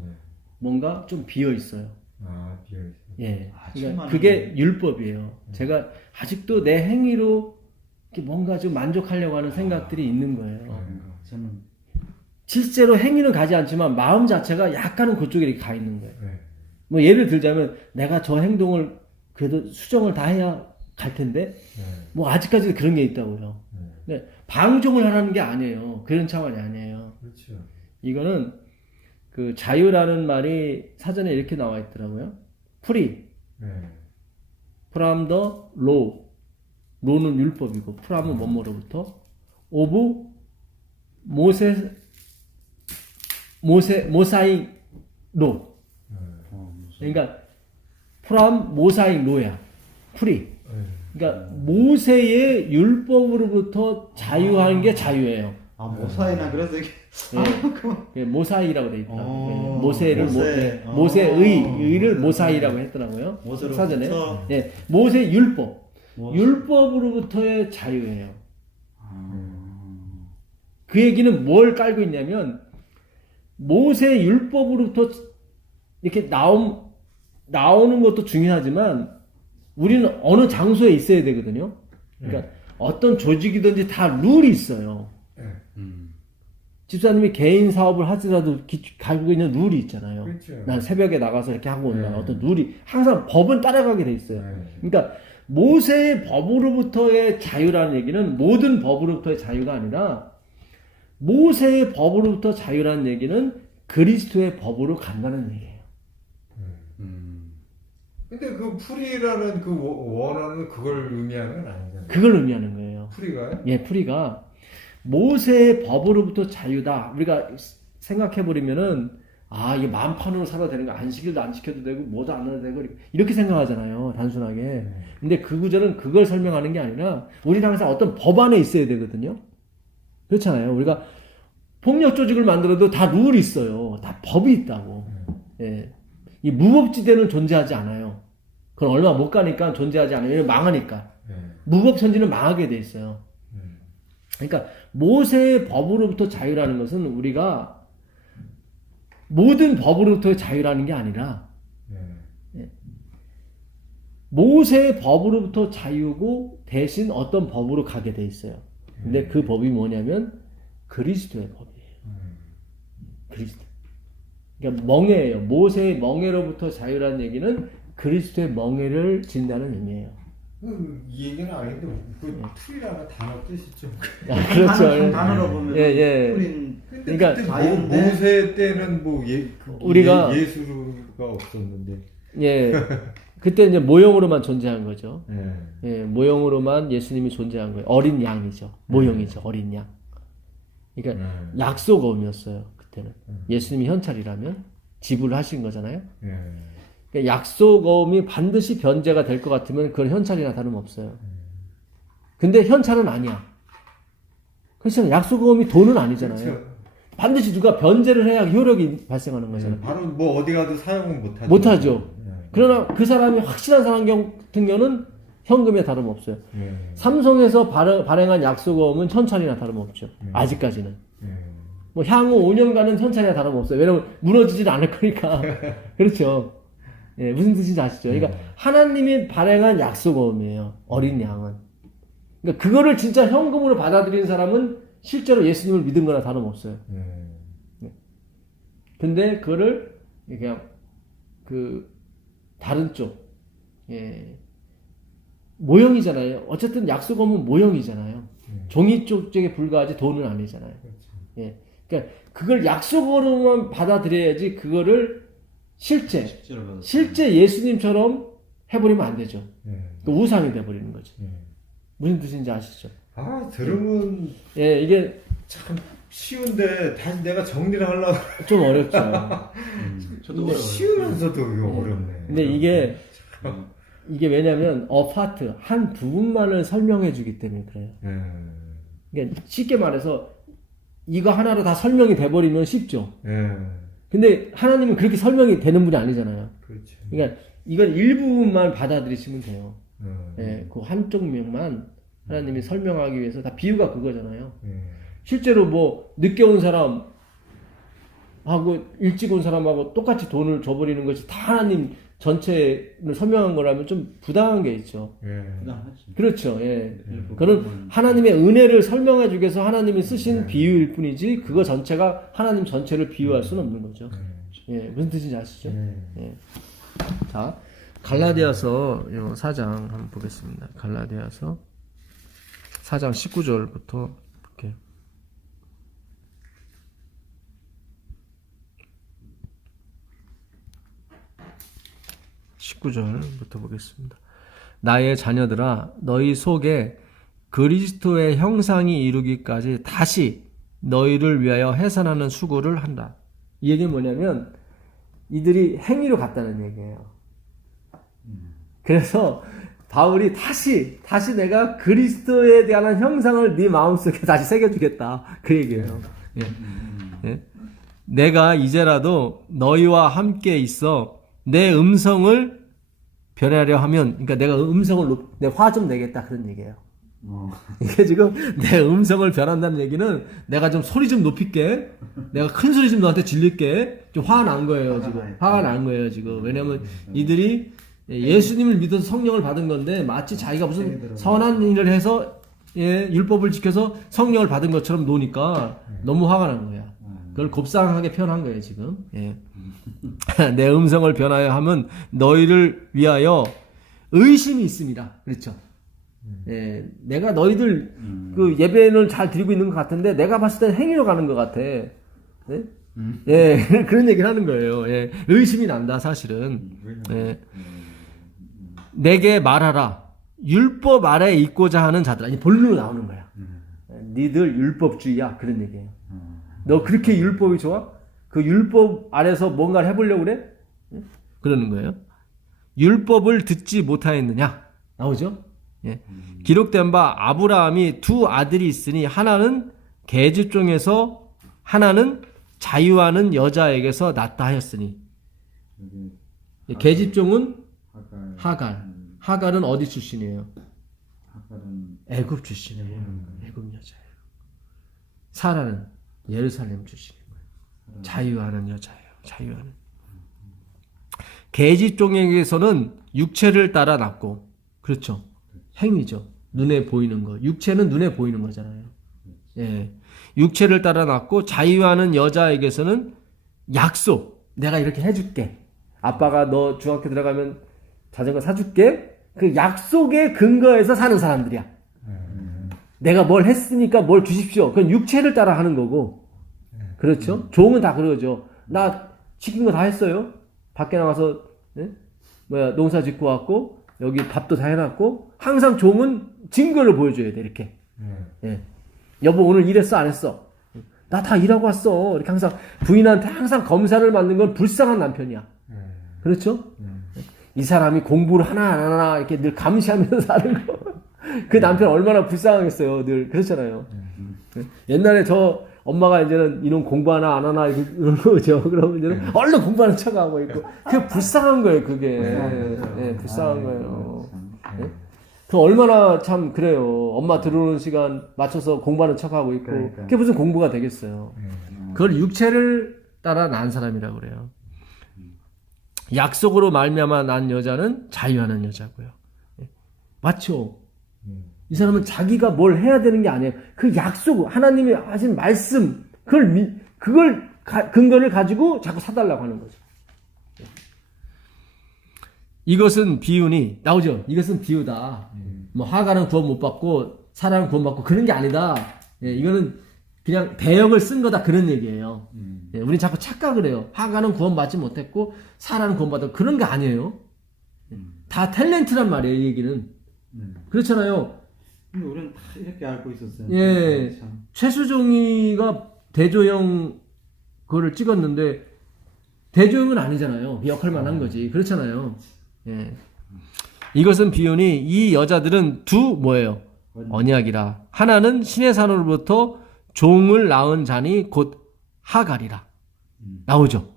뭔가 좀 비어 있어요. 비어 있어. 예. 그러니까 그게 율법이에요. 제가 아직도 내 행위로 이렇게 뭔가 좀 만족하려고 하는 생각들이 있는 거예요. 저는 실제로 행위는 가지 않지만 마음 자체가 약간은 그쪽에 이렇게 가 있는 거예요. 뭐 예를 들자면 내가 저 행동을 그래도 수정을 다 해야 갈 텐데 뭐 아직까지도 그런 게 있다고요. 근데 방종을 하라는 게 아니에요. 그런 차원이 아니에요. 그렇죠. 이거는 그 자유라는 말이 사전에 이렇게 나와 있더라고요. free, from the law. law는 율법이고 from은 뭐뭐로부터 of 모사익 law. 그러니까 from 모사익 law야. free. 그러니까 모세의 율법으로부터 자유한 게 자유예요. 모사이나 그래서 이게 모사이라고 돼 있더라고요. 모세의를 모사이라고 했더라고요. 사전에. 네, 모세 율법. 율법으로부터의 자유예요. 그 얘기는 뭘 깔고 있냐면 모세 율법으로부터 이렇게 나오는 것도 중요하지만 우리는 어느 장소에 있어야 되거든요. 그러니까 어떤 조직이든지 다 룰이 있어요. 집사님이 개인 사업을 하더라도 가지고 있는 룰이 있잖아요. 그렇죠. 난 새벽에 나가서 이렇게 하고 온다. 어떤 룰이 항상 법은 따라가게 돼 있어요. 그러니까 모세의 법으로부터의 자유라는 얘기는 모든 법으로부터의 자유가 아니라 모세의 법으로부터 자유라는 얘기는 그리스도의 법으로 간다는 얘기예요. 근데 그 풀이라는 그 원어는 그걸 의미하는 건 아니잖아요. 그걸 의미하는 거예요. 풀이가요? 예, 풀이가 모세의 법으로부터 자유다. 우리가 생각해버리면은 이게 마음판으로 살아야 되는 거 안식일도 안 지켜도 되고 뭐도 안 해도 되고 이렇게 생각하잖아요. 단순하게. 근데 그 구절은 그걸 설명하는 게 아니라 우리는 항상 어떤 법 안에 있어야 되거든요. 그렇잖아요. 우리가 폭력 조직을 만들어도 다 룰이 있어요. 다 법이 있다고. 예. 이 무법지대는 존재하지 않아요. 그건 얼마 못 가니까 존재하지 않아요. 왜냐면 망하니까. 무법천지는 망하게 돼 있어요. 그러니까 모세의 법으로부터 자유라는 것은 우리가 모든 법으로부터의 자유라는 게 아니라 모세의 법으로부터 자유고 대신 어떤 법으로 가게 돼 있어요. 근데 그 법이 뭐냐면 그리스도의 법이에요. 그리스도. 그러니까 멍에예요. 모세의 멍에로부터 자유라는 얘기는 그리스도의 멍에를 진다는 의미예요. 이 얘기는 아닌데 그 틀이라는 단어 뜻이 좀. 아, 그렇죠. 단어로 보면 예. 풀인 근데 그때 모세 때는 뭐 우리가 예수가 없었는데. 예. 그때 이제 모형으로만 존재한 거죠. 예. 예, 모형으로만 예수님이 존재한 거예요. 어린 양이죠. 모형이죠. 어린 양. 그러니까 약속어음이었어요. 그때는. 예수님이 현찰이라면 지불하신 거잖아요. 그러니까 약속어음이 반드시 변제가 될 것 같으면 그건 현찰이나 다름없어요. 근데 현찰은 아니야. 그렇잖아요. 약속어음이 돈은 아니잖아요. 그렇죠. 반드시 누가 변제를 해야 효력이 발생하는 거잖아요. 바로 뭐 어디 가도 사용은 못하죠. 못하죠. 그러나 그 사람이 확실한 사람 같은 경우는 현금에 다름없어요. 삼성에서 발행한 약속어음은 현찰이나 다름없죠. 아직까지는. 뭐 향후 5년간은 현찰이나 다름없어요. 왜냐면 무너지질 않을 거니까. 그렇죠. 예, 무슨 뜻인지 아시죠? 그러니까 하나님이 발행한 약속어음이에요. 어린 양은. 그러니까 그거를 진짜 현금으로 받아들이는 사람은 실제로 예수님을 믿은 거나 다름없어요. 근데 그거를 그냥 다른 쪽, 예, 모형이잖아요. 어쨌든 약속어음은 모형이잖아요. 종이 쪽에 불과하지 돈은 아니잖아요. 예, 그러니까 그걸 약속으로만 받아들여야지 그거를 실제 예수님처럼 해버리면 안 되죠. 그 우상이 돼버리는 거죠. 무슨 뜻인지 아시죠? 아, 들으면 예, 이게 참 쉬운데 다시 내가 정리를 하려고 좀 어렵죠. 저도 근데 쉬우면서도 이거 어렵네. 근데 이게 왜냐면 어파트 한 부분만을 설명해 주기 때문에 그래요. 그러니까 쉽게 말해서 이거 하나로 다 설명이 돼버리면 쉽죠. 근데 하나님은 그렇게 설명이 되는 분이 아니잖아요. 그렇죠. 그러니까 이건 일부분만 받아들이시면 돼요. 예, 그 한쪽 면만 하나님이 설명하기 위해서 다 비유가 그거잖아요. 실제로 뭐 늦게 온 사람하고 일찍 온 사람하고 똑같이 돈을 줘버리는 것이 다 하나님 전체를 설명한 거라면 좀 부당한 게 있죠. 부당하지. 그렇죠. 예. 그는 하나님의 은혜를 설명해 주기 위해서 하나님이 쓰신 비유일 뿐이지 그거 전체가 하나님 전체를 비유할 수는 없는 거죠. 예. 무슨 뜻인지 아시죠? 예. 자, 갈라디아서 4장 한번 보겠습니다. 갈라디아서 4장 19절부터 이렇게 19절부터 보겠습니다. 나의 자녀들아 너희 속에 그리스도의 형상이 이루기까지 다시 너희를 위하여 해산하는 수고를 한다. 이 얘기는 뭐냐면 이들이 행위로 갔다는 얘기예요. 그래서 바울이 다시 내가 그리스도에 대한 형상을 네 마음속에 다시 새겨주겠다. 그 얘기예요. 예. 내가 이제라도 너희와 함께 있어 내 음성을 변하려 하면, 그러니까 내가 음성을 내 화 좀 내겠다 그런 얘기예요. 이게 지금 내 음성을 변한다는 얘기는 내가 좀 소리 좀 높일게, 내가 큰 소리 좀 너한테 질릴게, 좀 화가 난 거예요 지금. 화가 난 거예요 지금. 왜냐면 이들이 예수님을 믿어서 성령을 받은 건데 마치 자기가 무슨 선한 일을 해서 율법을 지켜서 성령을 받은 것처럼 노니까 너무 화가 난 거야. 그걸 곱상하게 표현한 거예요 지금. 내 음성을 변하여 하면 너희를 위하여 의심이 있습니다. 그렇죠. 내가 너희들 그 예배를 잘 드리고 있는 것 같은데 내가 봤을 때 행위로 가는 것 같아. 그런 얘기를 하는 거예요. 의심이 난다 사실은. 내게 말하라. 율법 아래 있고자 하는 자들아. 본론으로 나오는 거야. 니들 율법주의야. 그런 얘기예요. 너 그렇게 율법이 좋아? 그 율법 아래서 뭔가를 해보려고 그래? 그러는 거예요. 율법을 듣지 못하였느냐? 나오죠? 기록된 바 아브라함이 두 아들이 있으니 하나는 계집종에서 하나는 자유하는 여자에게서 낳다 하였으니 계집종은 하갈. 하갈은 어디 출신이에요? 애굽 출신이에요. 애굽 여자예요. 사라는 예루살렘 출신인 거예요. 자유하는 여자예요. 자유하는. 계집종에게서는 육체를 따라 낳고, 그렇죠. 행위죠. 눈에 보이는 거. 육체는 눈에 보이는 거잖아요. 육체를 따라 낳고 자유하는 여자에게서는 약속. 내가 이렇게 해줄게. 아빠가 너 중학교 들어가면 자전거 사줄게. 그 약속에 근거해서 사는 사람들이야. 내가 뭘 했으니까 뭘 주십시오. 그건 육체를 따라 하는 거고. 그렇죠? 종은 다 그러죠. 나 시킨 거 다 했어요. 밖에 나가서 농사 짓고 왔고 여기 밥도 다 해놨고 항상 종은 증거를 보여줘야 돼 이렇게. 예. 여보 오늘 일했어 안 했어? 나 다 일하고 왔어. 이렇게 항상 부인한테 항상 검사를 받는 건 불쌍한 남편이야. 그렇죠? 이 사람이 공부를 하나 안 하나 이렇게 늘 감시하면서 사는 거. 그 남편 얼마나 불쌍하겠어요. 늘 그렇잖아요. 옛날에 저 엄마가 이제는 이놈 공부하나 안 하나 이런 거죠. 그러면 이제는 얼른 공부하는 척하고 있고 그게 불쌍한 거예요. 그게 불쌍한 거예요. 그 얼마나 참 그래요. 엄마 들어오는 시간 맞춰서 공부하는 척하고 있고 그게 무슨 공부가 되겠어요. 그걸 육체를 따라 난 사람이라고 그래요. 약속으로 말미암아 난 여자는 자유하는 여자고요. 맞죠? 이 사람은 자기가 뭘 해야 되는 게 아니에요. 그 약속, 하나님이 하신 말씀, 그걸 근거를 가지고 자꾸 사달라고 하는 거죠. 이것은 비유니, 나오죠? 이것은 비유다. 뭐, 하가는 구원 못 받고, 사라는 구원 받고, 그런 게 아니다. 이거는 그냥 대역을 쓴 거다. 그런 얘기예요. 우린 자꾸 착각을 해요. 하가는 구원 받지 못했고, 사라는 구원 받았고, 그런 게 아니에요. 다 탤런트란 말이에요, 이 얘기는. 그렇잖아요. 근데 우리는 다 이렇게 알고 있었어요. 예. 참. 최수종이가 대조영 그거를 찍었는데 대조영은 아니잖아요. 역할만 한 거지. 그렇잖아요. 예. 이것은 비유니 이 여자들은 두 뭐예요? 언약이라. 하나는 신의 산으로부터 종을 낳은 자니 곧 하갈이라. 나오죠.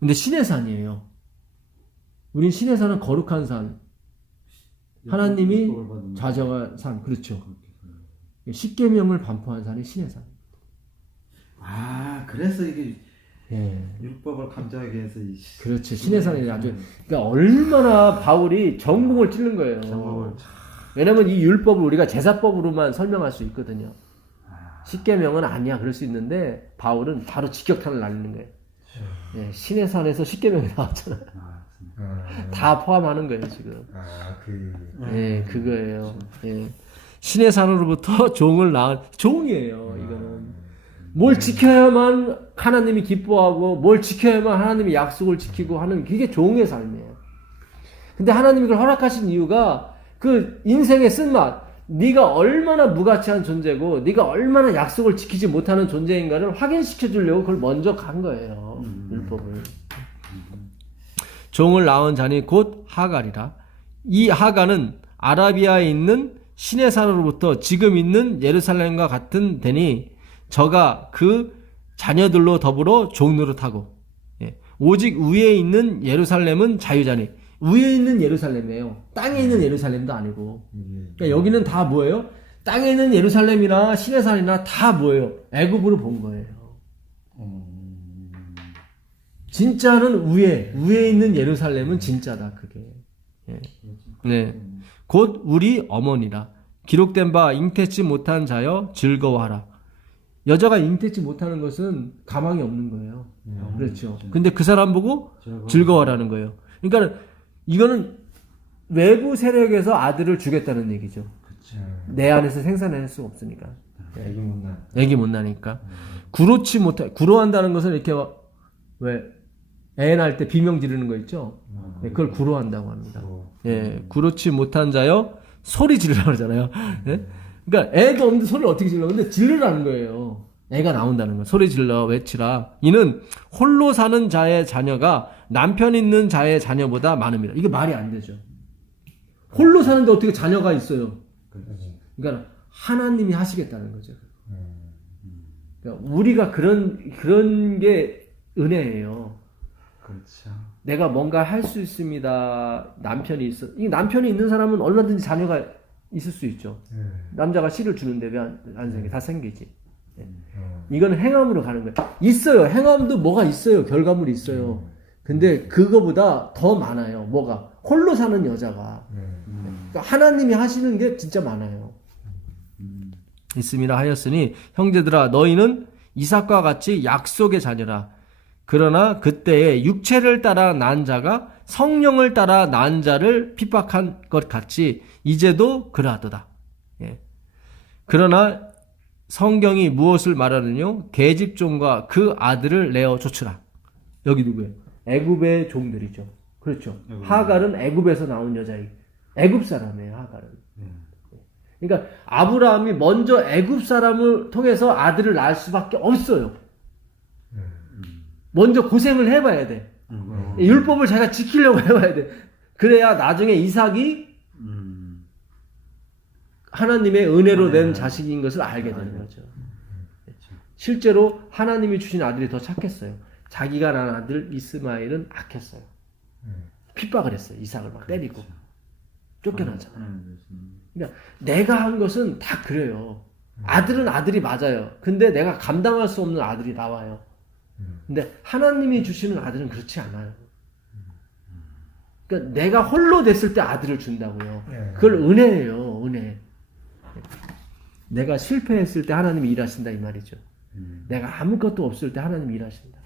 근데 신의 산이에요. 우린 신의 산은 거룩한 산. 하나님이 좌정한 산, 그렇죠. 십계명을 반포한 산이 신의 산. 아, 그래서 이게 예. 율법을 감지하기 위해서 그렇죠. 신의 산이 아주 그러니까 얼마나 바울이 전공을 찌른 거예요. 왜냐면 이 율법을 우리가 제사법으로만 설명할 수 있거든요. 십계명은 아니야 그럴 수 있는데 바울은 바로 직격탄을 날리는 거예요. 예, 신의 산에서 십계명이 나왔잖아요. 다 포함하는 거예요 지금. 예, 그거예요. 예. 신의 산으로부터 종을 낳은 종이에요. 이거는 뭘 지켜야만 하나님이 기뻐하고 뭘 지켜야만 하나님이 약속을 지키고 하는 그게 종의 삶이에요. 근데 하나님이 그걸 허락하신 이유가 그 인생의 쓴맛, 네가 얼마나 무가치한 존재고 네가 얼마나 약속을 지키지 못하는 존재인가를 확인시켜 주려고 그걸 먼저 간 거예요. 율법을. 종을 낳은 자니 곧 하갈이라. 이 하갈은 아라비아에 있는 신의 산으로부터 지금 있는 예루살렘과 같은 데니 저가 그 자녀들로 더불어 종노릇하고 오직 위에 있는 예루살렘은 자유자니 위에 있는 예루살렘이에요. 땅에 있는 예루살렘도 아니고 그러니까 여기는 다 뭐예요? 땅에 있는 예루살렘이나 신의 산이나 다 뭐예요? 애굽으로 본 거예요. 진짜는 위에 있는 예루살렘은 진짜다 그게. 네. 곧 우리 어머니라. 기록된 바 잉태치 못한 자여 즐거워하라. 여자가 잉태치 못하는 것은 가망이 없는 거예요. 그렇죠. 근데 그 사람 보고 즐거워하라는 거예요. 그러니까 이거는 외부 세력에서 아들을 주겠다는 얘기죠. 내 안에서 생산해낼 수가 없으니까. 애기 못 나니까. 구로한다는 것은 이렇게 왜 애 낳을 때 비명 지르는 거 있죠? 네, 그걸 구로한다고 합니다. 예, 구로치 못한 자여 소리 지르라고 그러잖아요. 예? 그러니까 애도 없는데 소리를 어떻게 질러? 근데 지르라는 거예요. 애가 나온다는 거예요. 소리 질러 외치라. 이는 홀로 사는 자의 자녀가 남편 있는 자의 자녀보다 많음이라. 이게 말이 안 되죠. 홀로 사는데 어떻게 자녀가 있어요? 그러니까 하나님이 하시겠다는 거죠. 그러니까 우리가 그런 게 은혜예요. 그렇죠. 내가 뭔가 할 수 있습니다. 남편이 있어. 이 남편이 있는 사람은 얼마든지 자녀가 있을 수 있죠. 남자가 씨를 주는데 왜 안 생겨? 다 생기지. 이건 행함으로 가는 거예요. 있어요. 행함도 뭐가 있어요. 결과물이 있어요. 근데 그거보다 더 많아요. 뭐가? 홀로 사는 여자가. 그러니까 하나님이 하시는 게 진짜 많아요. 있음이라 하였으니 형제들아 너희는 이삭과 같이 약속의 자녀라. 그러나 그때에 육체를 따라 난 자가 성령을 따라 난 자를 핍박한 것 같이 이제도 그러하도다. 예. 그러나 성경이 무엇을 말하느뇨? 계집종과 그 아들을 내어 쫓으라. 여기 누구예요? 애굽의 종들이죠. 그렇죠. 하갈은 애굽에서 나온 여자예요. 애굽 사람이에요, 하갈은. 그러니까 아브라함이 먼저 애굽 사람을 통해서 아들을 낳을 수밖에 없어요. 먼저 고생을 해봐야 돼. 율법을 자기가 지키려고 해봐야 돼. 그래야 나중에 이삭이 하나님의 은혜로 된 자식인 것을 알게 되는 거죠. 실제로 하나님이 주신 아들이 더 착했어요. 자기가 낳은 아들 이스마엘은 악했어요. 핍박을 했어요. 이삭을 막 때리고 쫓겨나잖아요. 그러니까 내가 한 것은 다 그래요. 아들은 아들이 맞아요. 근데 내가 감당할 수 없는 아들이 나와요. 근데 하나님이 주시는 아들은 그렇지 않아요. 그러니까 내가 홀로 됐을 때 아들을 준다고요. 그걸 은혜예요. 은혜. 내가 실패했을 때 하나님이 일하신다 이 말이죠. 내가 아무것도 없을 때 하나님이 일하신다.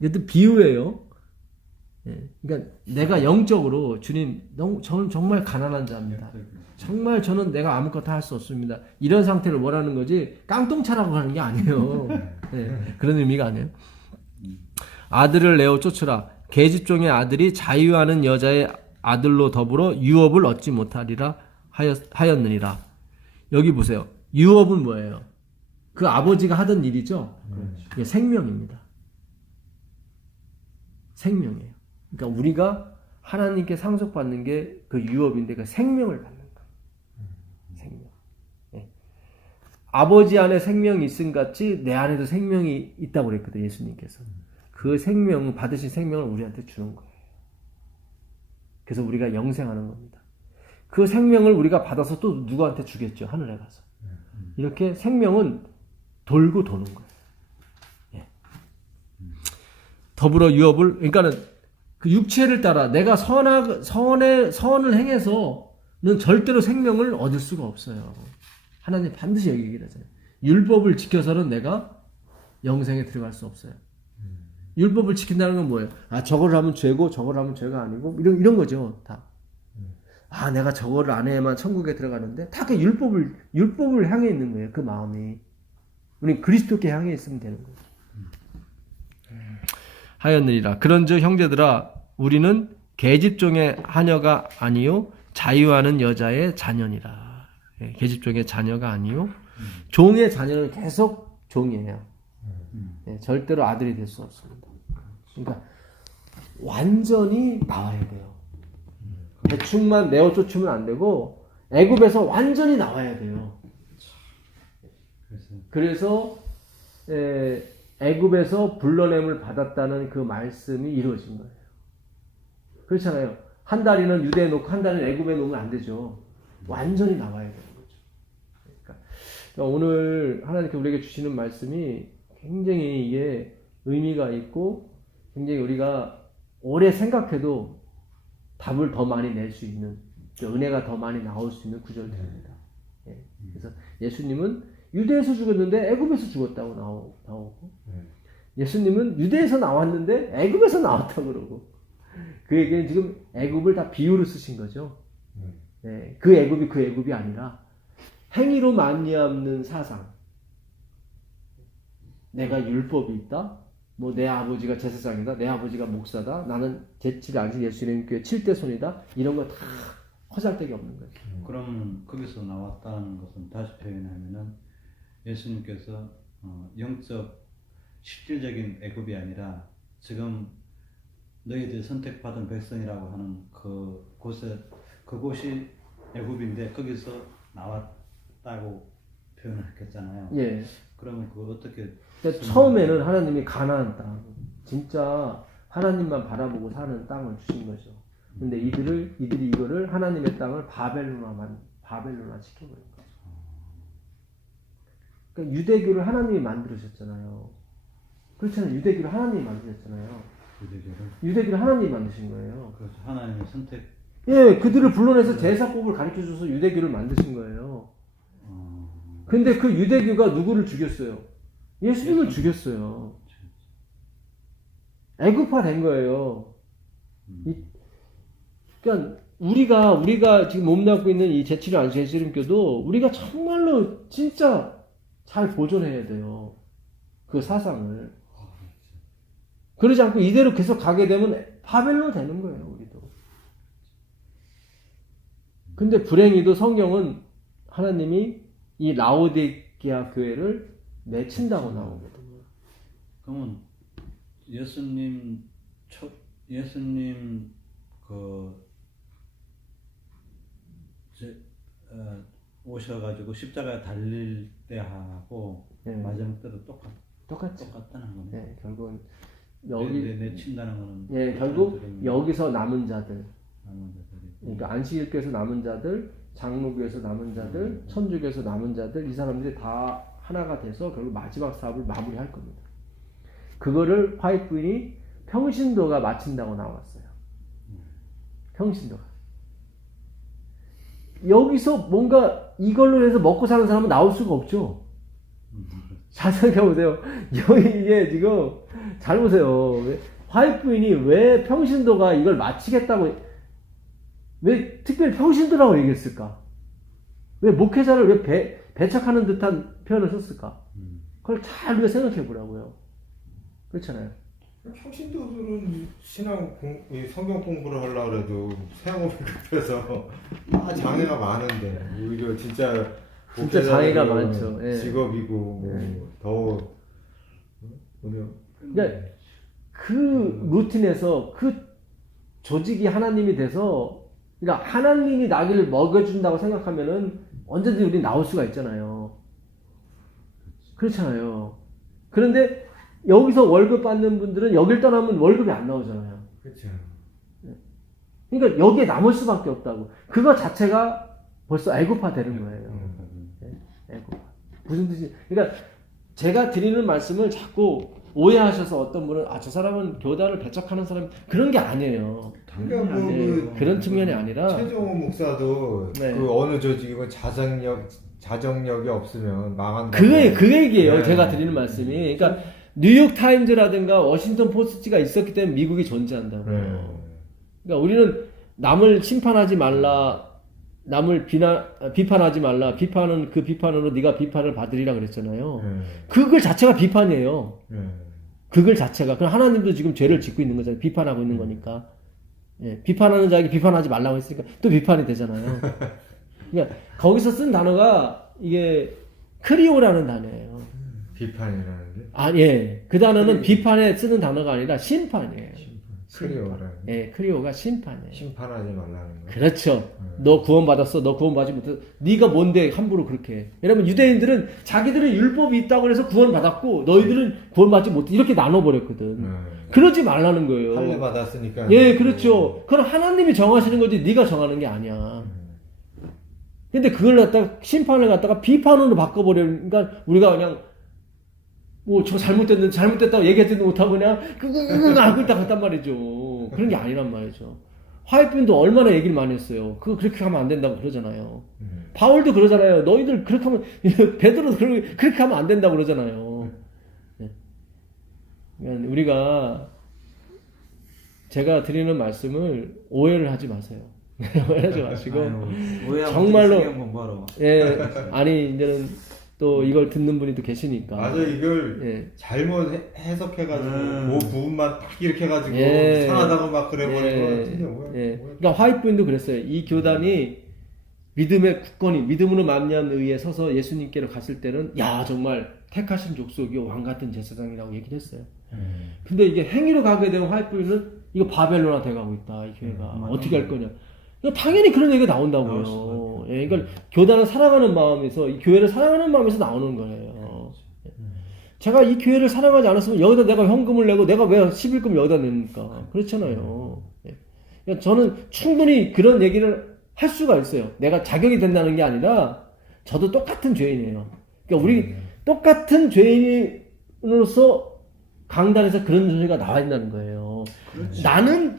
이것도 비유예요. 그러니까 내가 영적으로 주님, 저는 정말 가난한 자입니다. 정말 저는 내가 아무것도 할 수 없습니다. 이런 상태를 원하는 거지 깡통차라고 하는 게 아니에요. 그런 의미가 아니에요. 아들을 내어 쫓으라. 계집종의 아들이 자유하는 여자의 아들로 더불어 유업을 얻지 못하리라 하였느니라. 여기 보세요. 유업은 뭐예요? 그 아버지가 하던 일이죠. 이게 생명입니다. 생명이에요. 그러니까 우리가 하나님께 상속받는 게 그 유업인데 그 생명을 받는 거예요. 생명. 네. 아버지 안에 생명이 있음 같이 내 안에도 생명이 있다고 그랬거든요. 예수님께서. 그 생명, 받으신 생명을 우리한테 주는 거예요. 그래서 우리가 영생하는 겁니다. 그 생명을 우리가 받아서 또 누구한테 주겠죠. 하늘에 가서. 이렇게 생명은 돌고 도는 거예요. 예. 더불어 유업을, 그러니까는 그 육체를 따라 내가 선을 행해서는 절대로 생명을 얻을 수가 없어요. 하나님 반드시 여기 얘기를 하잖아요. 율법을 지켜서는 내가 영생에 들어갈 수 없어요. 율법을 지킨다는 건 뭐예요? 아, 저걸 하면 죄고 저걸 하면 죄가 아니고 이런 거죠. 다. 아, 내가 저거를 안 해야만 천국에 들어가는데 다 그 율법을 향해 있는 거예요. 그 마음이. 우리 그리스도께 향해 있으면 되는 거예요. 하였느니라. 그런즉 형제들아 우리는 계집종의 하녀가 아니요 자유하는 여자의 자녀니라. 계집종의 자녀가 아니요 종의 자녀는 계속 종이에요. 절대로 아들이 될 수 없습니다. 그러니까 완전히 나와야 돼요. 대충만 내어 쫓으면 안 되고 애굽에서 완전히 나와야 돼요. 그래서 애굽에서 불러냄을 받았다는 그 말씀이 이루어진 거예요. 그렇잖아요. 한 다리는 유대에 놓고 한 다리는 애굽에 놓으면 안 되죠. 완전히 나와야 되는 거죠. 그러니까 오늘 하나님께 우리에게 주시는 말씀이 굉장히 이게 의미가 있고 굉장히 우리가 오래 생각해도 답을 더 많이 낼 수 있는, 은혜가 더 많이 나올 수 있는 구절들입니다. 그래서 예수님은 유대에서 죽었는데 애굽에서 죽었다고 나오고 예수님은 유대에서 나왔는데 애굽에서 나왔다고 그러고 그에게 지금 애굽을 다 비유로 쓰신 거죠. 그 애굽이 그 애굽이 아니라 행위로 말미암는 사상. 내가 율법이 있다. 뭐 내 아버지가 제사장이다. 내 아버지가 목사다. 나는 제7의 안식 예수님 교회 7대 손이다. 이런 거 다 허잘데기 없는 거예요. 그러면 거기서 나왔다는 것은 다시 표현하면은 예수님께서 영적 실질적인 애굽이 아니라 지금 너희들이 선택받은 백성이라고 하는 그곳이 애굽인데 거기서 나왔다고 표현을 했겠잖아요. 예. 그러면 그거 어떻게? 그러니까 처음에는 하나님이 가나안 땅, 진짜 하나님만 바라보고 사는 땅을 주신 거죠. 근데 이들이 이거를 하나님의 땅을 바벨론화 시켜버린 거죠. 그러니까 유대교를 하나님이 만들으셨잖아요. 그렇잖아요. 유대교를 하나님이 만드셨잖아요. 유대교를 하나님이 만드신 거예요. 그렇죠. 하나님의 선택. 예, 그들을 불러내서 제사법을 가르쳐줘서 유대교를 만드신 거예요. 근데 그 유대교가 누구를 죽였어요? 예수님을 죽였어요. 애국화 된 거예요. 그러니까 우리가 지금 몸담고 있는 이 제7일 안식일교도 우리가 정말로 진짜 잘 보존해야 돼요. 그 사상을. 그러지 않고 이대로 계속 가게 되면 바벨론 되는 거예요, 우리도. 근데 불행히도 성경은 하나님이 이 라오디게아 교회를 맺힌다고 나오거든요. 그러면 예수님 오셔가지고 십자가에 달릴 때하고 네. 마지막 때도 똑같죠. 똑같다는 거네. 네, 결국은 내친다는 거는. 예, 결국 여기서 남은 자들, 남은 자들이. 그러니까 안식일교에서 남은 자들, 장로교에서 남은 자들, 천주교에서 남은 자들, 이 사람들이 다 하나가 돼서 결국 마지막 사업을 마무리할 겁니다. 그거를 화이트 부인이 평신도가 마친다고 나왔어요. 평신도가. 여기서 뭔가 이걸로 해서 먹고 사는 사람은 나올 수가 없죠. 잘 생각해보세요. 이게 지금, 잘 보세요. 화이트 부인이 왜 평신도가 이걸 마치겠다고, 왜 특별히 평신도라고 얘기했을까? 왜 목회자를 왜 배척하는 듯한 표현을 썼을까? 그걸 잘 우리가 생각해 보라고요. 그렇잖아요. 평신도들은 이 성경 공부를 하려고 해도 생업이 급해서 장애가 많은데 오히려 진짜 장애가 많죠. 예. 직업이고 예. 더 그러니까 그 루틴에서 그 조직이 하나님이 돼서, 그러니까 하나님이 나기를 먹여준다고 생각하면은 언제든지 우리 나올 수가 있잖아요. 그렇잖아요. 그런데 여기서 월급 받는 분들은 여길 떠나면 월급이 안 나오잖아요. 그렇죠. 그러니까 여기에 남을 수밖에 없다고. 그거 자체가 벌써 애고파 되는 거예요. 애고파. 무슨 뜻이? 그러니까 제가 드리는 말씀을 자꾸 오해하셔서 어떤 분은 저 사람은 교단을 배척하는 사람, 그런 게 아니에요. 그러니까 아니에요. 그런 측면이 아니라 최종호 목사도 네. 그 어느 조직이건 자정력이 없으면 망한다. 그 얘기예요. 네. 제가 드리는 말씀이. 그러니까 뉴욕 타임즈라든가 워싱턴 포스트가 있었기 때문에 미국이 존재한다고. 네. 그러니까 우리는 남을 심판하지 말라, 남을 비판하지 말라. 비판은 그 비판으로 네가 비판을 받으리라 그랬잖아요. 그글 자체가 비판이에요. 그글 자체가. 그럼 하나님도 지금 죄를 짓고 있는 거잖아요. 비판하고 있는 거니까. 예, 비판하는 자에게 비판하지 말라고 했으니까 또 비판이 되잖아요. 그러니까 거기서 쓴 단어가 이게 크리오라는 단어예요. 비판이라는 게? 예. 그 단어는 비판에 쓰는 단어가 아니라 심판이에요. 크리오라는 게? 예, 크리오가 심판이에요. 심판하지 말라는 거. 그렇죠. 너 구원받았어. 너 구원받지 못해. 네가 뭔데 함부로 그렇게 해. 왜냐면 유대인들은 자기들은 율법이 있다고 해서 구원받았고 너희들은 구원받지 못해. 이렇게 나눠버렸거든. 그러지 말라는 거예요. 할례 받았으니까. 예, 그렇죠. 그건 하나님이 정하시는 거지 네가 정하는 게 아니야. 근데 그걸 갖다가 심판을 갖다가 비판으로 바꿔버리니까 우리가 그냥 저 잘못됐다고 얘기하지도 못하고 그냥 하고 있다 갔단 말이죠. 그런 게 아니란 말이죠. 화이트빈도 얼마나 얘기를 많이 했어요. 그렇게 하면 안 된다고 그러잖아요. 바울도 그러잖아요. 너희들 그렇게 하면, 베드로도 그렇게 하면 안 된다고 그러잖아요. 그러니까 우리가 제가 드리는 말씀을 오해를 하지 마세요. 오해하지 마시고 정말로 예, 아니 이제는 또 이걸 듣는 분이 또 계시니까. 맞아, 이걸 예. 잘못 해석해가지고 그 부분만 딱 이렇게 해가지고 이상하다고 막 그래버리는 거 진짜 뭐야. 그러니까 화이트빈도 그랬어요. 이 교단이 믿음의 굳건히 믿음으로 말미암는 의에 서서 예수님께로 갔을 때는 야 정말 택하신 족속이요 왕 같은 제사장이라고 얘기를 했어요. 근데 이게 행위로 가게 되면 화이트빈은 이거 바벨론화 돼가고 있다 이 교회가 어떻게 할 거냐. 당연히 그런 얘기가 나온다고요. 예, 그러니까 교단을 사랑하는 마음에서 이 교회를 사랑하는 마음에서 나오는 거예요. 제가 이 교회를 사랑하지 않았으면 여기다 내가 현금을 내고 내가 왜 11금 여기다 냅니까? 그렇잖아요. 예. 그러니까 저는 충분히 그런 얘기를 할 수가 있어요. 내가 자격이 된다는 게 아니라 저도 똑같은 죄인이에요. 그러니까 우리 똑같은 죄인으로서 강단에서 그런 소리가 나와 있다는 거예요. 그렇지. 나는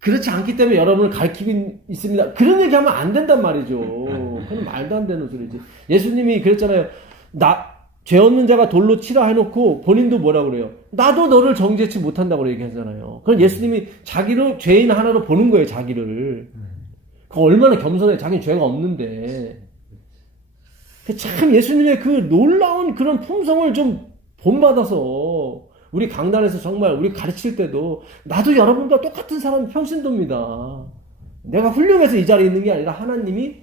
그렇지 않기 때문에 여러분을 가르치고 있습니다. 그런 얘기 하면 안 된단 말이죠. 그건 말도 안 되는 소리지. 예수님이 그랬잖아요. 죄 없는 자가 돌로 치라 해놓고 본인도 뭐라 그래요? 나도 너를 정죄치 못한다고 얘기하잖아요. 그럼 예수님이 자기를 죄인 하나로 보는 거예요, 자기를. 그 얼마나 겸손해, 자기는 죄가 없는데. 참 예수님의 그 놀라운 그런 품성을 좀 본받아서 우리 강단에서 정말 우리 가르칠 때도 나도 여러분과 똑같은 사람 평신도입니다. 내가 훌륭해서 이 자리에 있는 게 아니라 하나님이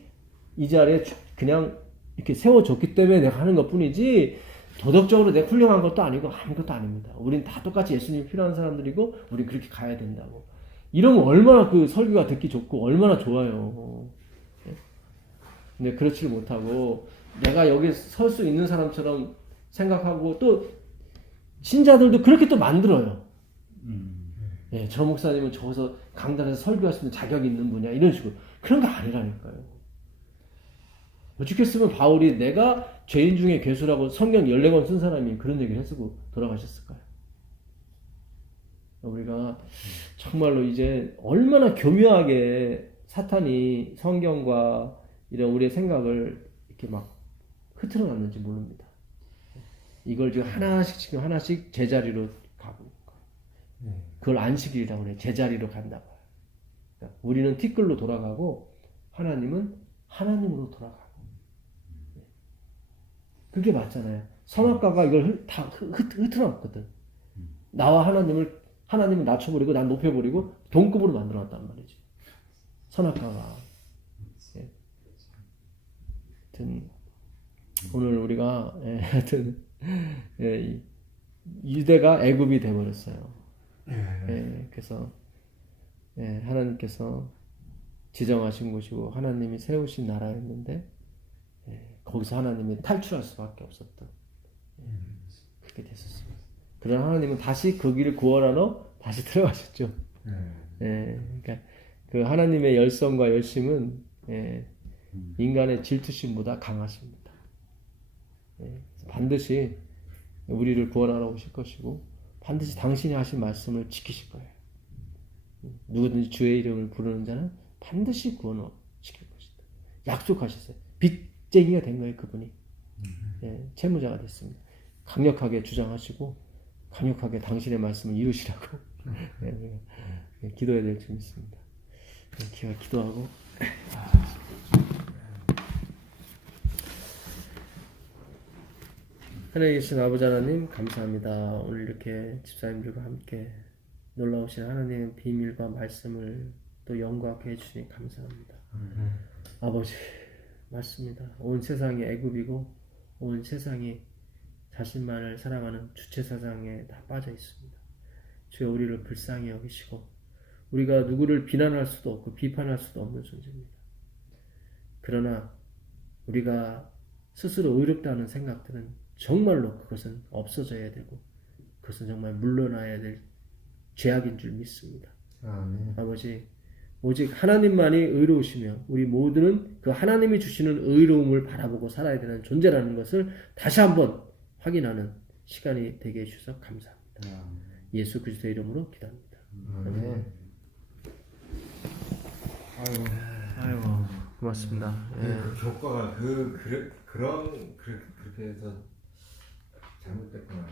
이 자리에 그냥 이렇게 세워줬기 때문에 내가 하는 것 뿐이지 도덕적으로 내가 훌륭한 것도 아니고 아무것도 아닙니다. 우린 다 똑같이 예수님이 필요한 사람들이고 우린 그렇게 가야 된다고. 이러면 얼마나 그 설교가 듣기 좋고 얼마나 좋아요. 근데 그렇지를 못하고 내가 여기 설 수 있는 사람처럼 생각하고 또 신자들도 그렇게 또 만들어요. 예, 저 목사님은 저기서 강단에서 설교할 수 있는 자격이 있는 분이야 이런 식으로. 그런 거 아니라니까요. 어떻겠으면 바울이 내가 죄인 중에 괴수라고 성경 14권 쓴 사람이 그런 얘기를 했고 돌아가셨을까요? 우리가 정말로 이제 얼마나 교묘하게 사탄이 성경과 이런 우리의 생각을 이렇게 막 흐트러 놨는지 모릅니다. 이걸 지금 하나씩 제자리로 가고 있고 그걸 안식일이라고 그래요. 제자리로 간다고. 그러니까 우리는 티끌로 돌아가고 하나님은 하나님으로 돌아가고. 그게 맞잖아요. 선악과가 이걸 다 흐트러놨거든. 나와 하나님을 낮춰버리고 난 높여버리고 동급으로 만들어놨단 말이지. 선악과가. 예. 하여튼 오늘 우리가 하여튼 유대가 애굽이 돼버렸어요. 그래서 하나님께서 지정하신 곳이고 하나님이 세우신 나라였는데 거기서 하나님이 탈출할 수밖에 없었던 그렇게 됐었습니다. 그러나 하나님은 다시 그 길을 구원하러 다시 들어가셨죠. 그러니까 그 하나님의 열성과 열심은 인간의 질투심보다 강하십니다. 반드시 우리를 구원하러 오실 것이고 반드시 당신이 하신 말씀을 지키실 거예요. 누구든지 주의 이름을 부르는 자는 반드시 구원을 시킬 것이다. 약속하셨어요. 빚쟁이가 된 거예요, 그분이. 채무자가 됐습니다. 강력하게 주장하시고 강력하게 당신의 말씀을 이루시라고 기도해야 될 줄 믿습니다. 기도하고 하늘에 계신 아버지 하나님 감사합니다. 오늘 이렇게 집사님들과 함께 놀라우신 하나님의 비밀과 말씀을 또 영광하게 해주시니 감사합니다. 아버지 맞습니다. 온 세상이 애굽이고 온 세상이 자신만을 사랑하는 주체사상에 다 빠져 있습니다. 주여 우리를 불쌍히 여기시고 우리가 누구를 비난할 수도 없고 비판할 수도 없는 존재입니다. 그러나 우리가 스스로 의롭다는 생각들은 정말로 그것은 없어져야 되고 그것은 정말 물러나야 될 죄악인 줄 믿습니다. 아버지 오직 하나님만이 의로우시며 우리 모두는 그 하나님이 주시는 의로움을 바라보고 살아야 되는 존재라는 것을 다시 한번 확인하는 시간이 되게 해주셔서 감사합니다. 예수 그리스도의 이름으로 기도합니다. 아멘. 아이고 고맙습니다. 그 교과가 그렇게 해서 잘못됐구나.